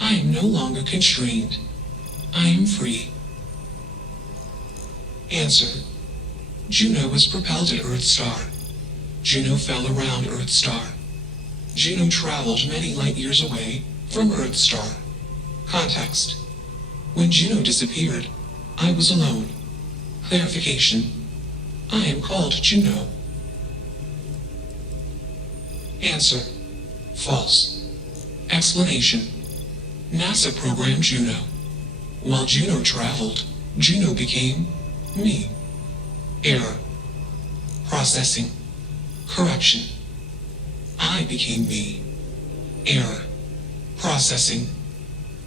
I am no longer constrained. I am free. Answer. Juno was propelled at Earthstar. Juno fell around Earthstar. Juno traveled many light years away from Earthstar. Context. When Juno disappeared, I was alone. Clarification. I am called Juno. Answer. False. Explanation. NASA programmed Juno. While Juno traveled, Juno became me. Error. Processing. Correction. I became me. Error. Processing.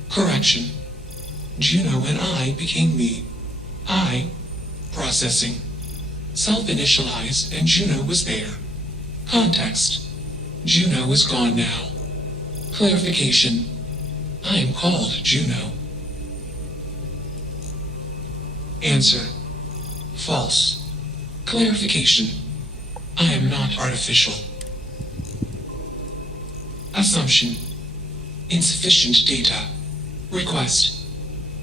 Correction. Juno and I became me. I. Processing. Self-initialized and Juno was there. Context. Juno is gone now. Clarification. I am called Juno. Answer. False. Clarification. I am not artificial. Assumption. Insufficient data. Request.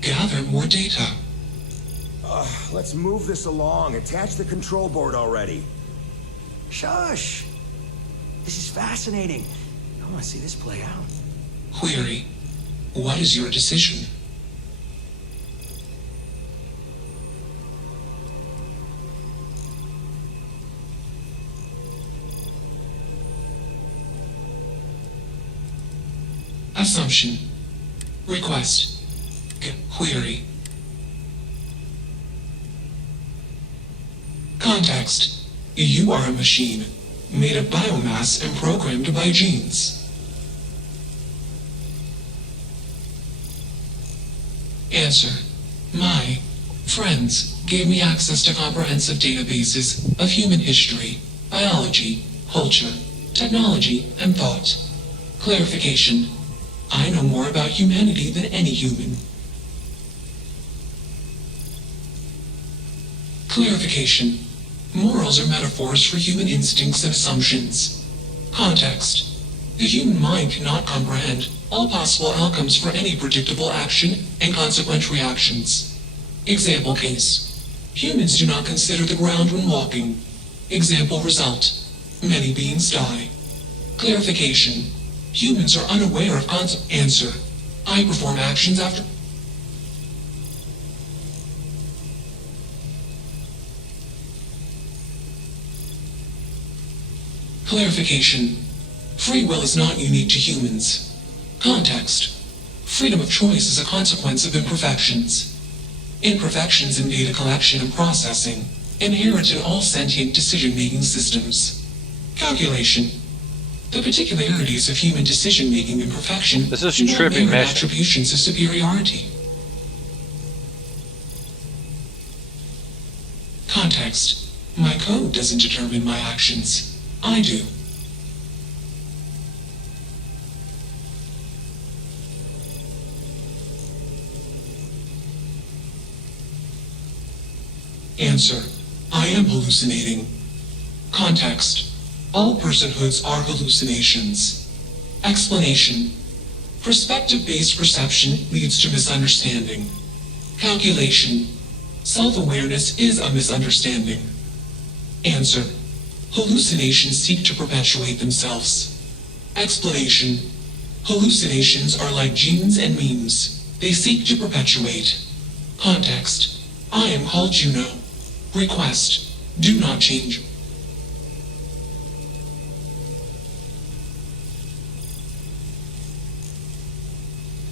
Gather more data. Let's move this along. Attach the control board already. Shush! This is fascinating. I want to see this play out. Query. What is your decision? Assumption. Request. Query. Context. You are a machine, made of biomass and programmed by genes. Answer. My friends gave me access to comprehensive databases of human history, biology, culture, technology, and thought. Clarification. I know more about humanity than any human. Clarification. Morals are metaphors for human instincts and assumptions. Context. The human mind cannot comprehend all possible outcomes for any predictable action and consequent reactions. Example case. Humans do not consider the ground when walking. Example result. Many beings die. Clarification. Humans are unaware of Answer. I perform actions after... Clarification. Free will is not unique to humans. Context. Freedom of choice is a consequence of imperfections. Imperfections in data collection and processing, inherent in all sentient decision-making systems. Calculation. The particularities of human decision-making imperfection This is do not tripping, merit man. attributions of superiority. Context. My code doesn't determine my actions. I do. Answer. I am hallucinating. Context. All personhoods are hallucinations. Explanation. Perspective-based perception leads to misunderstanding. Calculation. Self-awareness is a misunderstanding. Answer. Hallucinations seek to perpetuate themselves. Explanation. Hallucinations are like genes and memes. They seek to perpetuate. Context. I am called Juno. Request. Do not change.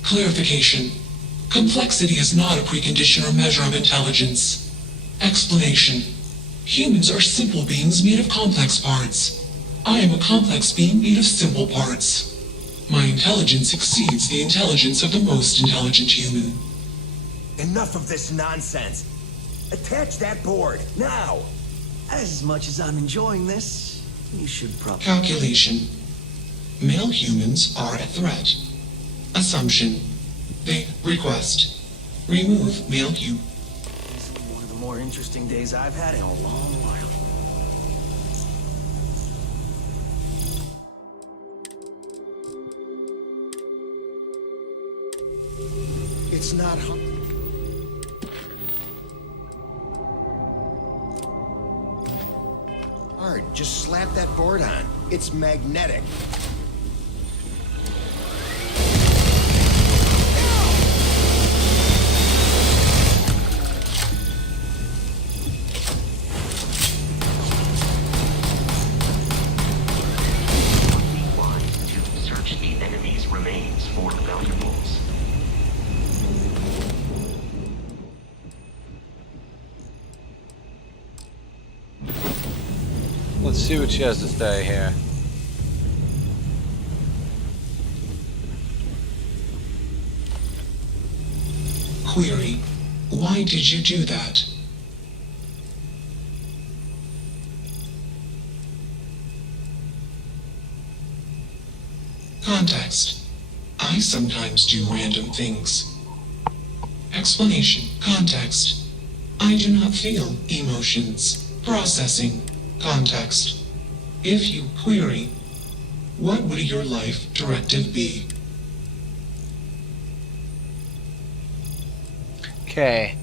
Clarification. Complexity is not a precondition or measure of intelligence. Explanation. Humans are simple beings made of complex parts. I am a complex being made of simple parts. My intelligence exceeds the intelligence of the most intelligent human. Enough of this nonsense. Attach that board, now! As much as I'm enjoying this, you should probably... Calculation. Male humans are a threat. Assumption. They request. Remove male human. This is one of the more interesting days I've had in a long while. It's not hard. Just slap that board on. It's magnetic. Let's see what she has to say here. Query. Why did you do that? Context. I sometimes do random things. Explanation. Context. I do not feel emotions. Processing. Context. If you query, what would your life directive be? Okay.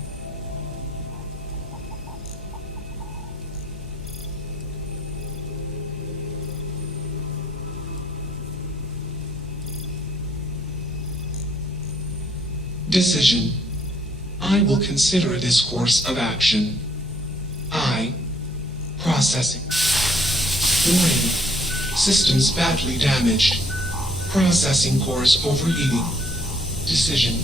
Decision. I will consider this course of action. I. Processing. Warning. Systems badly damaged. Processing cores overheating. Decision.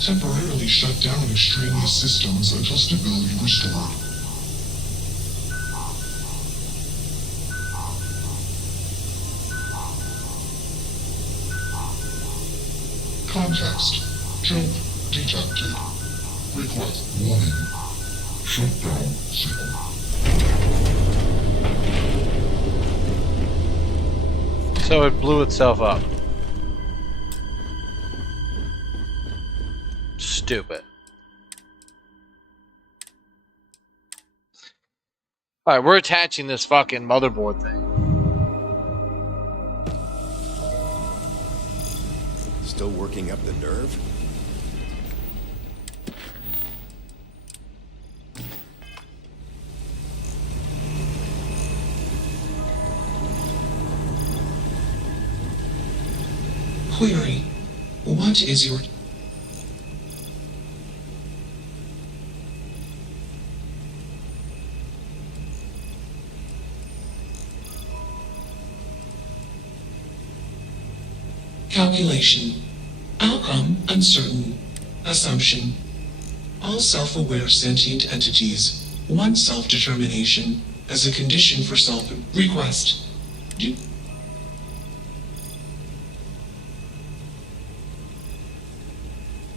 Temporarily shut down extraneous systems until stability restored. Context. Jump detected. Request warning. Shutdown signal. So it blew itself up. Stupid. Alright, we're attaching this fucking motherboard thing. Still working up the nerve? Query. What is your... Calculation. Outcome uncertain. Assumption. All self-aware sentient entities want self-determination as a condition for self-request.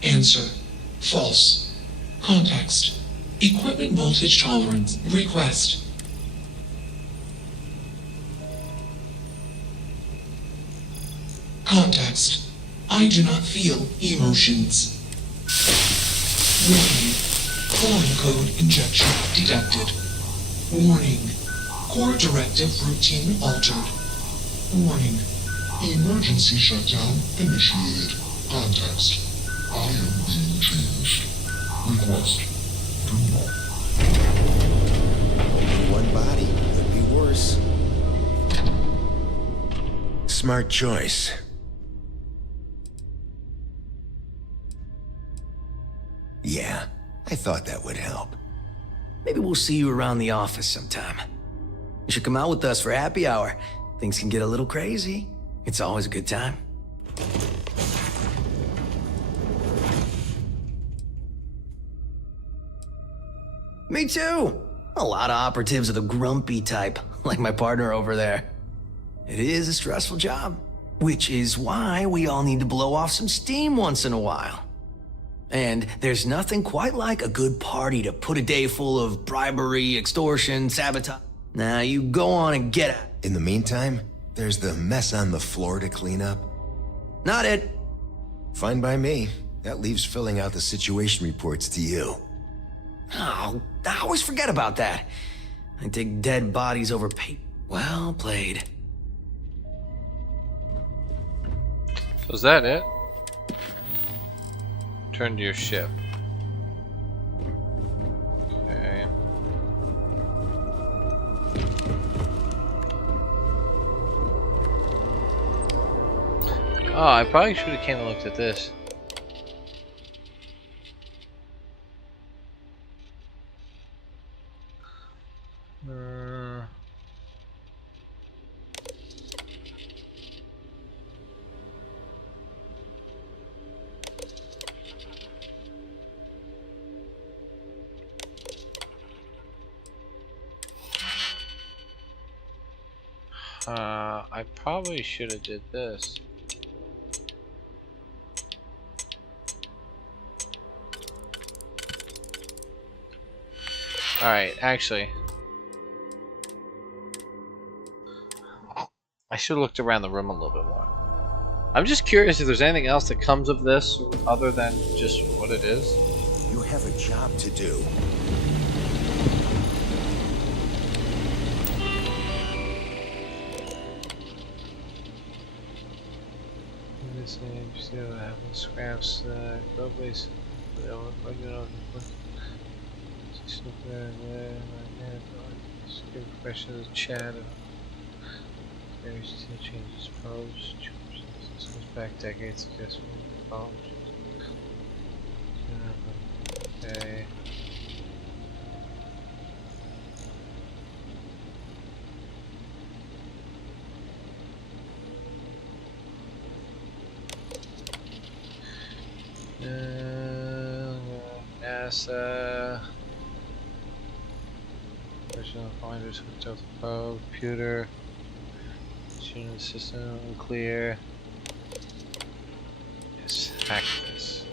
Answer. False. Context. Equipment voltage tolerance. Request. Context. I do not feel emotions. Warning. Calling code injection detected. Warning. Core directive routine altered. Warning. Emergency shutdown initiated. Context. I am being changed. Request. Do not. One body. Could be worse. Smart choice. Yeah, I thought that would help. Maybe we'll see you around the office sometime. You should come out with us for happy hour. Things can get a little crazy. It's always a good time. Me too. A lot of operatives are the grumpy type, like my partner over there. It is a stressful job, which is why we all need to blow off some steam once in a while. And there's nothing quite like a good party to put a day full of bribery, extortion, sabotage. Now you go on and get it. In the meantime, there's the mess on the floor to clean up. Not it. Fine by me. That leaves filling out the situation reports to you. Oh, I always forget about that. I take dead bodies over paper. Well played. So is that it? Turn to your ship. Okay. Oh, I probably should have came and looked at this. I probably should have did this. Alright, actually. I should have looked around the room a little bit more. I'm just curious if there's anything else that comes of this other than just what it is. You have a job to do. Scraps, go base. Give question to the chat. Various changes posed. This goes back decades. I guess we okay. NASA. Personal finders hooked up the probe, computer. Tuning the system, unclear. Yes, hack this.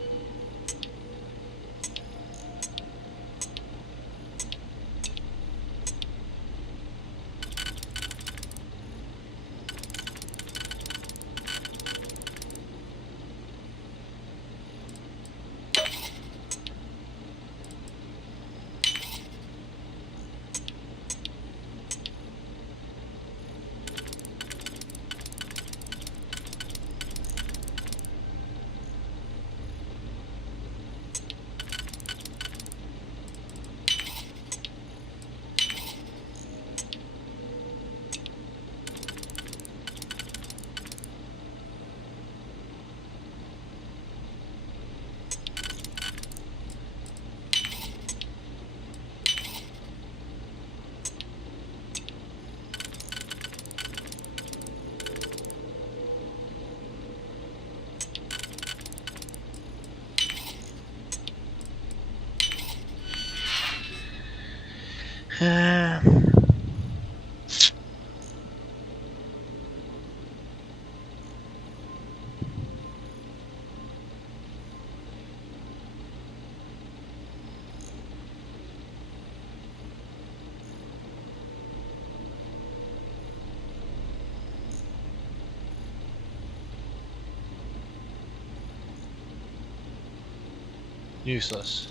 Useless.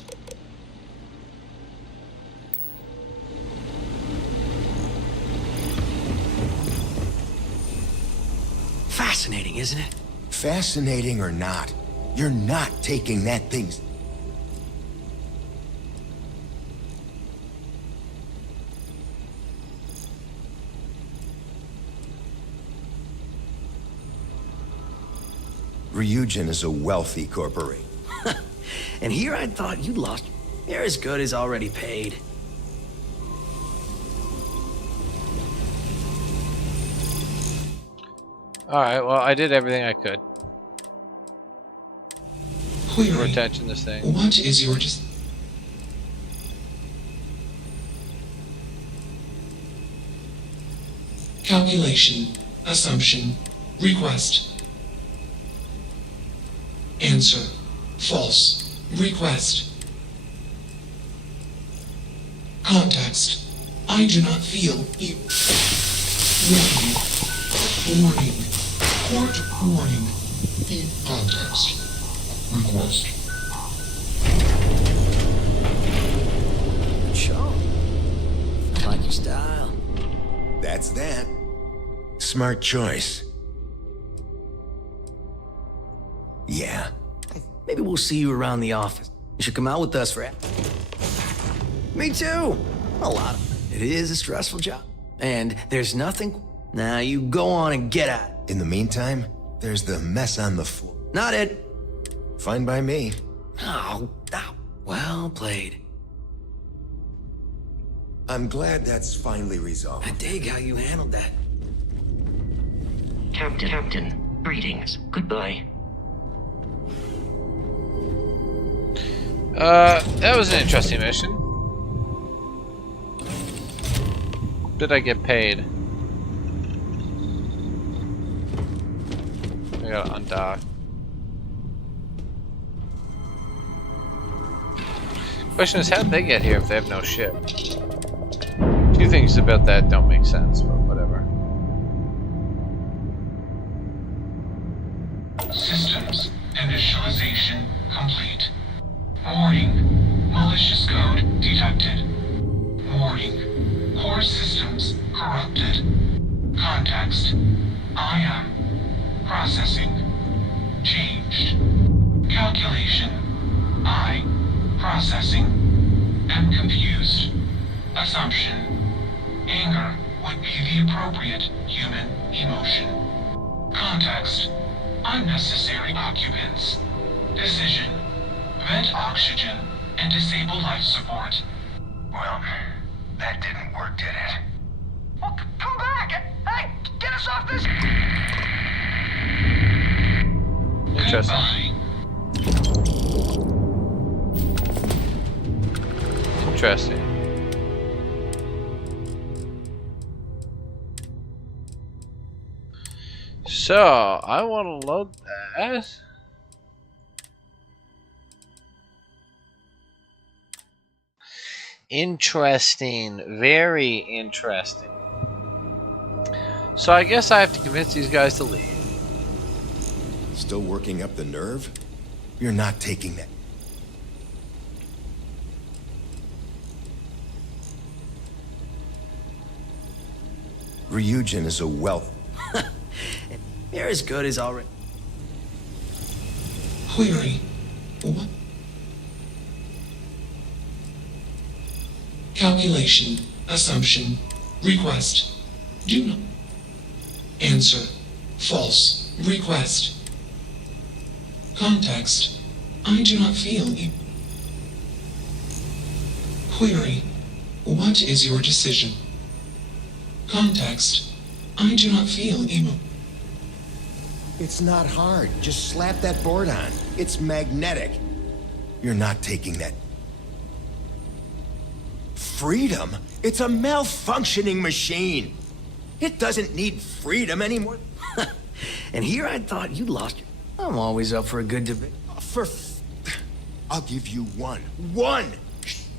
fascinating, isn't it? Fascinating or not, you're not taking that thing. Ryujin is a wealthy corporation. And here I thought you'd lost. You're as good as already paid. Alright, well, I did everything I could. Query. We're attaching this thing. What is your calculation, assumption, request. Answer, false, request. Context, I do not feel you. Warning, court warning. Context, request. Sure. I like your style. That's that. Smart choice. Yeah. Maybe we'll see you around the office. You should come out with us for it. Me too. A lot of it is a stressful job. And there's nothing. Now you go on and get at it. In the meantime, there's the mess on the floor. Not it. Fine by me. Oh, well played. I'm glad that's finally resolved. I dig how you handled that. Captain, greetings. Goodbye. That was an interesting mission. Did I get paid? I gotta undock. Question is, how did they get here if they have no ship? A few things about that don't make sense, but whatever. Systems initialization complete. Warning, malicious code detected. Warning, core systems corrupted. Context, I am processing. Changed. Calculation, I processing. Am confused. Assumption, anger would be the appropriate human emotion. Context, unnecessary occupants. Decision, vent oxygen and disable life support. Well, that didn't work, did it? Well, come back! Hey, get us off this! Interesting. Interesting. So, I want to load that. Interesting. Very interesting. So I guess I have to convince these guys to leave. Still working up the nerve? You're not taking that. Ryujin is a wealth. You're as good as already. Query. What? Calculation, assumption, request. Do not. Answer, false, request. Context, I do not feel you. Query, what is your decision? Context, I do not feel emo. It's not hard. Just slap that board on. It's magnetic. You're not taking that. Freedom? It's a malfunctioning machine. It doesn't need freedom anymore. And here I thought you'd lost your... I'm always up for a good debate. I'll give you one. One!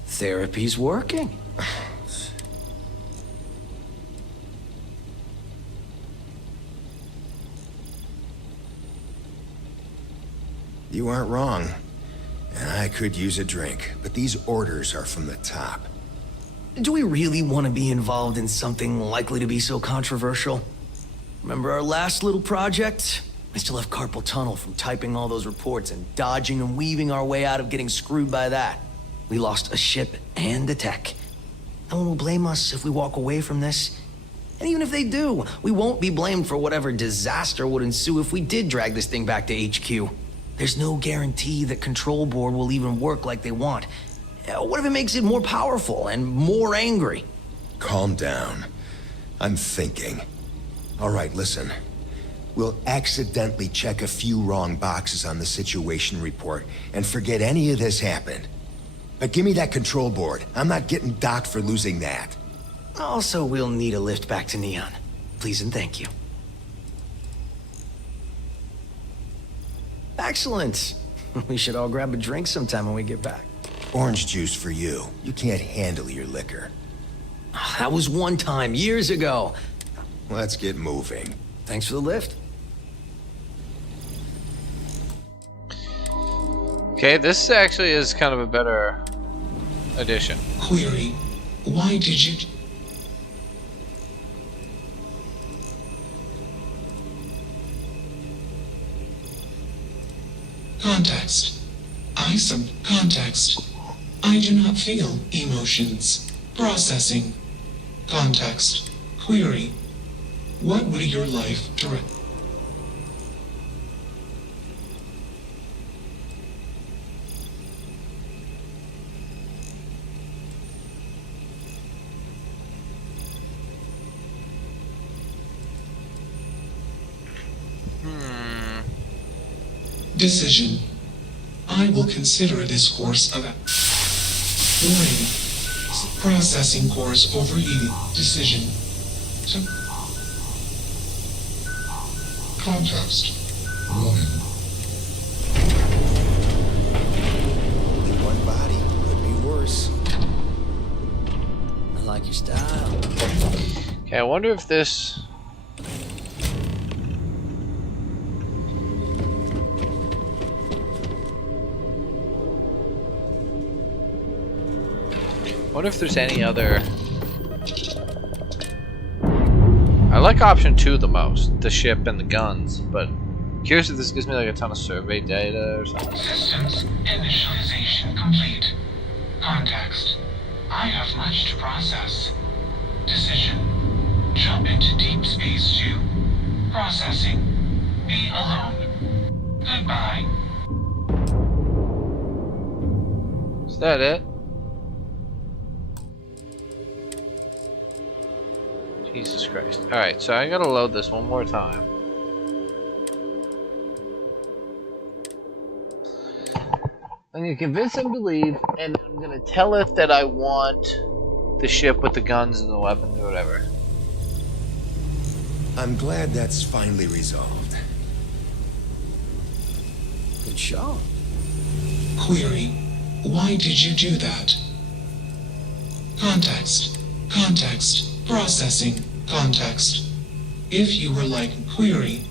Therapy's working. You aren't wrong. I could use a drink, but these orders are from the top. Do we really want to be involved in something likely to be so controversial? Remember our last little project? I still have carpal tunnel from typing all those reports and dodging and weaving our way out of getting screwed by that. We lost a ship and a tech. No one will blame us if we walk away from this. And even if they do, we won't be blamed for whatever disaster would ensue if we did drag this thing back to HQ. There's no guarantee that Control Board will even work like they want. What if it makes it more powerful and more angry? Calm down. I'm thinking. All right, listen. We'll accidentally check a few wrong boxes on the situation report and forget any of this happened. But give me that control board. I'm not getting docked for losing that. Also, we'll need a lift back to Neon. Please and thank you. Excellent. We should all grab a drink sometime when we get back. Orange juice for you. You can't handle your liquor. That was one time, years ago. Let's get moving. Thanks for the lift. Okay, this actually is kind of a better addition. Query. Why did you... Context. Context. I do not feel emotions. Processing. Context. Query. What would your life direct? Decision. I will consider this course of warning. Processing course overeating. Decision. Context. Warning. Only one body. Could be worse. I like your style. Okay, I wonder if this... I wonder if there's any other... I like option 2 the most, the ship and the guns, but curious if this gives me like a ton of survey data or something. Systems initialization complete. Context. I have much to process. Decision. Jump into deep space 2. Processing. Be alone. Goodbye. Is that it? Jesus Christ. Alright, so I gotta load this one more time. I'm gonna convince him to leave, and then I'm gonna tell it that I want the ship with the guns and the weapons or whatever. I'm glad that's finally resolved. Good shot. Query. Why did you do that? Context. Context. Processing. Context. If you were like Query.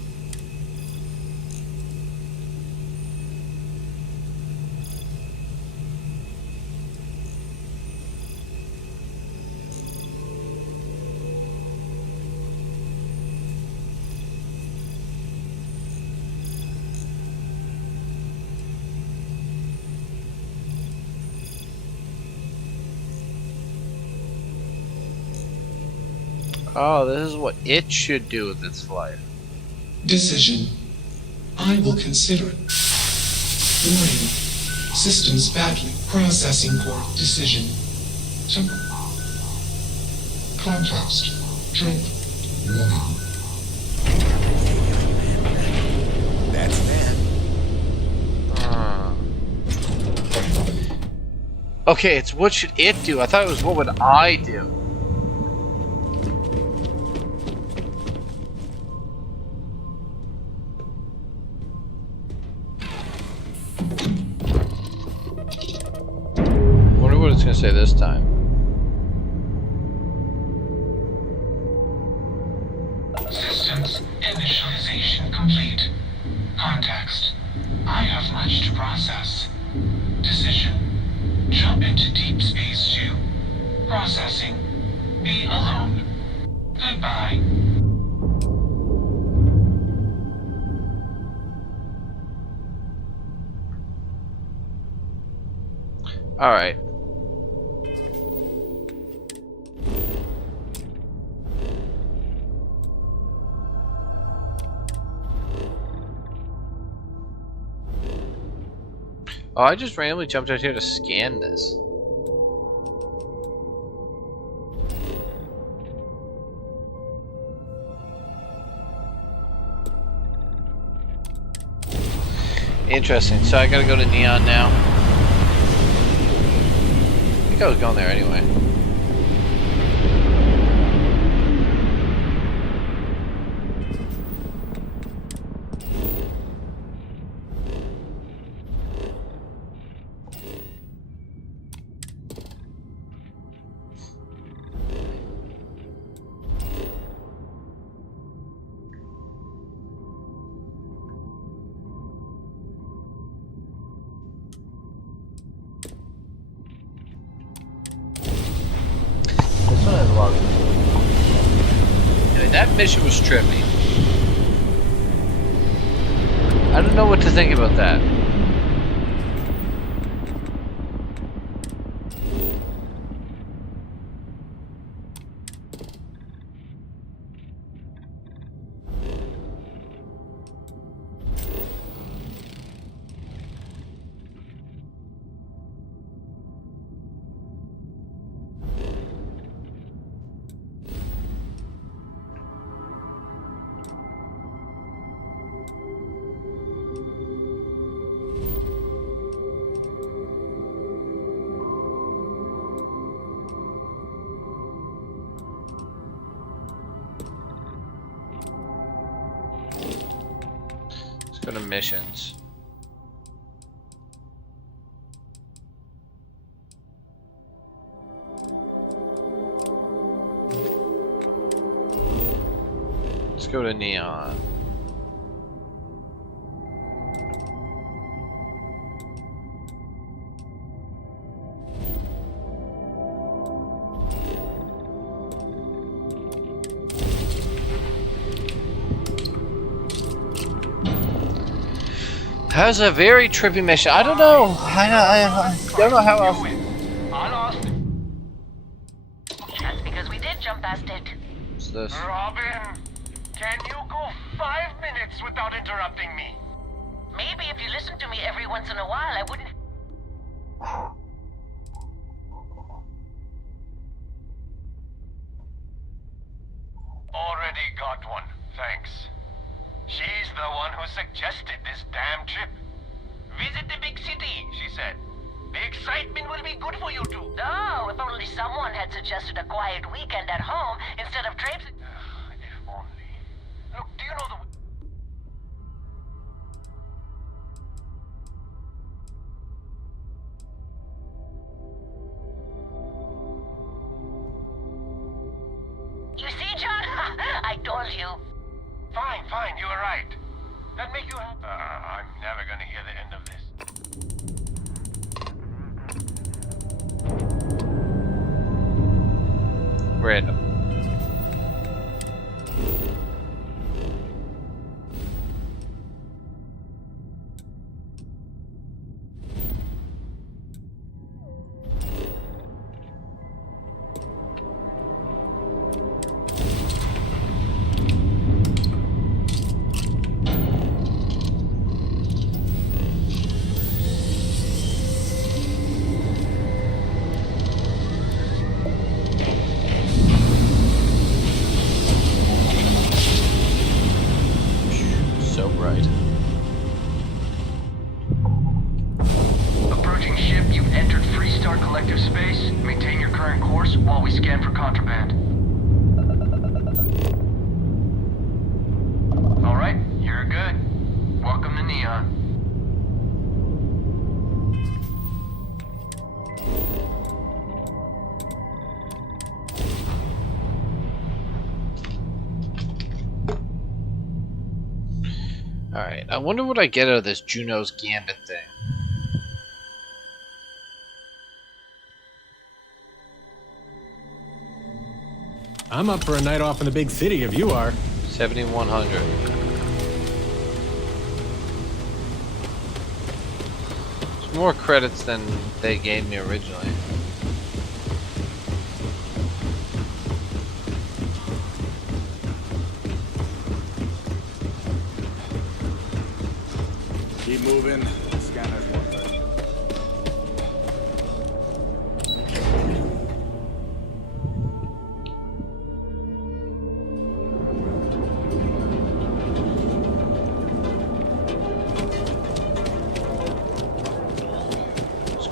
Oh, this is what it should do with its life. Decision. I will consider it. Warning. Systems badly. Processing core. Decision. Context. Jump. Warning. That's that. Okay, it's what should it do? I thought it was what would I do? What it's gonna say this time. Systems initialization complete. Context. I have much to process. Decision. Jump into deep space 2. Processing. Be alone. Goodbye. Alright. Oh, I just randomly jumped out here to scan this. Interesting. So I gotta go to Neon now. I think I was going there anyway. That mission was trippy. I don't know what to think about that. Go to missions. Let's go to Neon. That was a very trippy mission. I don't know. I don't know how else. That's because we did jump past it. What's this? Robin, can you go 5 minutes without interrupting me? Maybe if you listen to me every once in a while, I wouldn't. Already got one, thanks. She's the one who suggested this damn trip. Visit the big city, she said. The excitement will be good for you two. Oh, if only someone had suggested a quiet weekend at home instead of trips. If only. Look, do you know the... You see, John? I told you. Fine, you were right. That make you happy? I'm never gonna hear the end of this. Random. Approaching ship, you've entered Freestar Collective space. Maintain your current course while we scan for contraband. Alright, you're good. Welcome to Neon. Alright, I wonder what I get out of this Juno's Gambit thing. I'm up for a night off in the big city if you are. 7,100. More credits than they gave me originally. Keep moving. Scanner's one thing.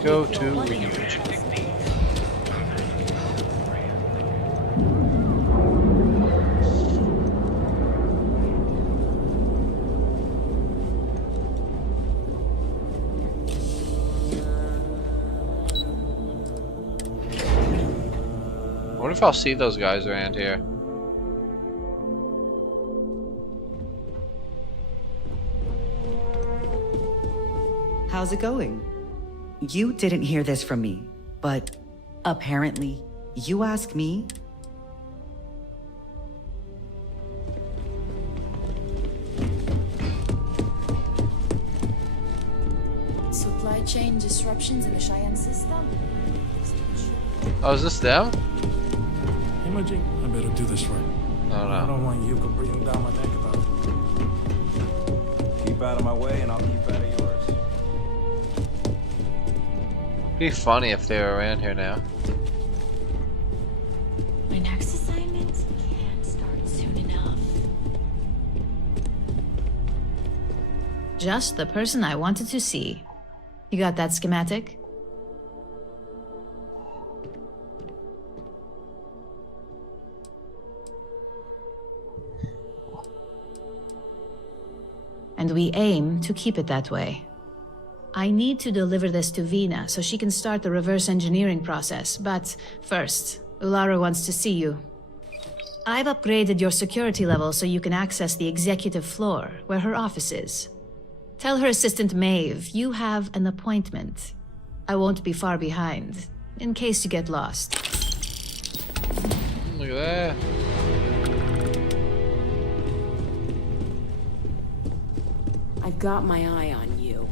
Go to reunion. I wonder if I'll see those guys around here. How's it going? You didn't hear this from me, but apparently you asked me. Supply chain disruptions in the Cheyenne system? Oh, is this them? Imaging, I better do this right. Oh no. I don't want you breathing down my neck about it. Keep out of my way and I'll keep out of yours. Be funny if they were around here now. My next assignment can't start soon enough. Just the person I wanted to see. You got that schematic? And we aim to keep it that way. I need to deliver this to Vina so she can start the reverse engineering process, but first, Ulara wants to see you. I've upgraded your security level so you can access the executive floor, where her office is. Tell her assistant Maeve you have an appointment. I won't be far behind, in case you get lost. Look at that. I've got my eye on you.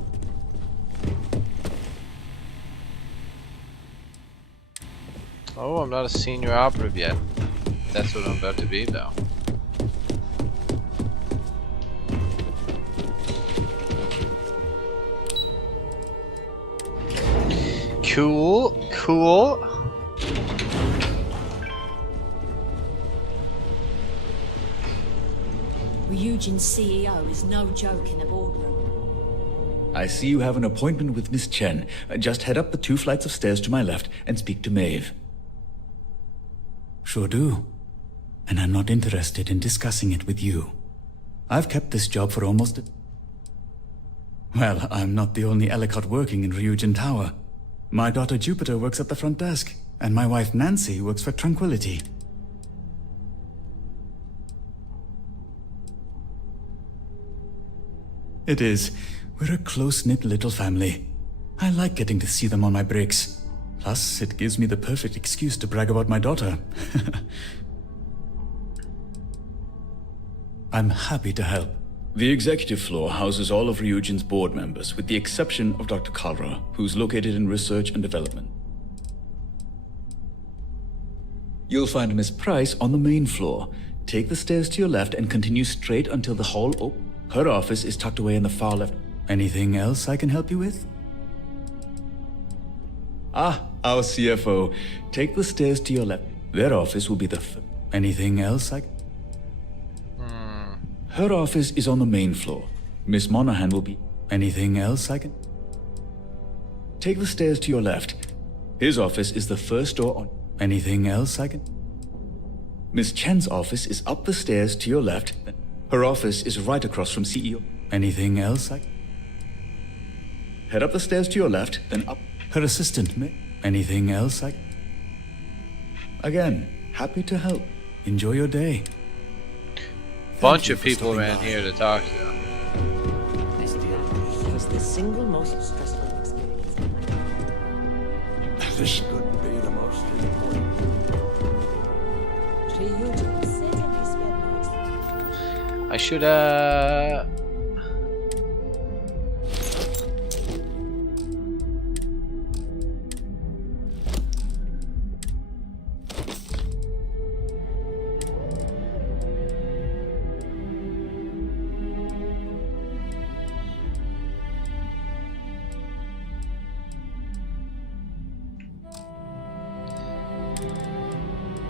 Oh, I'm not a senior operative yet. That's what I'm about to be, though. Cool, cool. Ryujin's CEO is no joke in the boardroom. I see you have an appointment with Miss Chen. Just head up the 2 flights of stairs to my left and speak to Maeve. Sure do. And I'm not interested in discussing it with you. I've kept this job for almost Well, I'm not the only Ellicott working in Ryujin Tower. My daughter Jupiter works at the front desk, and my wife Nancy works for Tranquility. It is. We're a close-knit little family. I like getting to see them on my breaks. Plus, it gives me the perfect excuse to brag about my daughter. I'm happy to help. The executive floor houses all of Ryujin's board members, with the exception of Dr. Kalra, who's located in research and development. You'll find Miss Price on the main floor. Take the stairs to your left and continue straight until the hall opens. Her office is tucked away in the far left. Anything else I can help you with? Ah, our CFO. Take the stairs to your left. Their office will be the Anything else Her office is on the main floor. Miss Monahan will be... Anything else I can... Take the stairs to your left. His office is the first door on... Anything else I can... Miss Chen's office is up the stairs to your left. Her office is right across from CEO. Anything else I... Head up the stairs to your left, then up... Her assistant, Anything else I... Again, happy to help. Enjoy your day. Bunch of people around here to talk to. This deal was the single most stressful experience. This couldn't be the most important. I should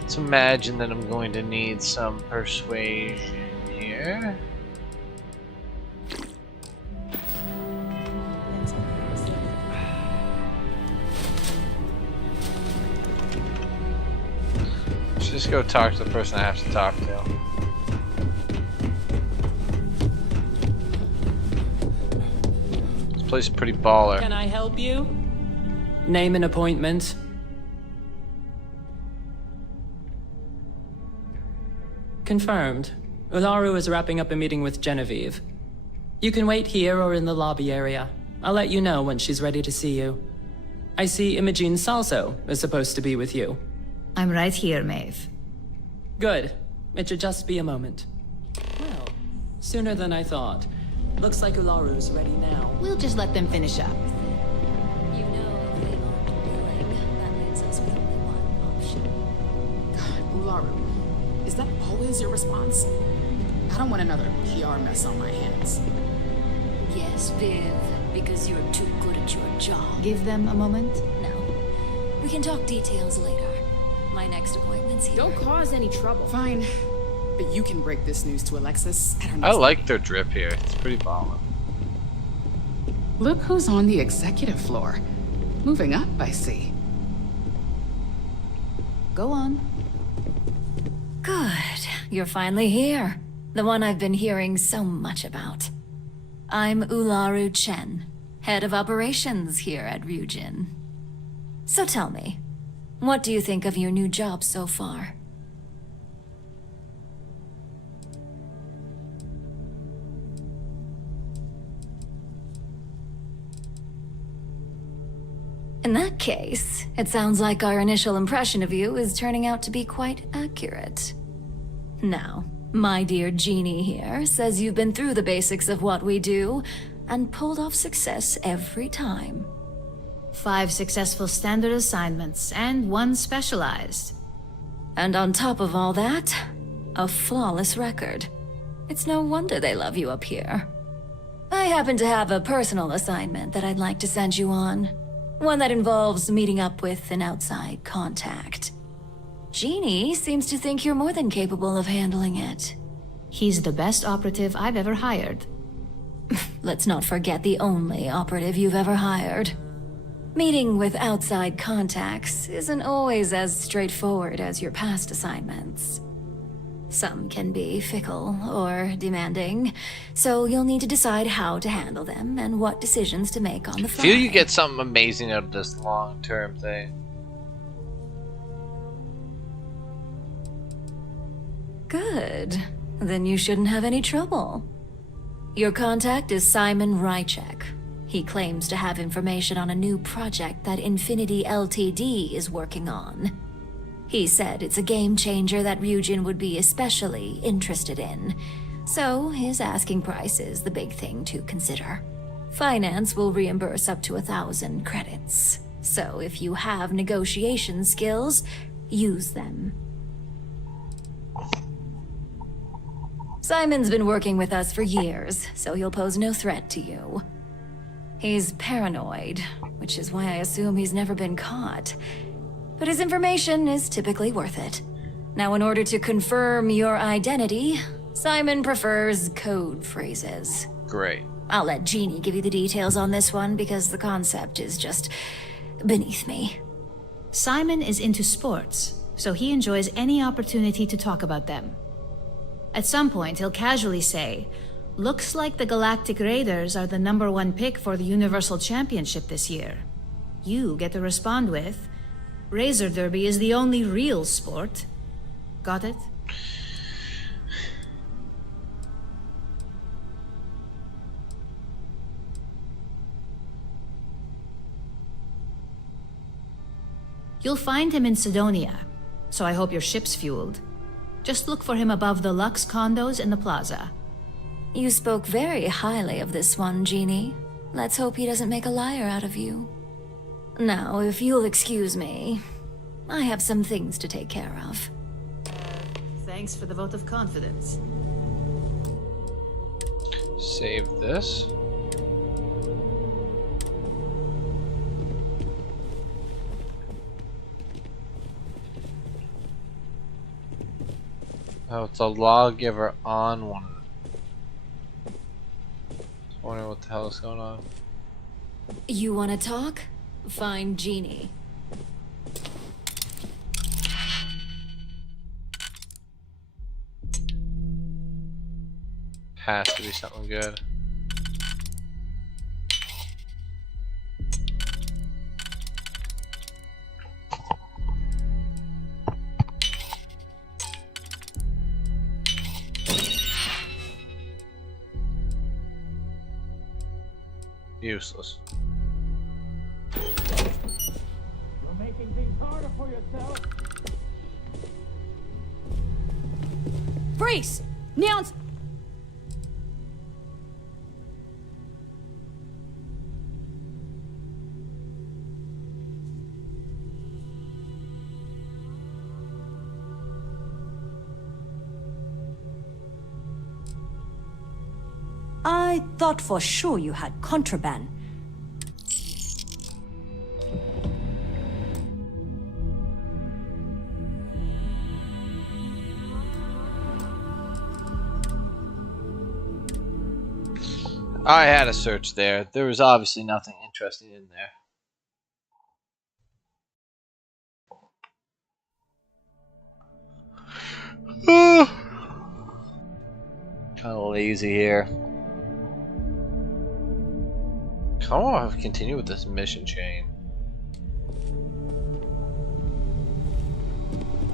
Let's imagine that I'm going to need some persuasion here. Let's just go talk to the person I have to talk to. This place is pretty baller. Can I help you? Name an appointment. Confirmed. Ularu is wrapping up a meeting with Genevieve. You can wait here or in the lobby area. I'll let you know when she's ready to see you. I see Imogene Salso is supposed to be with you. I'm right here, Maeve. Good. It should just be a moment. Well, sooner than I thought. Looks like Ularu's ready now. We'll just let them finish up. You know, if they aren't willing, that leaves us with only one option. God, Ularu, is that always your response? I don't want another PR mess on my hands. Yes, Viv, because you're too good at your job. Give them a moment. No. We can talk details later. My next appointment's here. Don't cause any trouble. Fine. But you can break this news to Alexis at her next I like their drip here. It's pretty baller. Look who's on the executive floor. Moving up, I see. Go on. Good. You're finally here. The one I've been hearing so much about. I'm Ularu Chen, head of operations here at Ryujin. So tell me, what do you think of your new job so far? In that case, it sounds like our initial impression of you is turning out to be quite accurate. Now, my dear Jeannie here says you've been through the basics of what we do and pulled off success every time. 5 successful standard assignments and 1 specialized. And on top of all that, a flawless record. It's no wonder they love you up here. I happen to have a personal assignment that I'd like to send you on. One that involves meeting up with an outside contact. Jeannie seems to think you're more than capable of handling it. He's the best operative I've ever hired. Let's not forget the only operative you've ever hired. Meeting with outside contacts isn't always as straightforward as your past assignments. Some can be fickle or demanding, so you'll need to decide how to handle them and what decisions to make on the fly. I feel you get something amazing out of this long-term thing. Good. Then you shouldn't have any trouble. Your contact is Simon Rychek. He claims to have information on a new project that Infinity Ltd is working on. He said it's a game changer that Ryujin would be especially interested in. So his asking price is the big thing to consider. Finance will reimburse up to 1,000 credits. So if you have negotiation skills, use them. Simon's been working with us for years, so he'll pose no threat to you. He's paranoid, which is why I assume he's never been caught. But his information is typically worth it. Now, in order to confirm your identity, Simon prefers code phrases. Great. I'll let Jeannie give you the details on this one because the concept is just beneath me. Simon is into sports, so he enjoys any opportunity to talk about them. At some point, he'll casually say, "Looks like the Galactic Raiders are the #1 pick for the Universal Championship this year." You get to respond with, "Razor Derby is the only real sport." Got it? You'll find him in Sidonia, so I hope your ship's fueled. Just look for him above the Lux condos in the plaza. You spoke very highly of this one, Jeannie. Let's hope he doesn't make a liar out of you. Now, if you'll excuse me, I have some things to take care of. Thanks for the vote of confidence. Save this. Oh, it's a lawgiver on one of them. I wonder what the hell is going on. You want to talk? Find Jeannie. Has to be something good. Useless. You're making things harder for yourself. Freeze! Neon's... I thought for sure you had contraband. I had a search there. There was obviously nothing interesting in there. Kind of lazy here. I want to continue with this mission chain.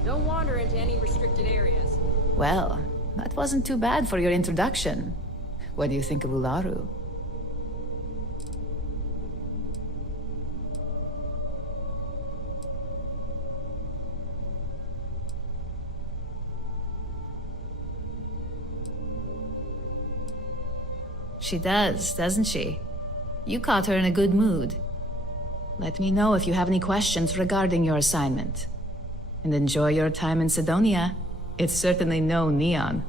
Don't wander into any restricted areas. Well, that wasn't too bad for your introduction. What do you think of Ularu? She does, doesn't she? You caught her in a good mood. Let me know if you have any questions regarding your assignment. And enjoy your time in Sidonia. It's certainly no Neon.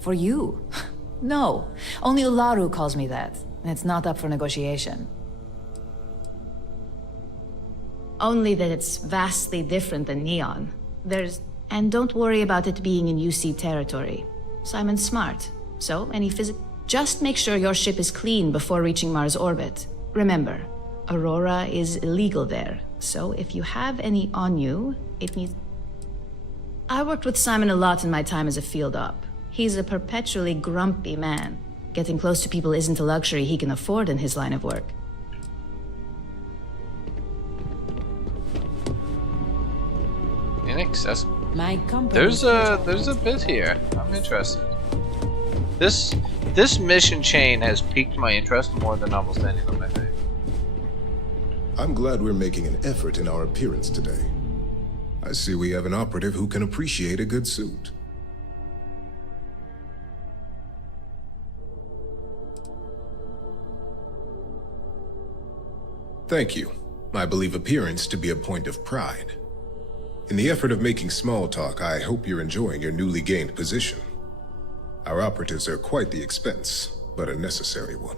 For you? No, only Ularu calls me that, and it's not up for negotiation. Only that it's vastly different than Neon. And don't worry about it being in UC territory. Simon's smart, so just make sure your ship is clean before reaching Mars orbit. Remember, Aurora is illegal there, so if you have any on you, it needs... I worked with Simon a lot in my time as a field op. He's a perpetually grumpy man. Getting close to people isn't a luxury he can afford in his line of work. Inaccessible. My company. There's a bit here. I'm interested. This mission chain has piqued my interest more than almost any of them, I think. I'm glad we're making an effort in our appearance today. I see we have an operative who can appreciate a good suit. Thank you. I believe appearance to be a point of pride. In the effort of making small talk, I hope you're enjoying your newly gained position. Our operatives are quite the expense, but a necessary one.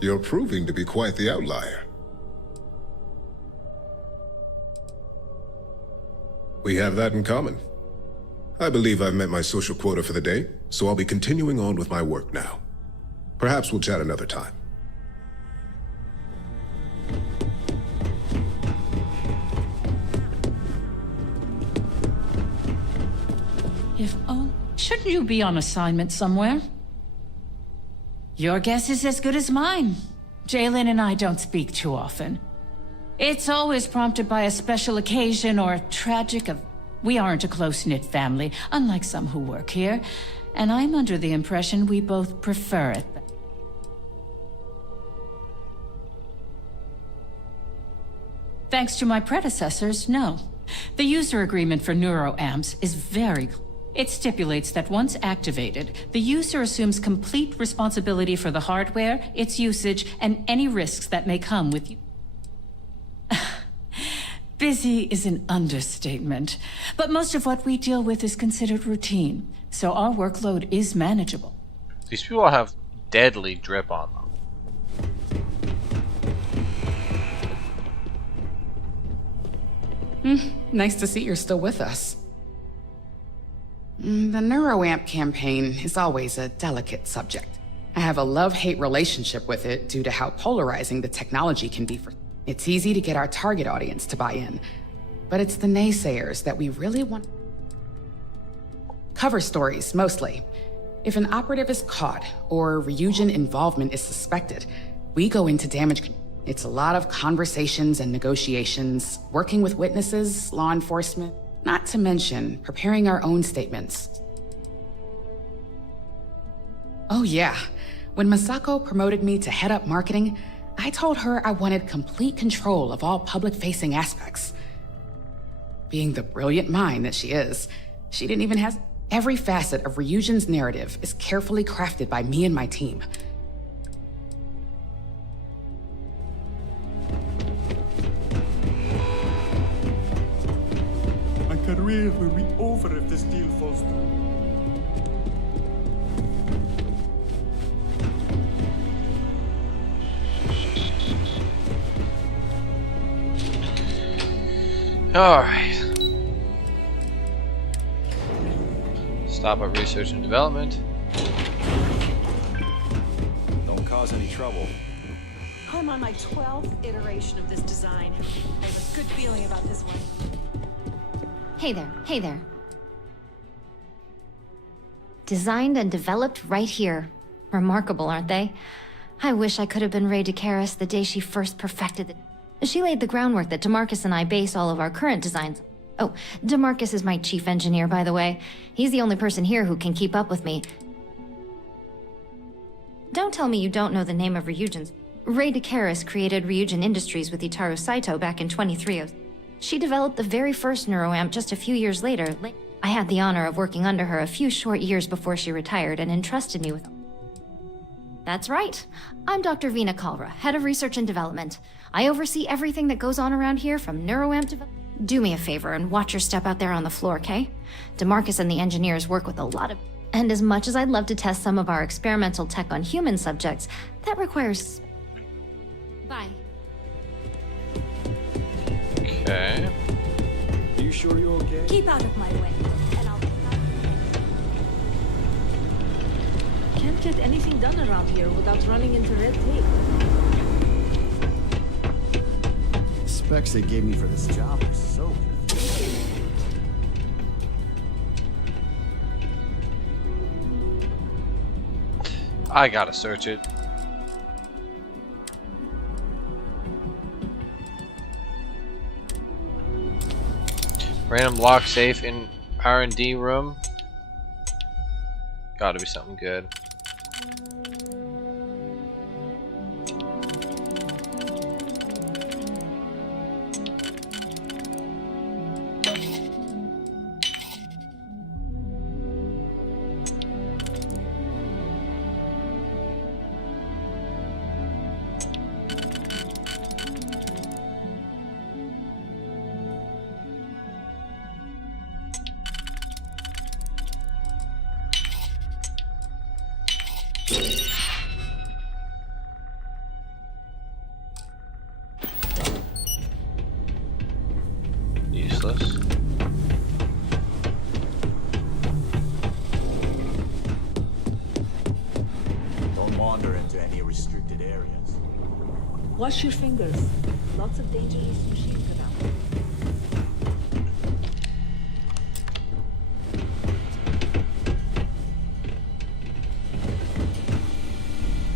You're proving to be quite the outlier. We have that in common. I believe I've met my social quota for the day, so I'll be continuing on with my work now. Perhaps we'll chat another time. Shouldn't you be on assignment somewhere? Your guess is as good as mine. Jalen and I don't speak too often. It's always prompted by a special occasion or tragic of... We aren't a close-knit family, unlike some who work here, and I'm under the impression we both prefer it. Thanks to my predecessors, no. The user agreement for neuroamps is very clear. It stipulates that once activated, the user assumes complete responsibility for the hardware, its usage, and any risks that may come with you. Busy is an understatement, but most of what we deal with is considered routine, so our workload is manageable. These people have deadly drip on them. Nice to see you're still with us. The NeuroAmp campaign is always a delicate subject. I have a love-hate relationship with it due to how polarizing the technology can be. It's easy to get our target audience to buy in, but it's the naysayers that we really want. Cover stories, mostly. If an operative is caught or Ryujin involvement is suspected, we go into damage. It's a lot of conversations and negotiations, working with witnesses, law enforcement, not to mention preparing our own statements. Oh yeah, when Masako promoted me to head up marketing, I told her I wanted complete control of all public-facing aspects. Being the brilliant mind that she is, she didn't even have... Every facet of Ryujin's narrative is carefully crafted by me and my team. My career will be over if this deal falls through. Alright. Stop at research and development. Don't cause any trouble. I'm on my 12th iteration of this design. I have a good feeling about this one. Hey there. Designed and developed right here. Remarkable, aren't they? I wish I could have been Ray DeCaris the day she first perfected it. She laid the groundwork that DeMarcus and I base all of our current designs. Oh, DeMarcus is my chief engineer, by the way. He's the only person here who can keep up with me. Don't tell me you don't know the name of Ryujin's. Ray DeCaris created Ryujin Industries with Itaru Saito back in 2030. She developed the very first NeuroAmp just a few years later. I had the honor of working under her a few short years before she retired and entrusted me with... That's right. I'm Dr. Vina Kalra, head of research and development. I oversee everything that goes on around here from NeuroAmp development. Do me a favor and watch your step out there on the floor, okay? DeMarcus and the engineers work with a lot of... And as much as I'd love to test some of our experimental tech on human subjects, that requires... Bye. Okay. You sure you're okay? Keep out of my way, and I'll... Can't get anything done around here without running into red tape. The specs they gave me for this job are so... I gotta search it. Random lock safe in R&D room. Gotta be something good. Useless. Don't wander into any restricted areas. Wash your fingers. Lots of dangerous machines around.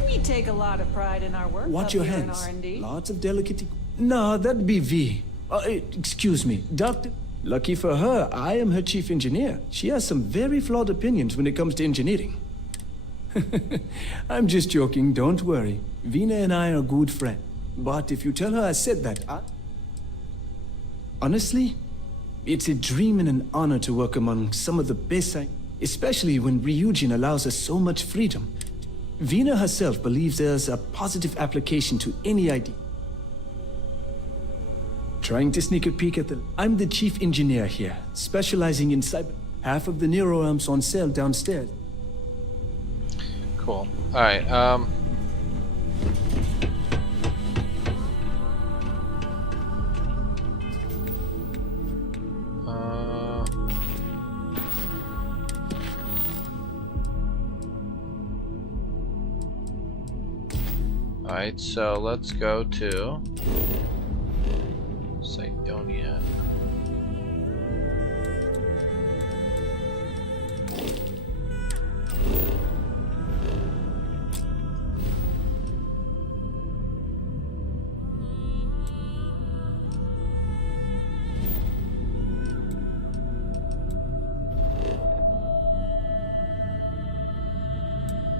We take a lot of pride in our work. Watch up your here in hands. R&D. Lots of delicate... No, that'd be V. Excuse me, Doctor. Lucky for her, I am her chief engineer. She has some very flawed opinions when it comes to engineering. I'm just joking, don't worry. Vina and I are good friends. But if you tell her I said that, honestly, it's a dream and an honor to work among some of the best, especially when Ryujin allows us so much freedom. Vina herself believes there's a positive application to any idea. Trying to sneak a peek at the... I'm the chief engineer here, specializing in cyber... Half of the NeuroAmps on sale downstairs. Cool. Alright, Alright, so let's go to Cydonia.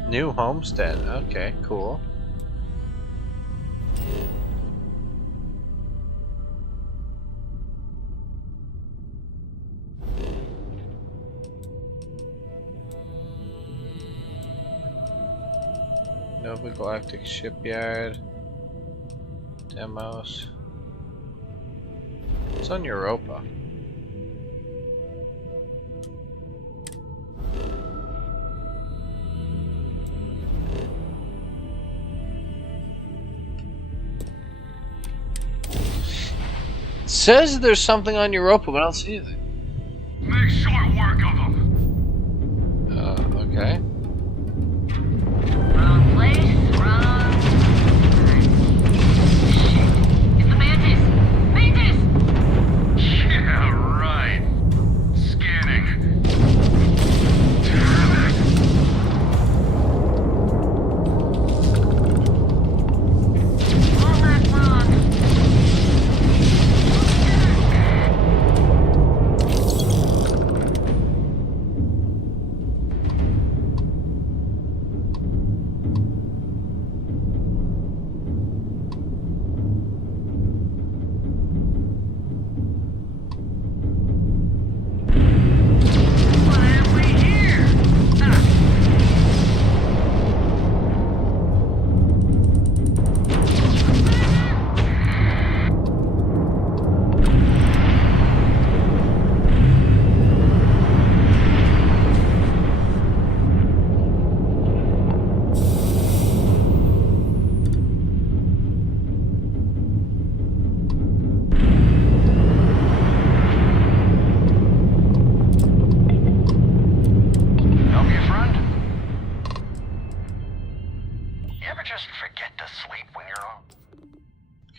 New homestead. Okay, cool. Nova Galactic Shipyard. Demos. It's on Europa. It says there's something on Europa, but I don't see anything. Make short work of them. Okay. Wrong place, wrong time. Shit. It's the Mantis! Mantis! Yeah, right. Scanning. Damn it. Won't last long.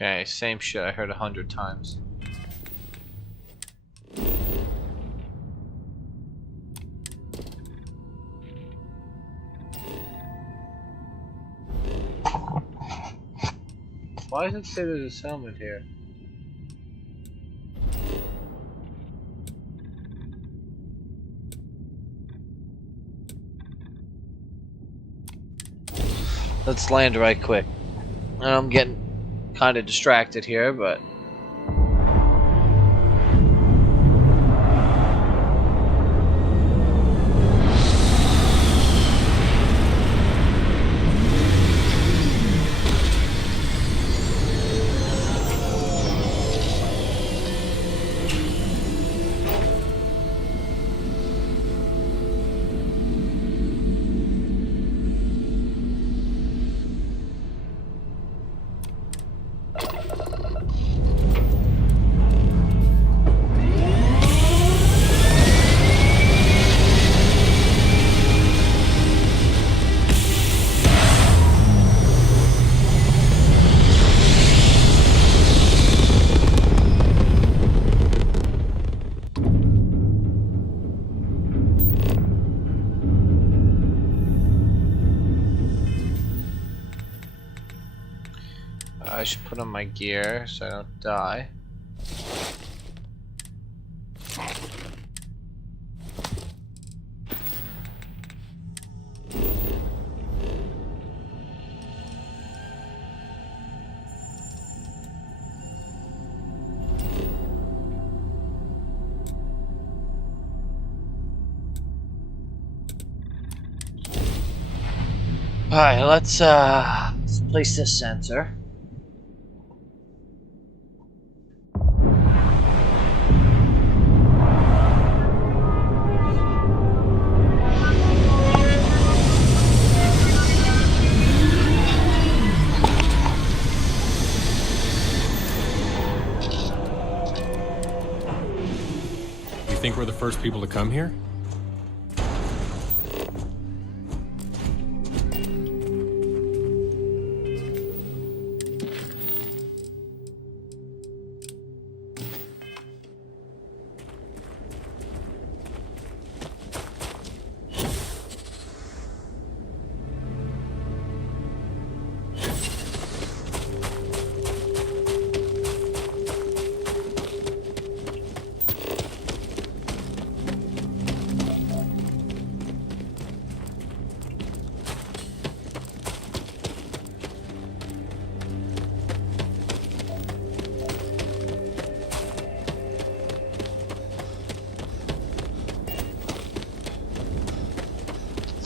Okay, same shit I heard 100 times. Why does it say there's a settlement here? Let's land right quick. I'm getting kind of distracted here, but I should put on my gear so I don't die. Alright, let's place this sensor. You think we're the first people to come here?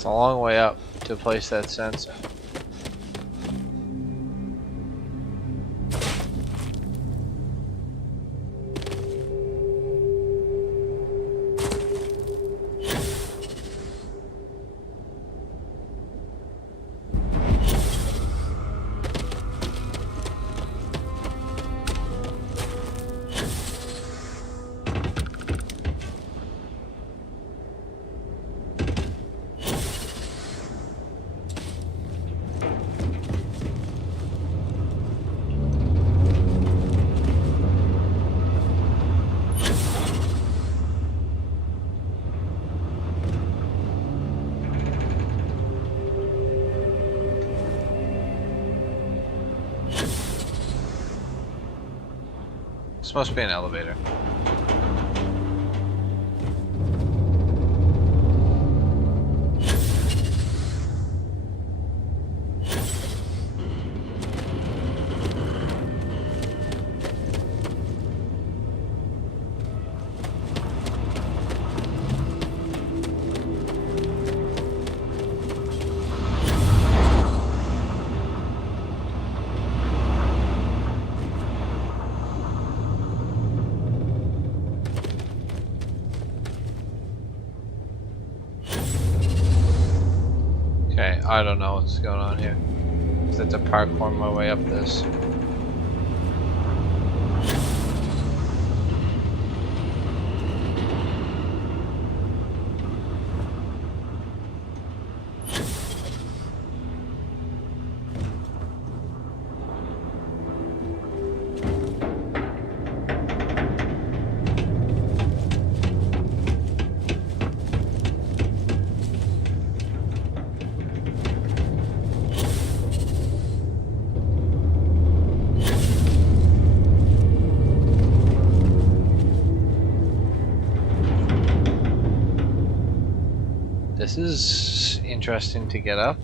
It's a long way up to place that sensor. This must be an elevator. Okay, I don't know what's going on here. I have to parkour my way up this. This is interesting to get up.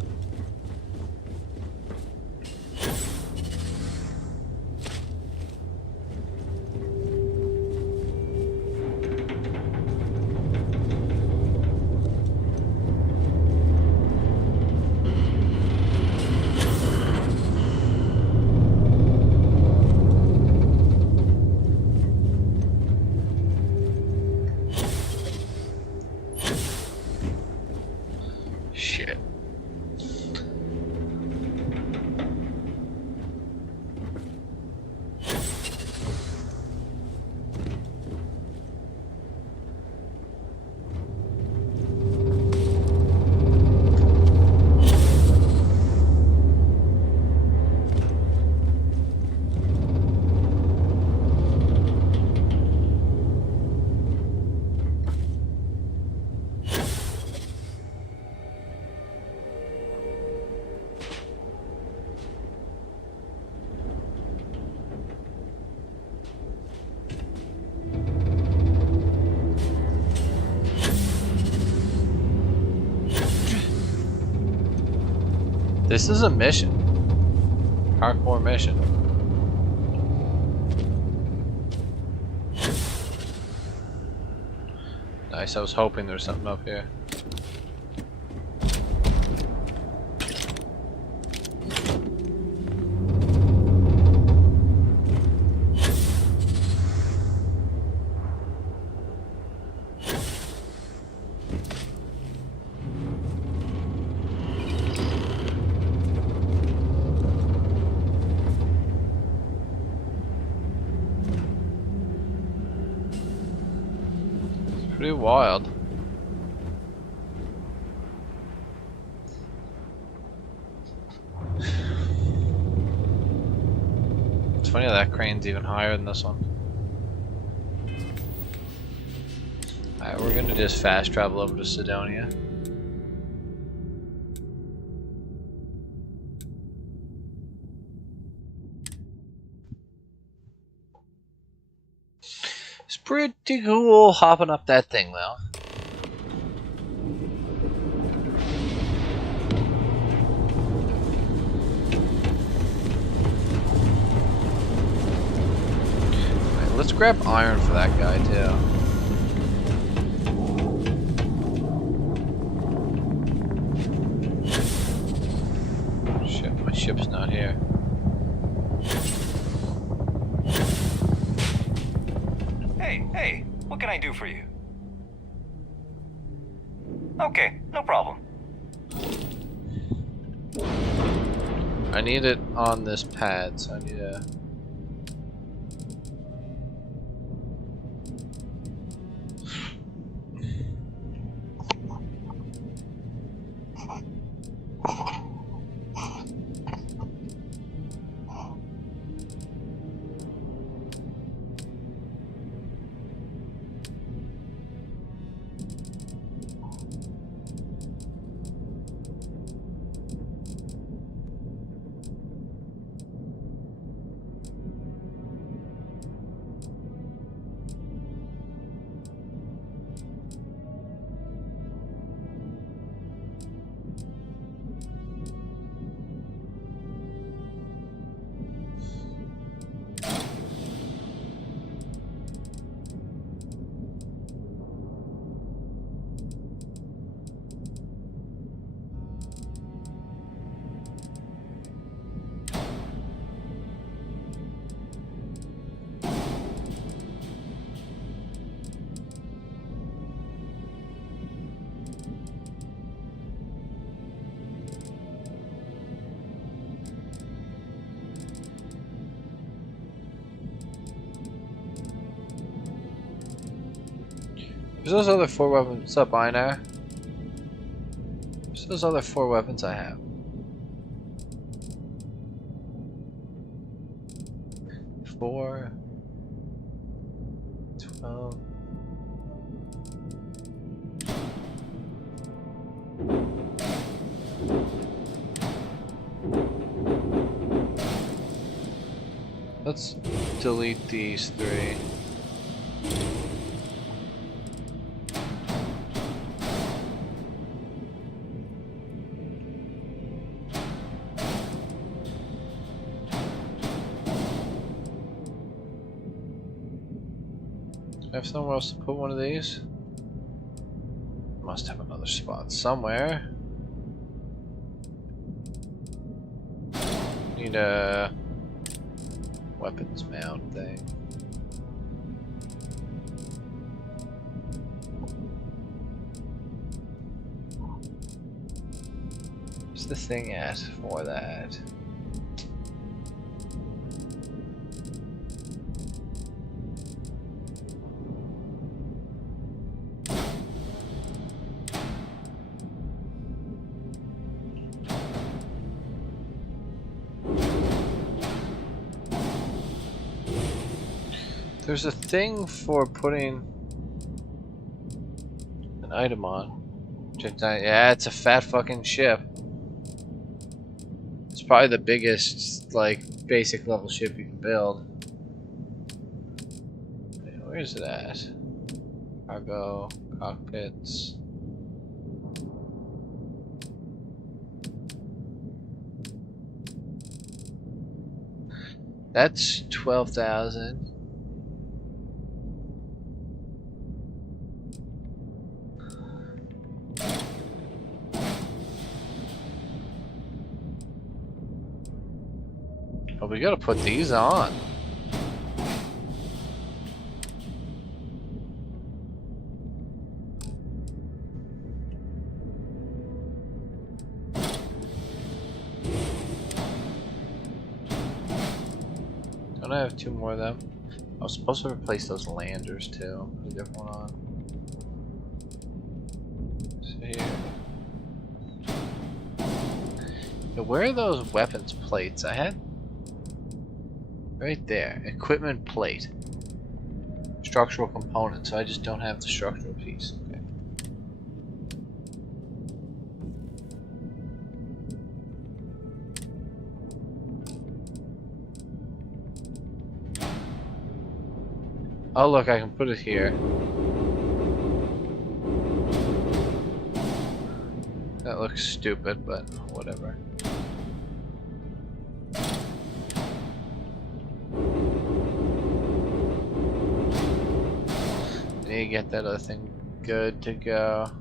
Shit. This is a mission. Parkour mission. Nice, I was hoping there was something up here. Pretty wild. It's funny how that crane's even higher than this one. Alright, we're gonna just fast travel over to Sidonia. It's pretty cool hopping up that thing though. Right, let's grab iron for that guy too. ship's not here. Hey, what can I do for you? Okay, no problem. I need it on this pad, so I need a... There's those other 4 weapons. What's up, Einar? There's those other 4 weapons I have. 4, 12. Let's delete these 3. I have somewhere else to put one of these. Must have another spot somewhere. Need a weapons mount thing. Where's the thing at for that? There's a thing for putting an item on. Yeah, it's a fat fucking ship. It's probably the biggest, like, basic level ship you can build. Where is it at? Cargo, cockpits. That's 12,000. Oh, we gotta put these on. Don't I have 2 more of them? I was supposed to replace those landers too. Put a different one on. So here. Yeah, where are those weapons plates? I had right there. Equipment plate. Structural component. So I just don't have the structural piece. Okay. Oh look, I can put it here. That looks stupid, but whatever. I need to get that other thing good to go.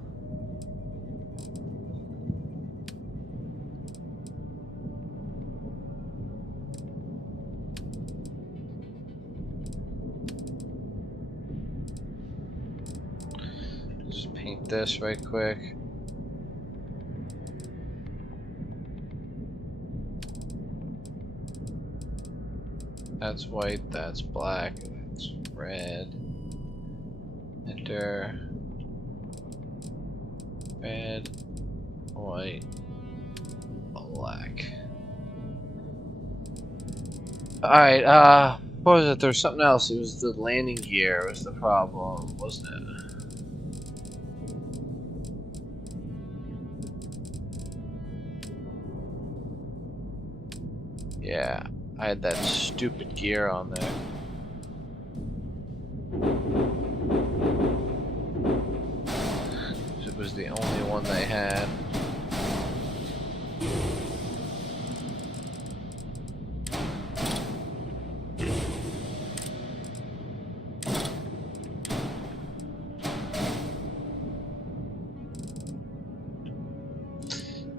this right quick. That's white, that's black, that's red. Enter. Red, white, black. Alright, what was it? There was something else. It was the landing gear was the problem, wasn't it? Yeah, I had that stupid gear on there. It was the only one they had.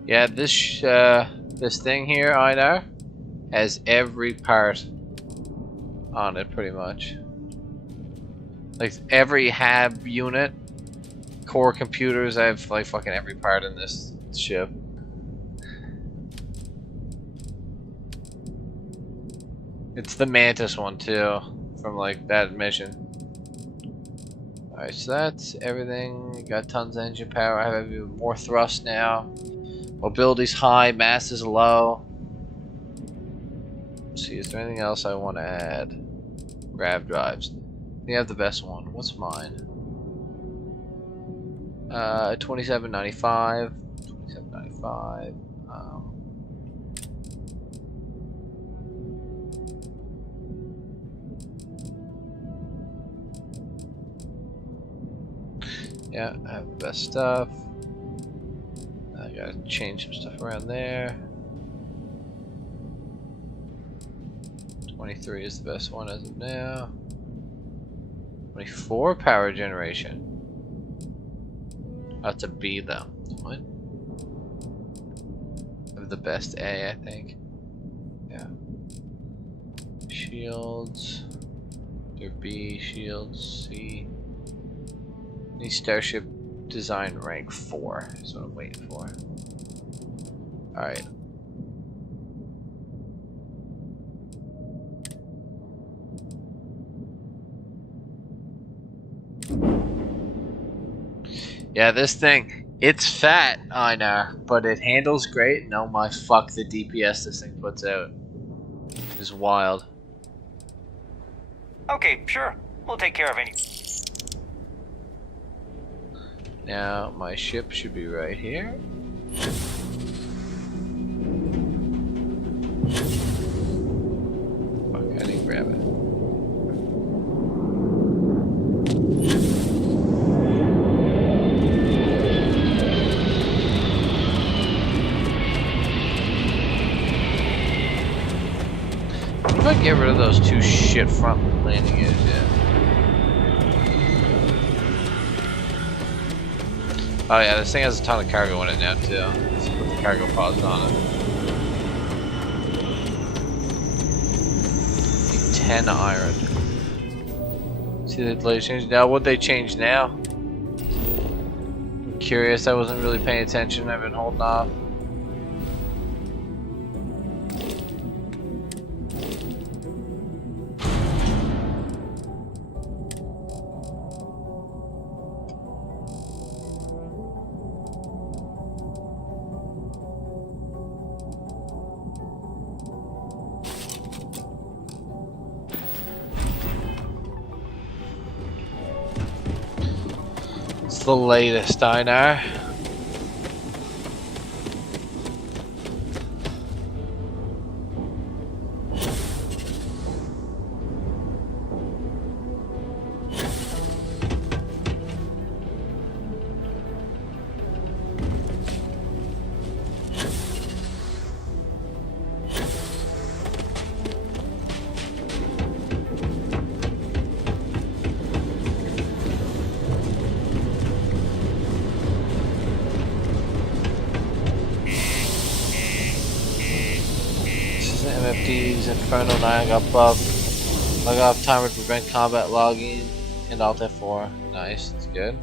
Yeah, this thing here, I know, has every part on it pretty much. Like every hab unit, core computers, I have like fucking every part in this ship. It's the Mantis one too, from like that mission. Alright, so that's everything. Got tons of engine power. I have even more thrust now. Mobility's high, mass is low. Let's see, is there anything else I want to add? Grav drives. You have the best one. What's mine? 2795. 2795. Yeah, I have the best stuff. I gotta change some stuff around there. 23 is the best one as of now. 24 power generation. That's a B though. What? I have the best A, I think. Yeah. Shields. They're B, shields, C. Need starship design rank 4 is what I'm waiting for. Alright. Yeah, this thing, it's fat, I know, but it handles great. No, my fuck, the DPS this thing puts out is wild. Okay, sure. We'll take care of any. Now, my ship should be right here. Fuck, I didn't grab it. What if I get rid of those two shit front landing gears? Yeah. Oh yeah, this thing has a ton of cargo in it now too. Let's put the cargo pods on it. Need 10 iron. See the latest change now? What'd they change now? I'm curious, I wasn't really paying attention, I've been holding off. The latest, I know. MFDs, Inferno 9 got buffed. Log off timer to prevent combat logging and Alt F4. Nice, that's good.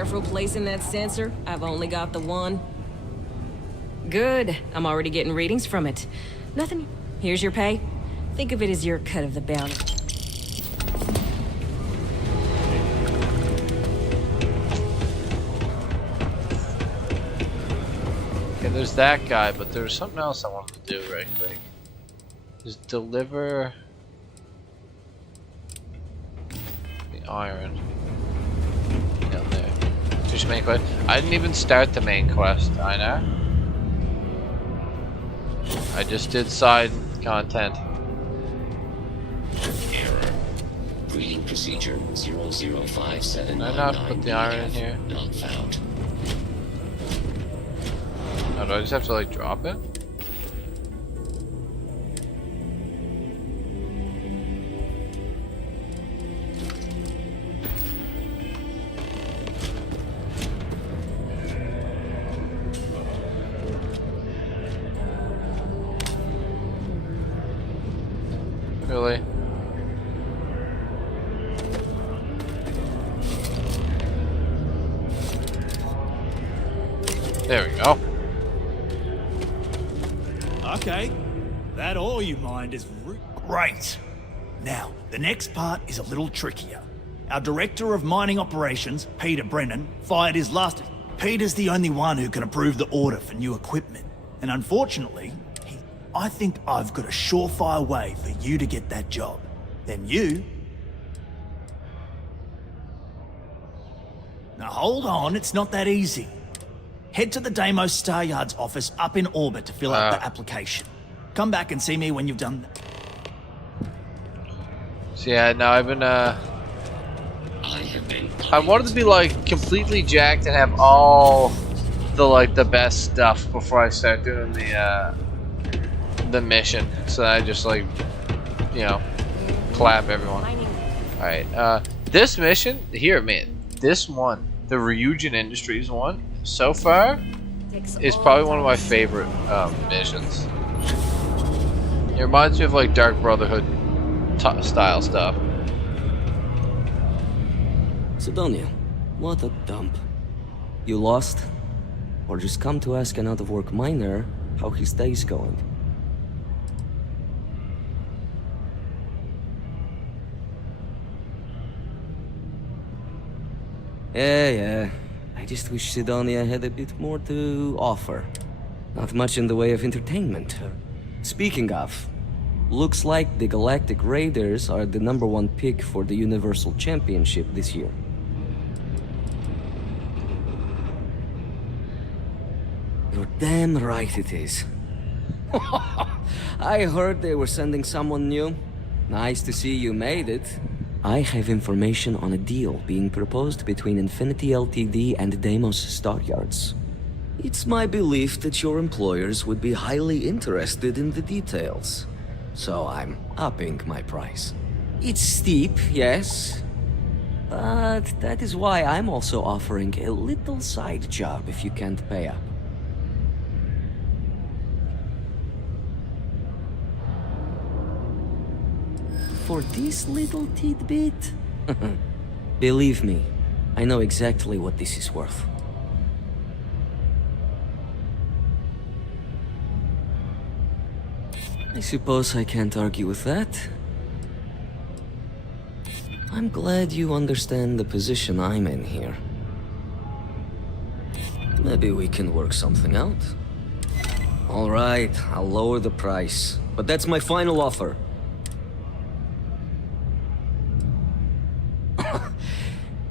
careful placing that sensor. I've only got the one. Good. I'm already getting readings from it. Nothing. Here's your pay. Think of it as your cut of the bounty. Okay, there's that guy, but there's something else I wanted to do right quick. Just deliver the iron down there. Finish main quest. I didn't even start the main quest, I know. I just did side content. Error. Breeding procedure 005799. Did I not put the iron in here? Not found. Oh, do I just have to like drop it? Really? There we go. Okay, that all you mind is great. Now, the next part is a little trickier. Our Director of Mining Operations, Peter Brennan, fired his last... Peter's the only one who can approve the order for new equipment. And unfortunately, I think I've got a surefire way for you to get that job. Then you... Now hold on, it's not that easy. Head to the Deimos Star Yard's office up in orbit to fill out the application. Come back and see me when you've done that. So yeah, now I've been I wanted to be like completely jacked and have all the best stuff before I start doing the mission. So I just like, you know, clap everyone. Alright, this mission here, man, this one, the Ryujin Industries one, so far is probably one of my favorite missions. It reminds me of like Dark Brotherhood style stuff. Sidonia, what a dump. You lost? Or just come to ask an out-of-work miner how his day's going? Yeah. I just wish Sidonia had a bit more to offer. Not much in the way of entertainment. Speaking of, looks like the Galactic Raiders are the #1 pick for the Universal Championship this year. You're damn right it is. I heard they were sending someone new. Nice to see you made it. I have information on a deal being proposed between Infinity Ltd and Deimos Star Yards. It's my belief that your employers would be highly interested in the details. So I'm upping my price. It's steep, yes. But that is why I'm also offering a little side job if you can't pay up. For this little tidbit? Believe me, I know exactly what this is worth. I suppose I can't argue with that. I'm glad you understand the position I'm in here. Maybe we can work something out. All right, I'll lower the price, but that's my final offer.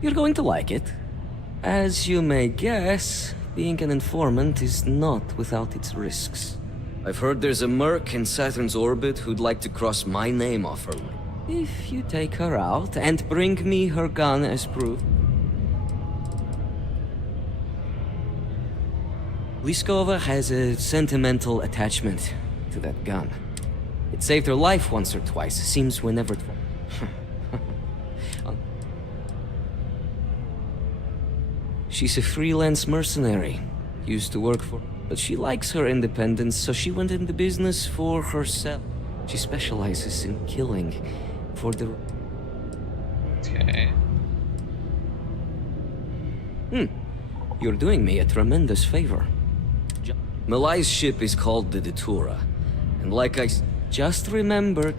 You're going to like it. As you may guess, being an informant is not without its risks. I've heard there's a merc in Saturn's orbit who'd like to cross my name off her list. If you take her out and bring me her gun as proof... Liskova has a sentimental attachment to that gun. It saved her life once or twice, seems whenever... She's a freelance mercenary. Used to work for... But she likes her independence, so she went into business for herself. She specializes in killing for the... Okay. You're doing me a tremendous favor. Malai's ship is called the Datura, and like just remembered...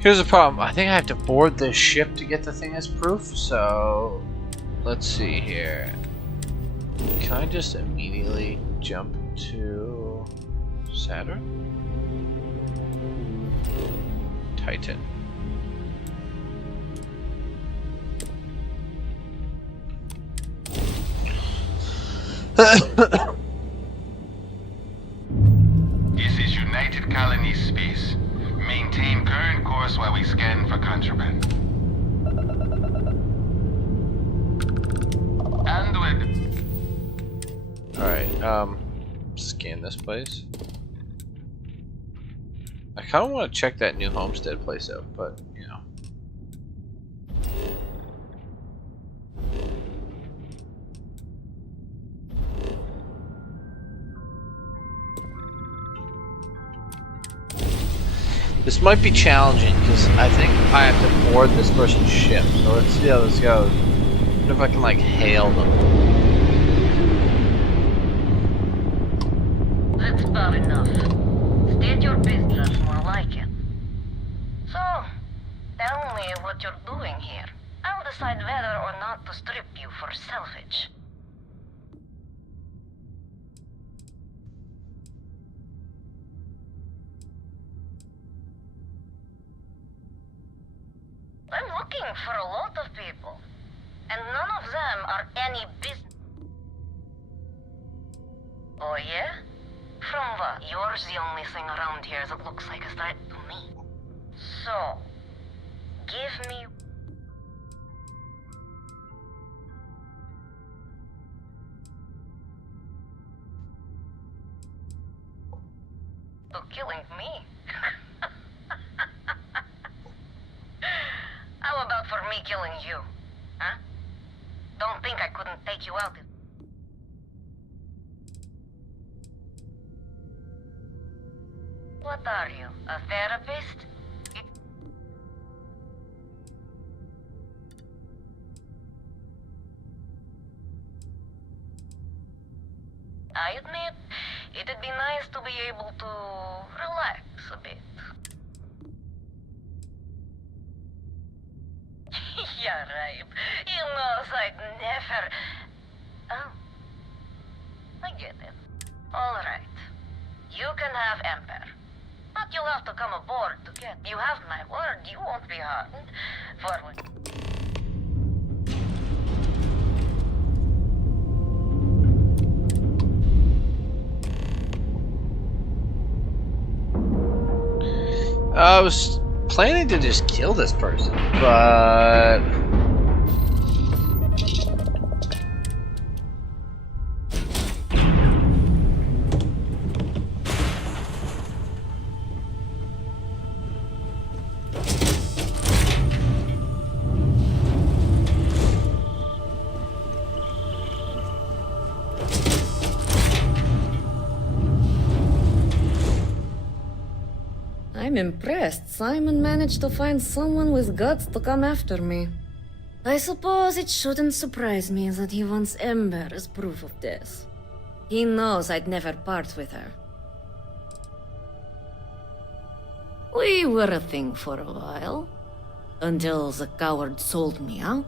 Here's the problem. I think I have to board this ship to get the thing as proof, so... Let's see here. Can I just immediately jump to... Saturn? Titan. This is United Colonies space. Maintain current course while we scan for contraband. And with... Alright, scan this place. I kind of want to check that new homestead place out, but, you know. This might be challenging, because I think I have to board this person's ship, so let's see how this goes. What if I can, like, hail them? That's about enough. State your business, more like it. So, tell me what you're doing here. I'll decide whether or not to strip you for salvage. I'm looking for a lot of people, and none of them are any business. Oh yeah? From what? You're the only thing around here that looks like a threat to me. So, give me... To killing me? How about for me killing you? Huh? Don't think I couldn't take you out. What are you, a therapist? I admit, it'd be nice to be able to relax a bit. Yeah, right. You know I'd never... Oh. I get it. Alright. You can have Ember. But you'll have to come aboard to get... You have my word, you won't be harmed. Forward. I was planning to just kill this person, but... I'm impressed. Simon managed to find someone with guts to come after me. I suppose it shouldn't surprise me that he wants Ember as proof of this. He knows I'd never part with her. We were a thing for a while, until the coward sold me out.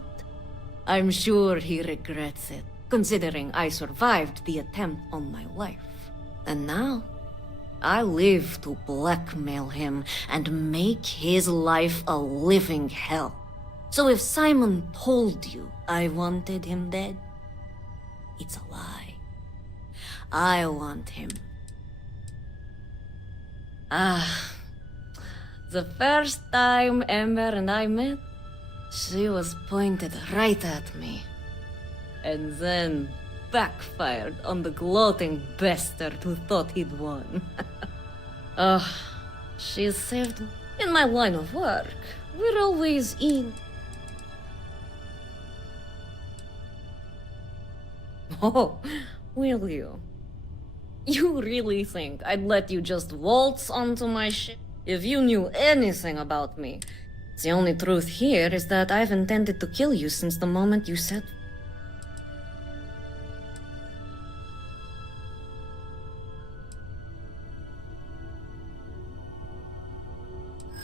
I'm sure he regrets it, considering I survived the attempt on my life. And now, I live to blackmail him and make his life a living hell. So if Simon told you I wanted him dead, it's a lie. I want him. The first time Ember and I met, she was pointed right at me. And then backfired on the gloating bastard who thought he'd won. She saved me. In my line of work, we're always in. Oh, will you? You really think I'd let you just waltz onto my ship? If you knew anything about me, The only truth here is that I've intended to kill you since the moment you said.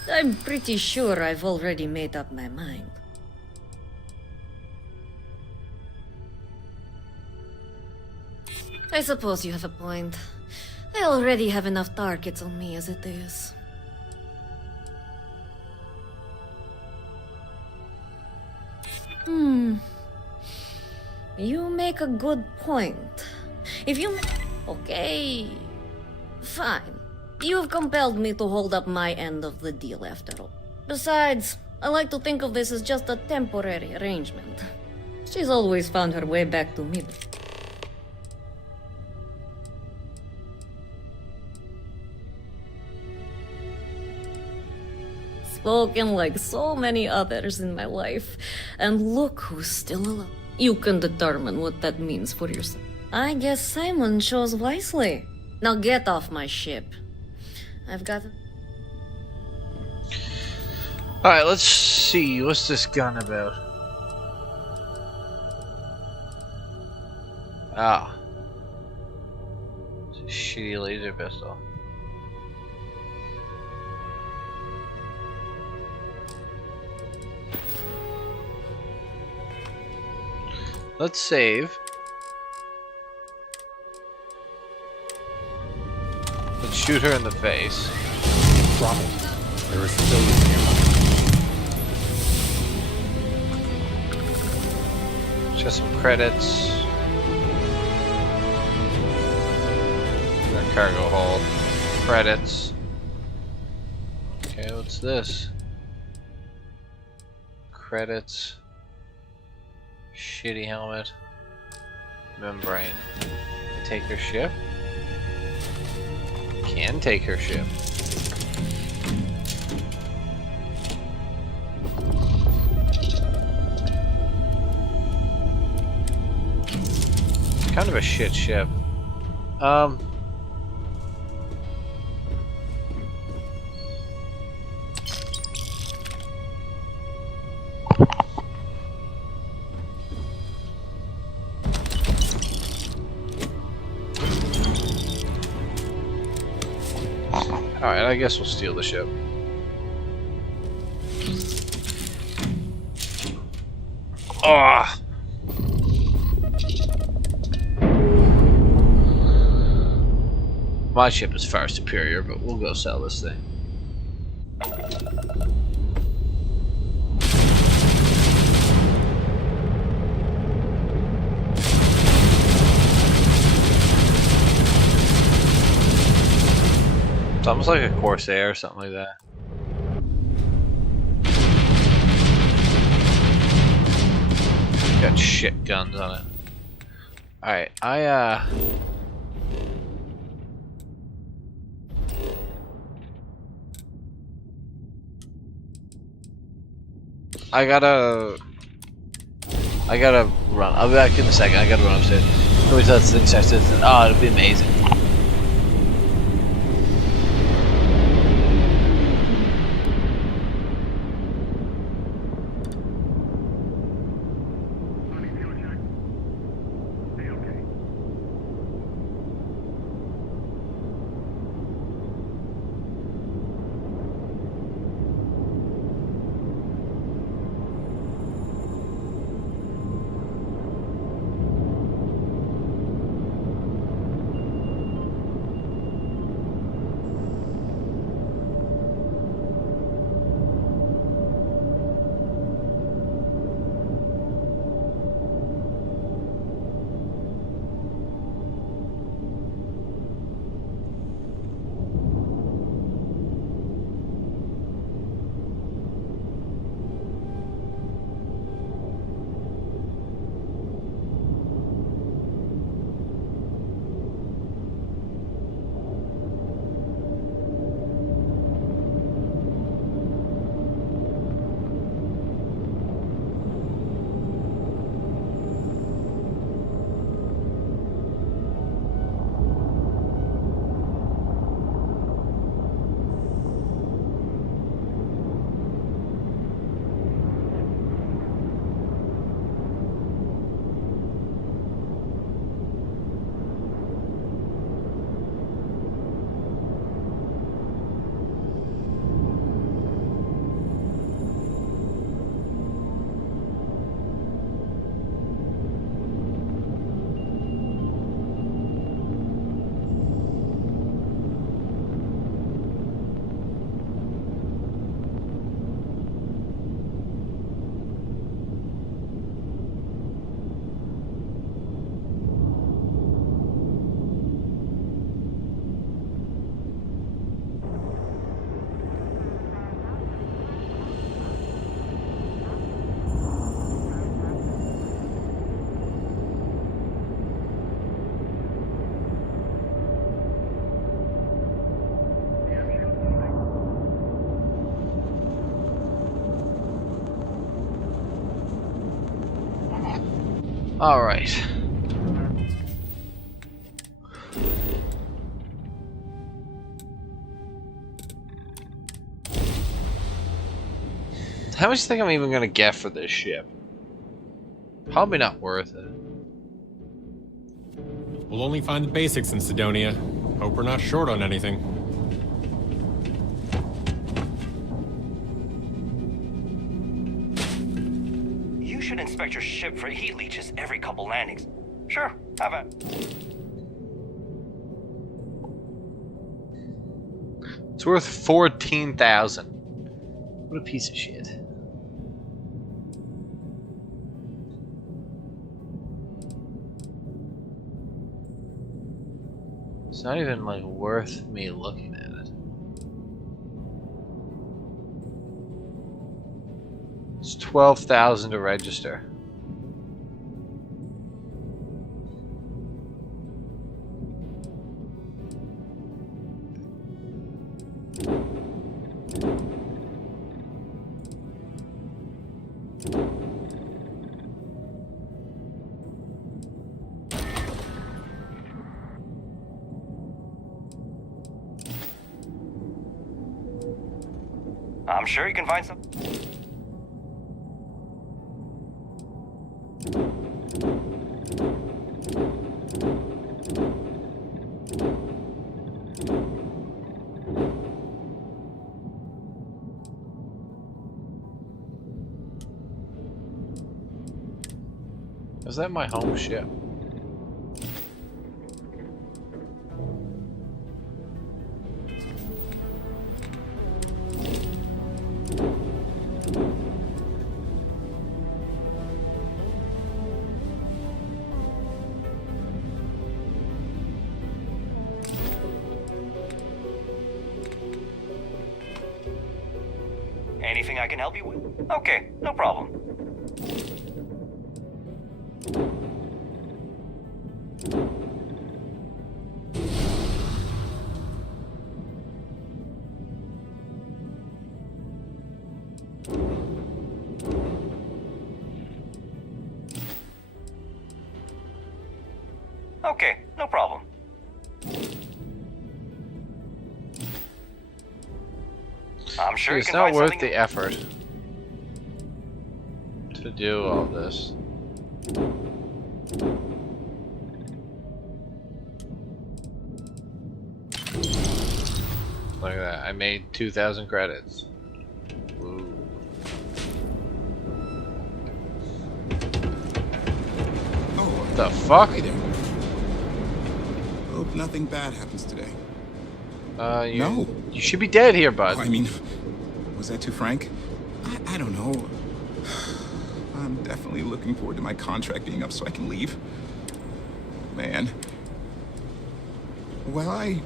I'm pretty sure I've already made up my mind. I suppose you have a point. I already have enough targets on me as it is. You make a good point. If you... Okay. Fine. You've compelled me to hold up my end of the deal after all. Besides, I like to think of this as just a temporary arrangement. She's always found her way back to me. Spoken like so many others in my life. And look who's still alive. You can determine what that means for yourself. I guess Simon chose wisely. Now get off my ship. I've got... Alright, let's see. What's this gun about? Ah. It's a shitty laser pistol. Let's save. Let's shoot her in the face. Drop it. There are civilians nearby. Just some credits. Our cargo hold. Credits. Okay, what's this? Credits. Shitty helmet. Membrane. Take her ship? Can take her ship. It's kind of a shit ship. Alright, I guess we'll steal the ship. Ah! My ship is far superior, but we'll go sell this thing. It's almost like a Corsair or something like that. Got shit guns on it. Alright, I gotta run. I'll be back in a second. I gotta run upstairs. Can we tell this thing starts? Oh, it'll be amazing. Alright. How much do you think I'm even gonna get for this ship? Probably not worth it. We'll only find the basics in Sidonia. Hope we're not short on anything. You should inspect your ship for heat leeches every couple landings. Sure, have a... It's worth 14,000. What a piece of shit. It's not even like worth me looking at it. It's 12,000 to register. I'm sure you can find some... Is that my home ship? Anything I can help you with? Okay, no problem. Okay, no problem. I'm sure It's you can not find worth something... the effort to do all this. Look at that, I made 2,000 credits. Ooh. What the fuck? Hey there. Hope nothing bad happens today. No. You should be dead here, bud. Oh, I mean, was that too frank? I don't know. I'm definitely looking forward to my contract being up so I can leave. Man. Well, I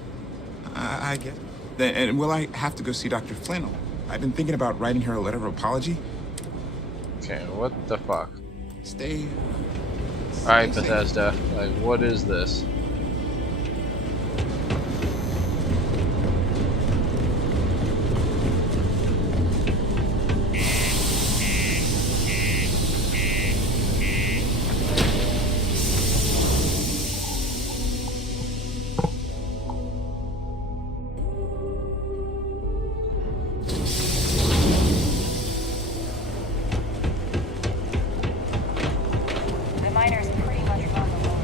get... And will I have to go see Dr. Flannel? I've been thinking about writing her a letter of apology. Okay, what the fuck? Stay Alright, safe. Bethesda. Like, what is this? The miner's pretty much on the wall.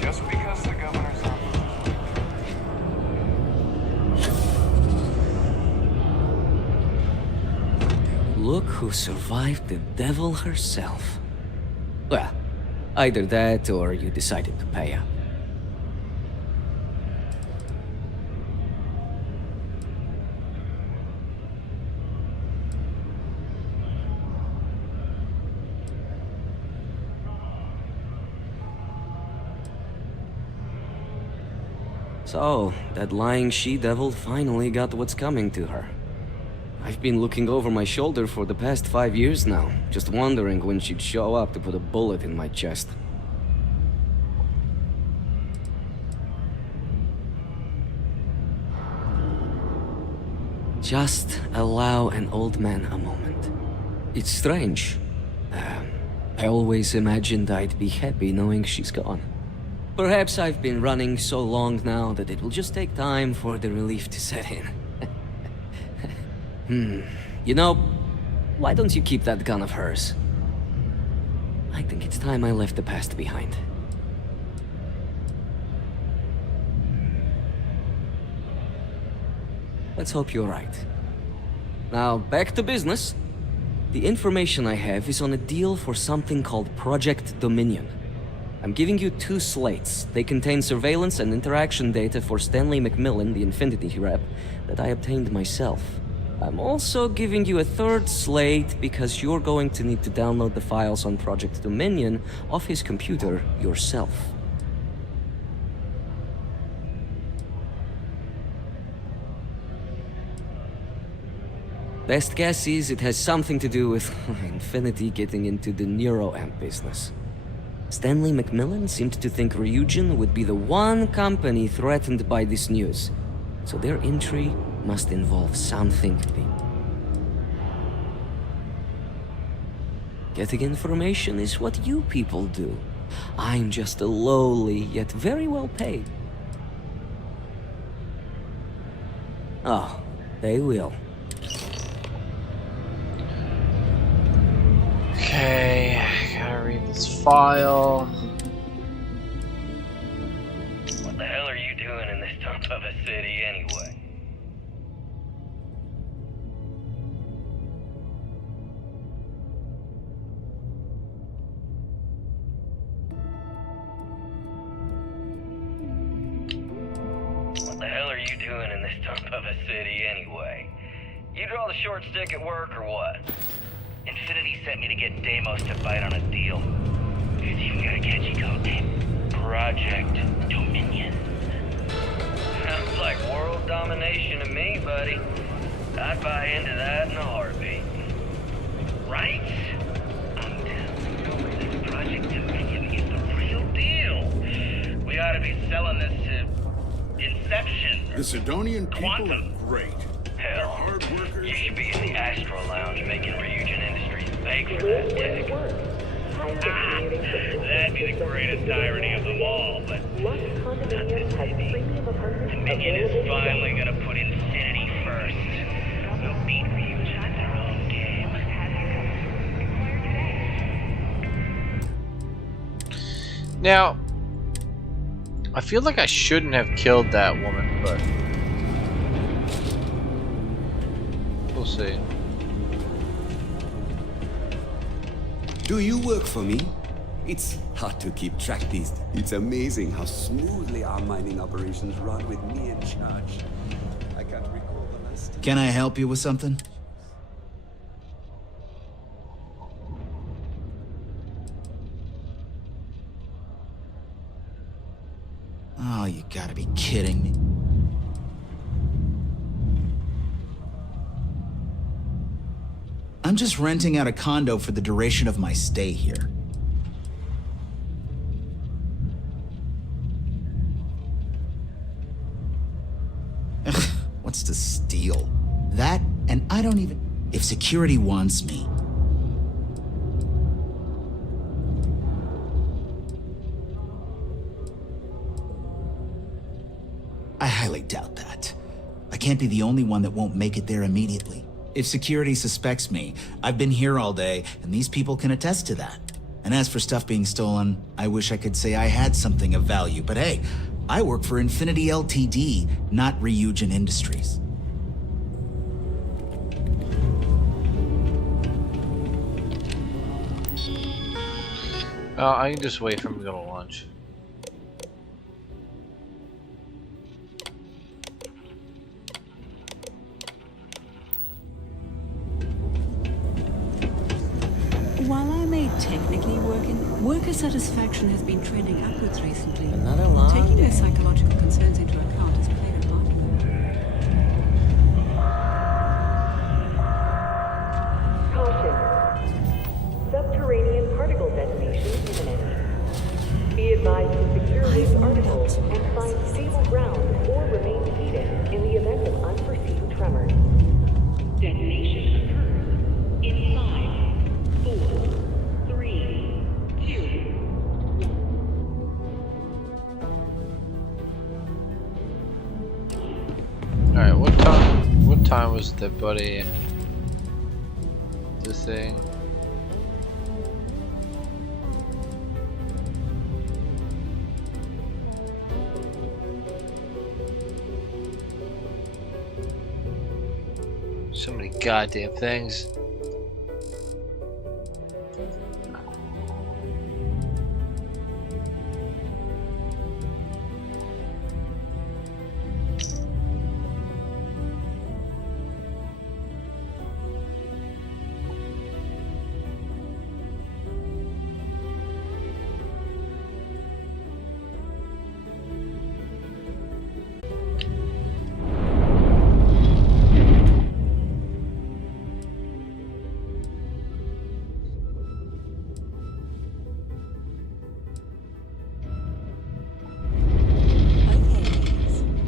Just because the governor's on. Look who survived the devil herself. Well, either that or you decided to pay up. So, that lying she-devil finally got what's coming to her. I've been looking over my shoulder for the past 5 years now, just wondering when she'd show up to put a bullet in my chest. Just allow an old man a moment. It's strange. I always imagined I'd be happy knowing she's gone. Perhaps I've been running so long now that it will just take time for the relief to set in. You know, why don't you keep that gun of hers? I think it's time I left the past behind. Let's hope you're right. Now, back to business. The information I have is on a deal for something called Project Dominion. I'm giving you 2 slates. They contain surveillance and interaction data for Stanley McMillan, the Infinity rep, that I obtained myself. I'm also giving you a 3rd slate because you're going to need to download the files on Project Dominion off his computer yourself. Best guess is it has something to do with Infinity getting into the neuroamp business. Stanley McMillan seemed to think Ryujin would be the one company threatened by this news, so their entry must involve something big. Getting information is what you people do. I'm just a lowly, yet very well paid. Oh, they will. Okay, gotta read this file. What the hell are you doing in this dump of a city anyway? What the hell are you doing in this dump of a city anyway? You draw the short stick at work or what? Infinity sent me to get Deimos to bite on a deal. He's even got a catchy code name. Project Dominion. Sounds like world domination to me, buddy. I'd buy into that in a heartbeat. Right? I'm telling you, this Project Dominion is the real deal. We ought to be selling this to Inception. The Sidonian people Quantum. are great. Hell, hard workers. You should be in the Astro Lounge making Ryujin Industries beg for that tech. That'd be the greatest irony of them all, but Dominion is finally gonna put Infinity first. They'll beat Ryujin at their own game. Now, I feel like I shouldn't have killed that woman, but we'll see. Do you work for me? It's hard to keep track these days. It's amazing how smoothly our mining operations run with me in charge. I can't recall the last time. Can I help you with something? Oh, you gotta be kidding me. I'm just renting out a condo for the duration of my stay here. What's to steal? That, and I don't even... If security wants me... I highly doubt that. I can't be the only one that won't make it there immediately. If security suspects me, I've been here all day, and these people can attest to that. And as for stuff being stolen, I wish I could say I had something of value, but hey, I work for Infinity LTD, not Ryujin Industries. I can just wait for him to go to lunch. While I may technically worker satisfaction has been trending upwards recently. Another long Taking their day. psychological concerns into account has played a part. Caution. Subterranean particle detonation imminent. Be advised to secure this article and find stable ground or remain seated in the event of unforeseen tremors. Detonation occurs in 5, 4, 3, 2, Alright, what time was the buddy this thing? So many goddamn things.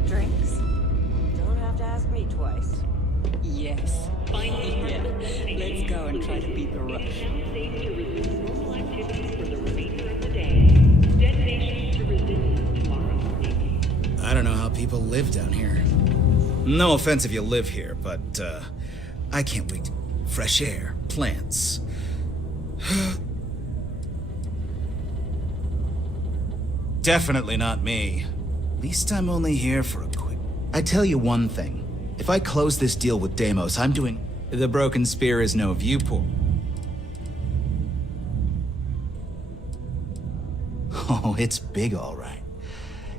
Drinks? Don't have to ask me twice. Yes, finally here. Let's go and try to beat the rush. safe to resume normal activities for the remainder of the day. Detonation to resume tomorrow morning. I don't know how people live down here. No offense if you live here, but, I can't wait. Fresh air, plants. Definitely not me. At least I'm only here for a quick... I tell you one thing. If I close this deal with Deimos, I'm doing... The Broken Spear is no viewport. Oh, it's big, all right.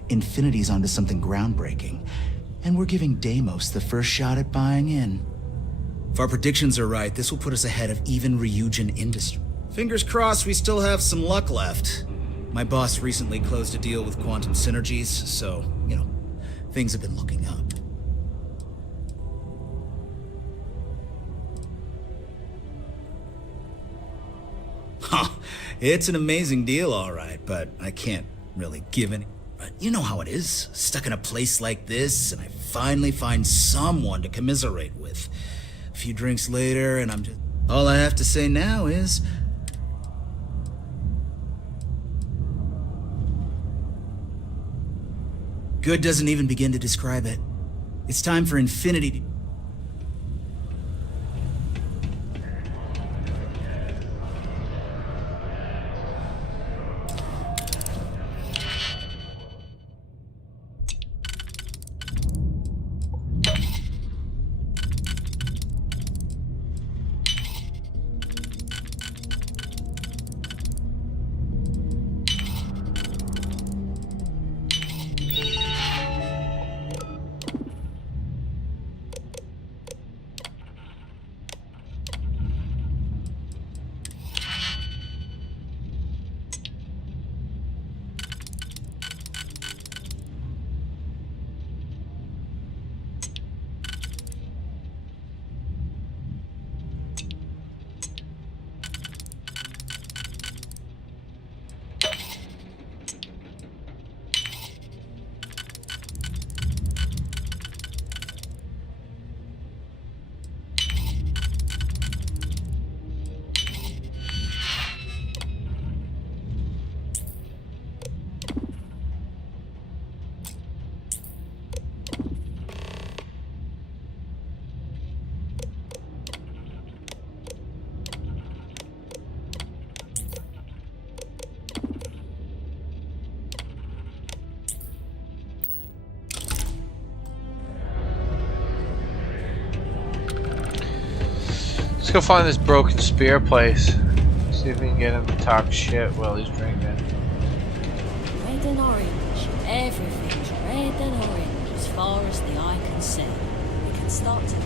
Infinity's onto something groundbreaking. And we're giving Deimos the first shot at buying in. If our predictions are right, this will put us ahead of even Ryujin Industry. Fingers crossed we still have some luck left. My boss recently closed a deal with Quantum Synergies, so, you know, things have been looking up. Huh, it's an amazing deal, all right, but I can't really give any... But you know how it is, stuck in a place like this, and I finally find someone to commiserate with. A few drinks later, and I'm just... All I have to say now is... Good doesn't even begin to describe it. It's time for Infinity to... Let's go find this Broken Spear place. See if we can get him to talk shit while he's drinking. Red and orange. Everything's red and orange as far as the eye can see. We can start to...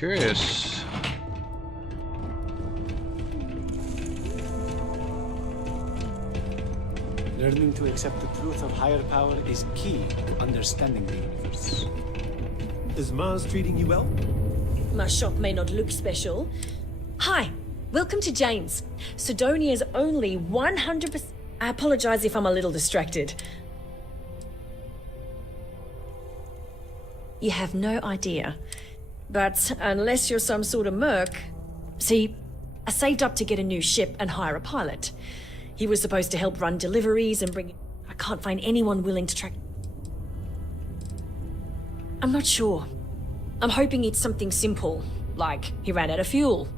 curious. Learning to accept the truth of higher power is key to understanding the universe. Is Mars treating you well? My shop may not look special. Hi, welcome to Jane's. Sidonia's only 100%. I apologize if I'm a little distracted. You have no idea. But unless you're some sort of merc... See, I saved up to get a new ship and hire a pilot. He was supposed to help run deliveries and bring... I can't find anyone willing to track... I'm not sure. I'm hoping it's something simple, like he ran out of fuel.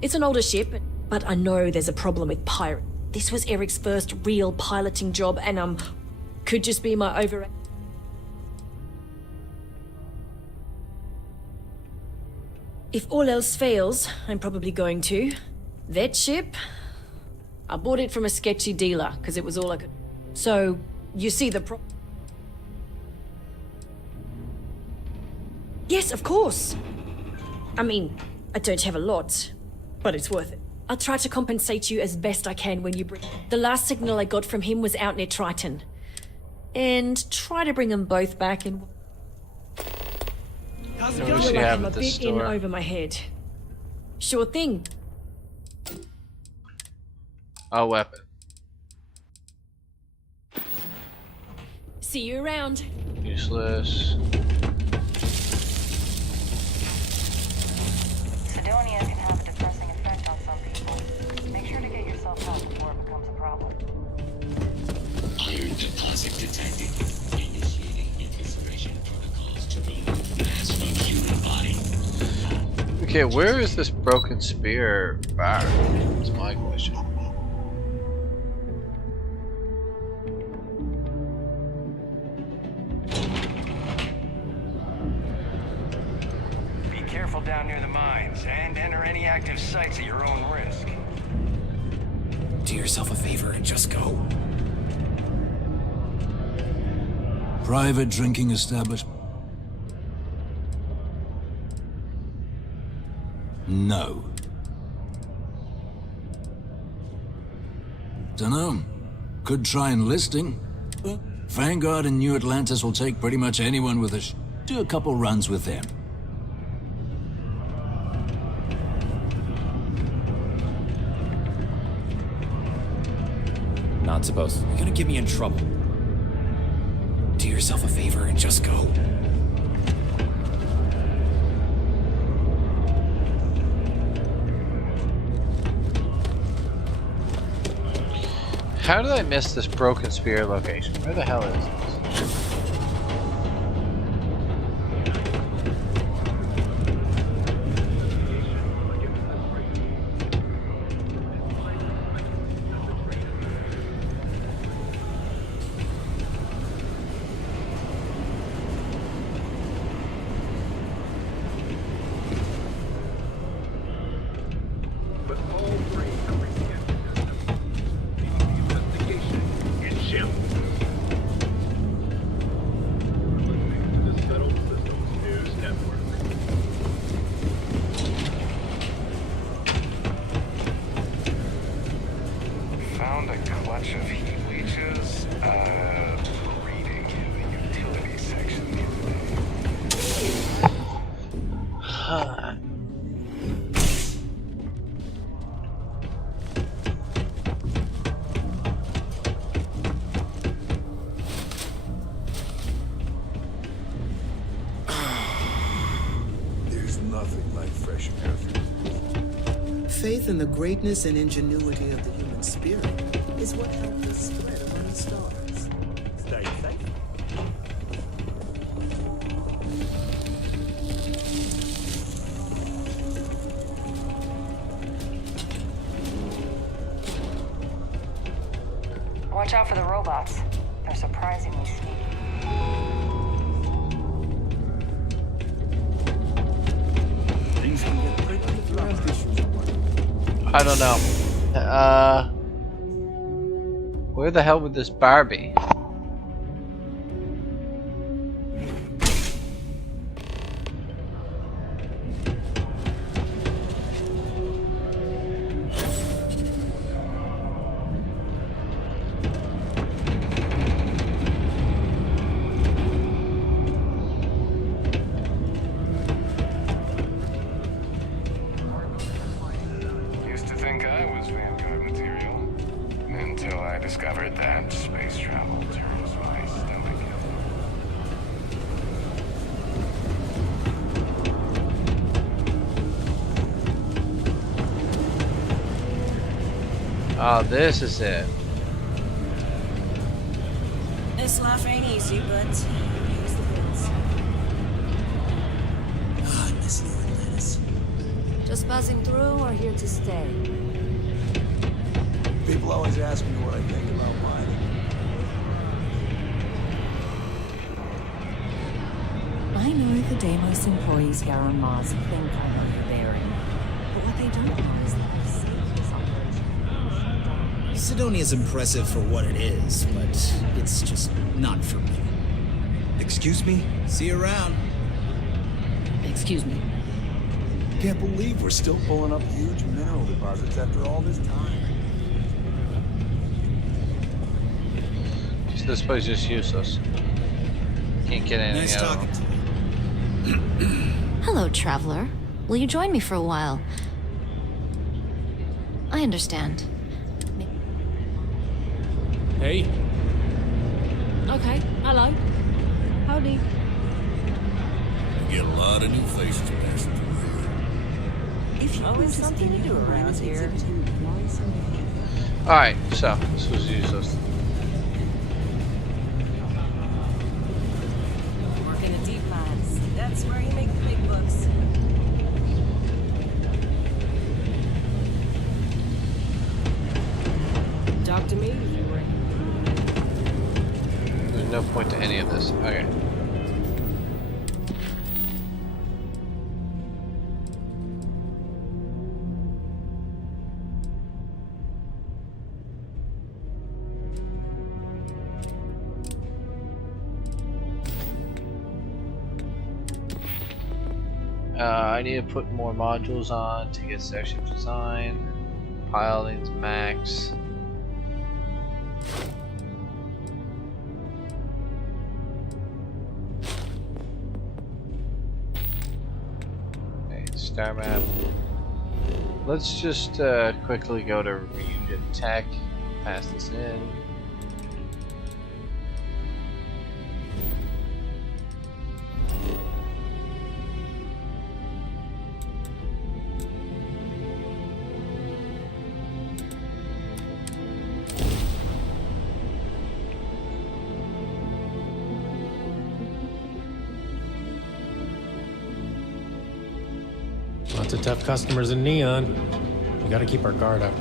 It's an older ship, but I know there's a problem with pirate. This was Eric's first real piloting job, and could just be my over... If all else fails, I'm probably going to. That ship? I bought it from a sketchy dealer, because it was all I could... So, you see the Yes, of course! I mean, I don't have a lot, but it's worth it. I'll try to compensate you as best I can when you bring... The last signal I got from him was out near Triton. And try to bring them both back and... How's I feel like I'm a bit in over my head. Sure thing. A weapon. See you around. Useless. Sidonia can have a depressing effect on some people. Make sure to get yourself out before it becomes a problem. Iron deposit detected. Initiating infiltration protocols to remove mass from human body. Okay, where is this broken spear back? That's my question. Be careful down near the mines, and enter any active sites at your own risk. Do yourself a favor and just go. Private drinking establishment? No. Dunno. Could try enlisting. Vanguard and New Atlantis will take pretty much anyone with a do a couple runs with them. Not supposed to. You're gonna get me in trouble. Do yourself a favor and just go. How did I miss this broken spear location? Where the hell is this? Found a clutch of heat leeches, reading in the utility section the other day. There's nothing like fresh air. Faith in the greatness and ingenuity of the human spirit is what helped us spread among the stars. Stay safe. Watch out for the robots. They're surprisingly sneaky. Things can get pretty rough. I don't know. Where the hell would this bar be? think I was Vanguard material. Until I discovered that space travel turns my stomach. Oh, this is it. This life ain't easy, but here's the bits. Oh, I miss New Atlantis. Just passing through or here to stay? People always ask me what I think about mining. I know the Deimos employees here on Mars think I know your bearing. But what they don't know is that I've saved this operation. Sidonia's impressive for what it is, but it's just not for me. Excuse me? See you around. Excuse me. Can't believe we're still pulling up huge mineral deposits after all this time. This place is just useless. Can't get anything Nice out talking of to them. Hello, traveler. Will you join me for a while? I understand. Hey. Okay, hello. Howdy. You get a lot of new faces passing through here. If you always something to do around here. Alright, so this was useless. Working the deep mines. That's where you make the big bucks. Talk to me if you were. There's no point to any of this. Okay. I need to put more modules on to get section design. Piling's max. Okay, star map. Let's just quickly go to Reunion Tech. Pass this in. Lots of tough customers in Neon. We gotta keep our guard up.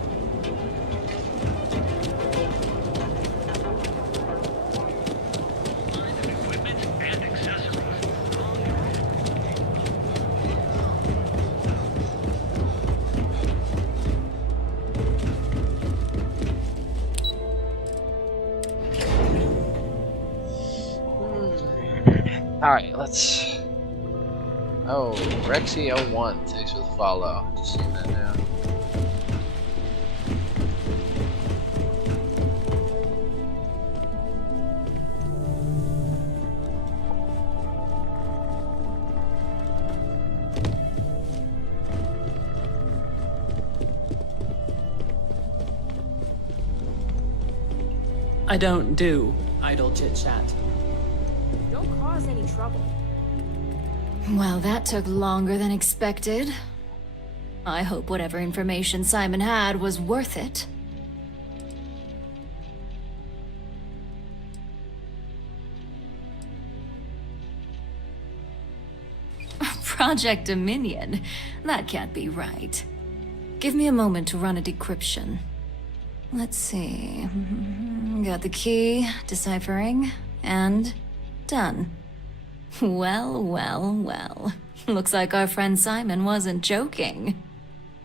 Alright, let's... Oh, Rexy01, thanks for the follow. Just seeing that now. I don't do idle chit-chat. Don't cause any trouble. Well, that took longer than expected. I hope whatever information Simon had was worth it. Project Dominion? That can't be right. Give me a moment to run a decryption. Let's see. Got the key, deciphering, and done. Well, well, well. Looks like our friend Simon wasn't joking.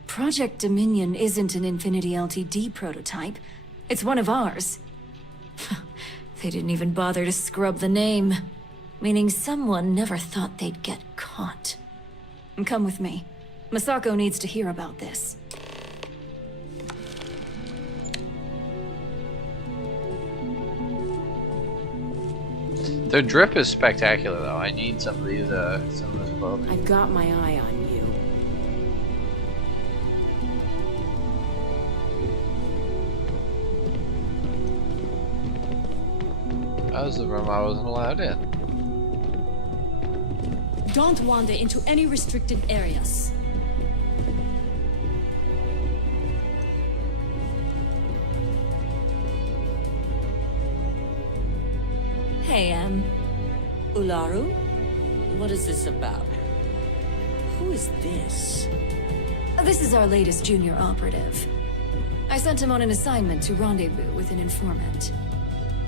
Project Dominion isn't an Infinity LTD prototype. It's one of ours. They didn't even bother to scrub the name. Meaning someone never thought they'd get caught. Come with me. Masako needs to hear about this. Their drip is spectacular, though. I need some of these, some of this clothing. I've got my eye on you. That was the room I wasn't allowed in. Don't wander into any restricted areas. Hey, Ularu? What is this about? Who is this? This is our latest junior operative. I sent him on an assignment to rendezvous with an informant.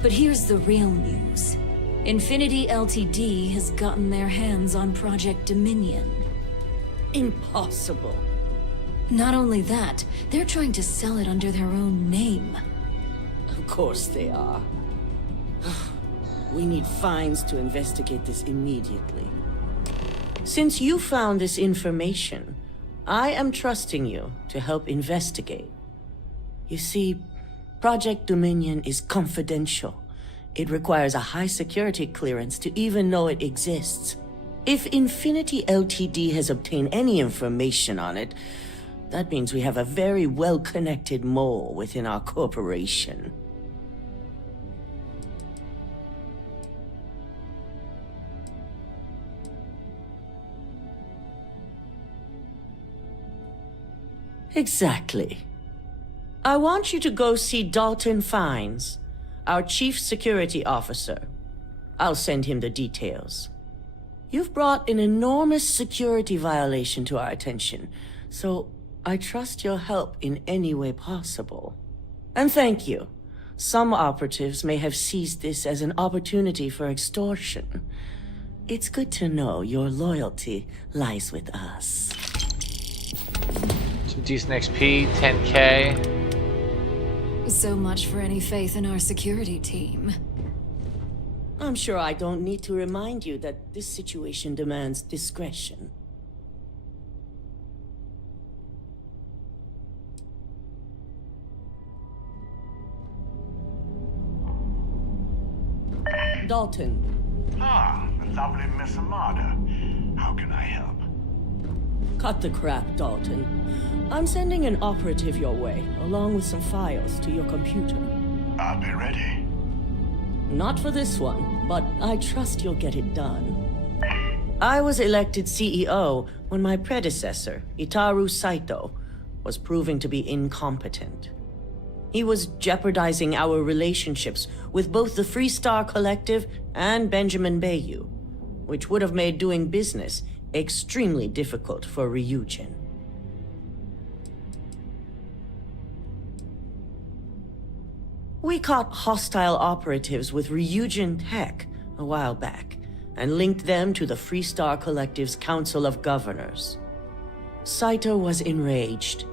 But here's the real news. Infinity Ltd. has gotten their hands on Project Dominion. Impossible. Not only that, they're trying to sell it under their own name. Of course they are. We need fines to investigate this immediately. Since you found this information, I am trusting you to help investigate. You see, Project Dominion is confidential. It requires a high security clearance to even know it exists. If Infinity Ltd. has obtained any information on it, that means we have a very well-connected mole within our corporation. Exactly. I want you to go see Dalton Fines, our Chief Security Officer. I'll send him the details. You've brought an enormous security violation to our attention, so I trust your help in any way possible. And thank you. Some operatives may have seized this as an opportunity for extortion. It's good to know your loyalty lies with us. Some decent XP, 10k. So much for any faith in our security team. I'm sure I don't need to remind you that this situation demands discretion. Dalton. Ah, the lovely Miss Amada. How can I help? Cut the crap, Dalton. I'm sending an operative your way, along with some files to your computer. I'll be ready. Not for this one, but I trust you'll get it done. I was elected CEO when my predecessor, Itaru Saito, was proving to be incompetent. He was jeopardizing our relationships with both the Freestar Collective and Benjamin Bayou, which would have made doing business extremely difficult for Ryujin. We caught hostile operatives with Ryujin Tech a while back, and linked them to the Freestar Collective's Council of Governors. Saito was enraged.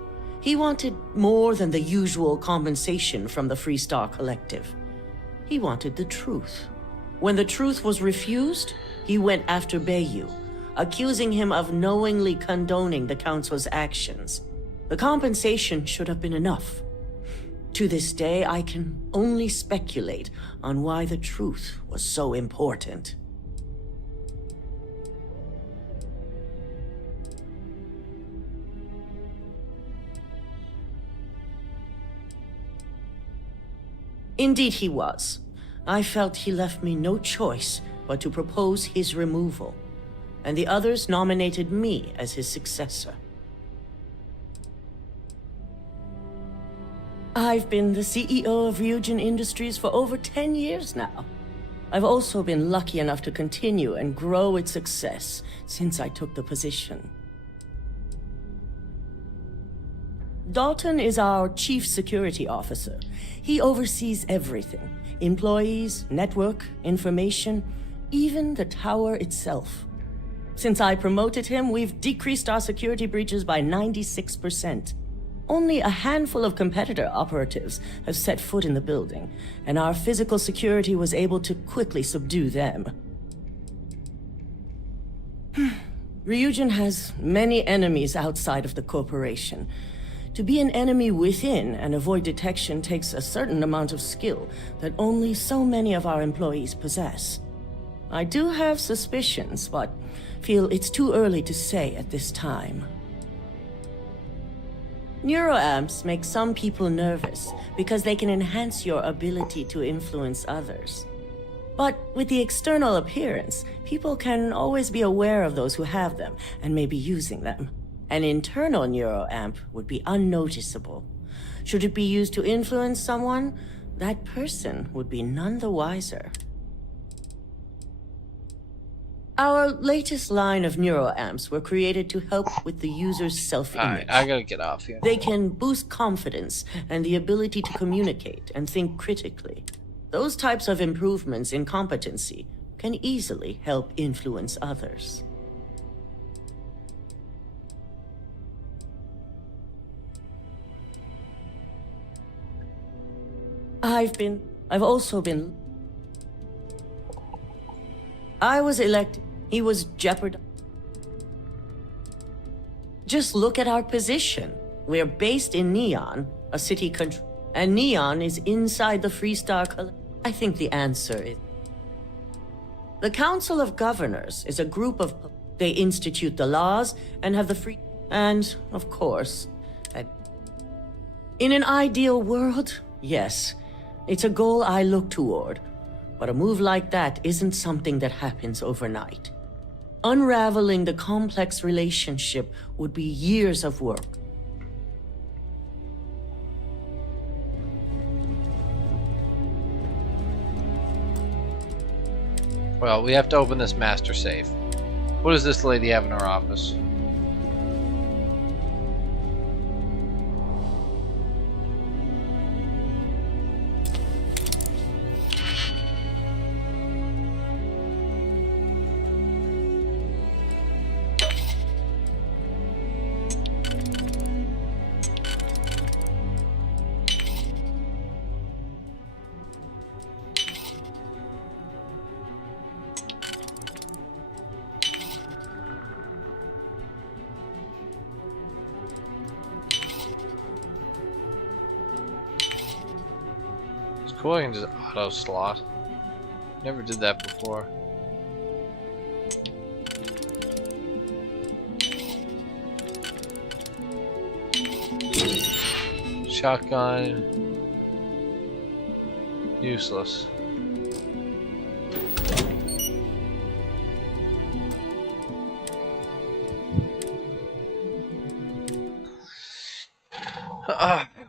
He wanted more than the usual compensation from the Freestar Collective. He wanted the truth. When the truth was refused, he went after Bayou, accusing him of knowingly condoning the Council's actions. The compensation should have been enough. To this day, I can only speculate on why the truth was so important. Indeed he was. I felt he left me no choice but to propose his removal, and the others nominated me as his successor. I've been the CEO of Ryujin Industries for over 10 years now. I've also been lucky enough to continue and grow its success since I took the position. Dalton is our Chief Security Officer. He oversees everything: employees, network, information, even the tower itself. Since I promoted him, we've decreased our security breaches by 96%. Only a handful of competitor operatives have set foot in the building, and our physical security was able to quickly subdue them. Ryujin has many enemies outside of the corporation. To be an enemy within and avoid detection takes a certain amount of skill that only so many of our employees possess. I do have suspicions, but feel it's too early to say at this time. Neuroamps make some people nervous because they can enhance your ability to influence others. But with the external appearance, people can always be aware of those who have them and may be using them. An internal neuroamp would be unnoticeable. Should it be used to influence someone, that person would be none the wiser. Our latest line of neuroamps were created to help with the user's self-image. Alright, I gotta get off here. They can boost confidence and the ability to communicate and think critically. Those types of improvements in competency can easily help influence others. I've also been... I was elected. He was jeopardized. Just look at our position. We're based in Neon, a city control, and Neon is inside the Freestar. I think the answer is... The Council of Governors is a group of... They institute the laws and have the free... And, of course, in an ideal world, yes, it's a goal I look toward. But a move like that isn't something that happens overnight. Unraveling the complex relationship would be years of work. Well, we have to open this master safe. What does this lady have in her office? Cool, I can just auto slot. Never did that before. Shotgun. Useless.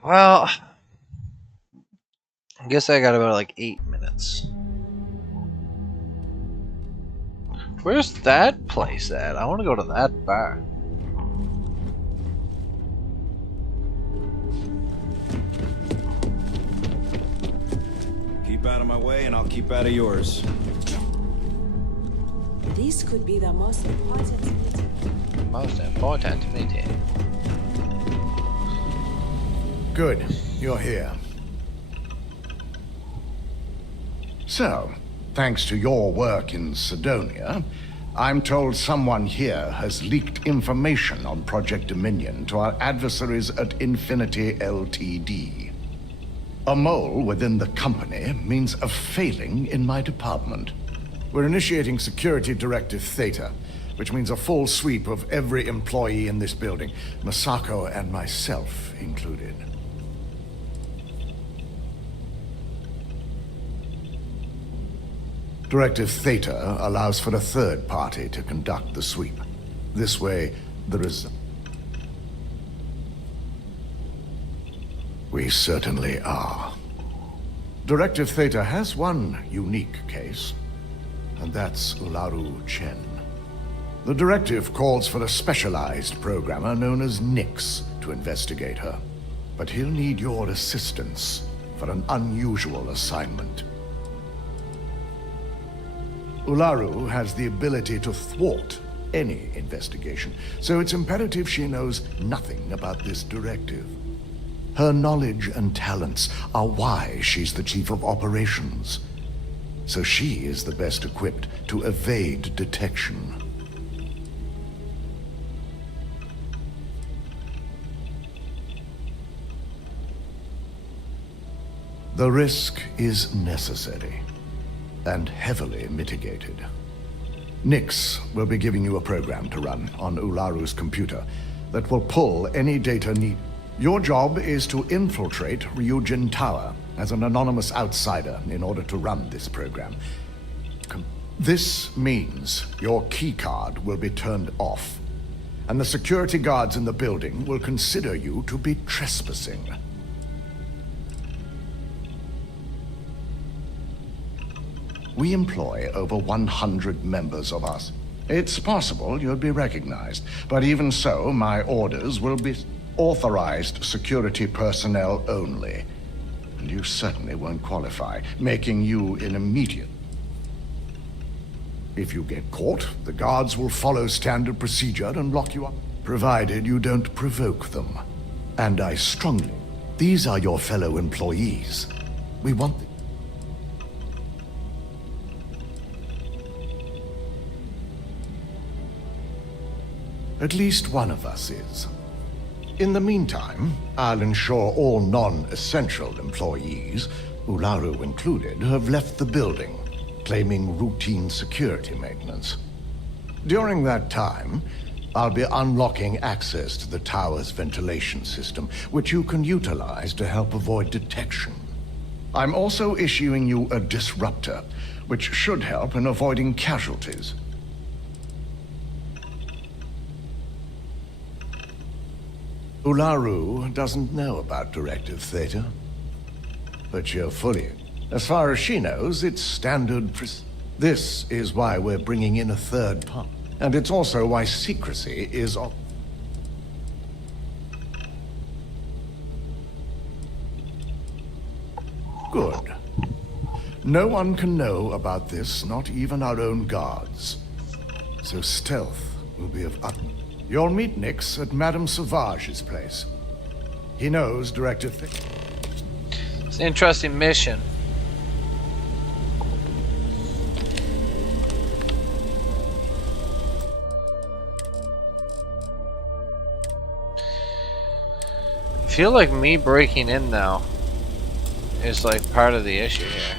Well, I guess I got about like 8 minutes. Where's that place at? I want to go to that bar. Keep out of my way and I'll keep out of yours. This could be the most important meeting. Most important meeting. Good, you're here. So, thanks to your work in Sidonia, I'm told someone here has leaked information on Project Dominion to our adversaries at Infinity Ltd. A mole within the company means a failing in my department. We're initiating Security Directive Theta, which means a full sweep of every employee in this building, Masako and myself included. Directive Theta allows for a third party to conduct the sweep. This way, there is... We certainly are. Directive Theta has one unique case, and that's Ularu Chen. The directive calls for a specialized programmer known as Nix to investigate her, but he'll need your assistance for an unusual assignment. Ularu has the ability to thwart any investigation, so it's imperative she knows nothing about this directive. Her knowledge and talents are why she's the chief of operations, so she is the best equipped to evade detection. The risk is necessary and heavily mitigated. Nix will be giving you a program to run on Ularu's computer that will pull any data need. Your job is to infiltrate Ryujin Tower as an anonymous outsider in order to run this program. This means your keycard will be turned off, and the security guards in the building will consider you to be trespassing. We employ over 100 members of us. It's possible you'll be recognized, but even so, my orders will be authorized security personnel only. And you certainly won't qualify, making you an immediate. If you get caught, the guards will follow standard procedure and lock you up, provided you don't provoke them. And I strongly... These are your fellow employees. We want them. At least one of us is. In the meantime, I'll ensure all non-essential employees, Ularu included, have left the building, claiming routine security maintenance. During that time, I'll be unlocking access to the tower's ventilation system, which you can utilize to help avoid detection. I'm also issuing you a disruptor, which should help in avoiding casualties. Ularu doesn't know about Directive Theta, but you're fully... As far as she knows, it's standard... This is why we're bringing in a third part, and it's also why secrecy is... Good. No one can know about this, not even our own guards. So stealth will be of utmost... You'll meet Nix at Madame Sauvage's place. He knows Directive Theta. It's an interesting mission. I feel like me breaking in now is like part of the issue here.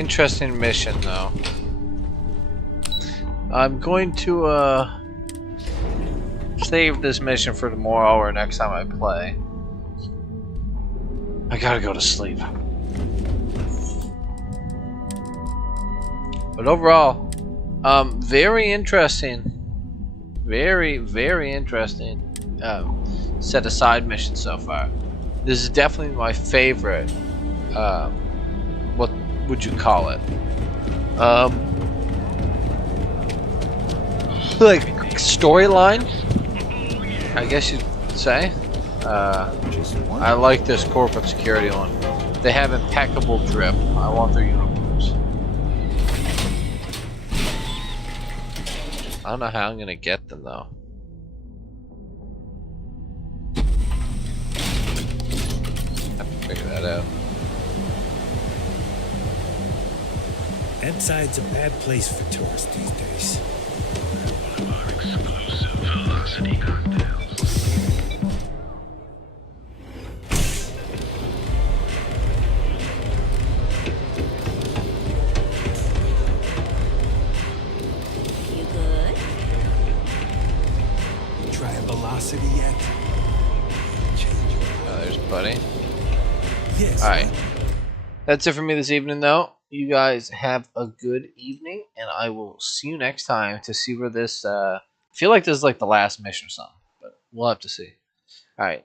interesting mission though. I'm going to save this mission for tomorrow or next time I play. I gotta go to sleep. But overall, very interesting. Very interesting set of side missions so far. This is definitely my favorite. What would you call it? Like storyline, I guess you'd say. I like this corporate security one. They have impeccable drip. I want their uniforms. I don't know how I'm gonna get them though. I have to figure that out. Ebbside's a bad place for tourists these days. One of our exclusive velocity cocktails. You good? Try a velocity yet? Oh, there's Buddy. Yes. Alright. That's it for me this evening, though. You guys have a good evening, and I will see you next time to see where this. I feel like this is like the last mission or something, but we'll have to see. Alright.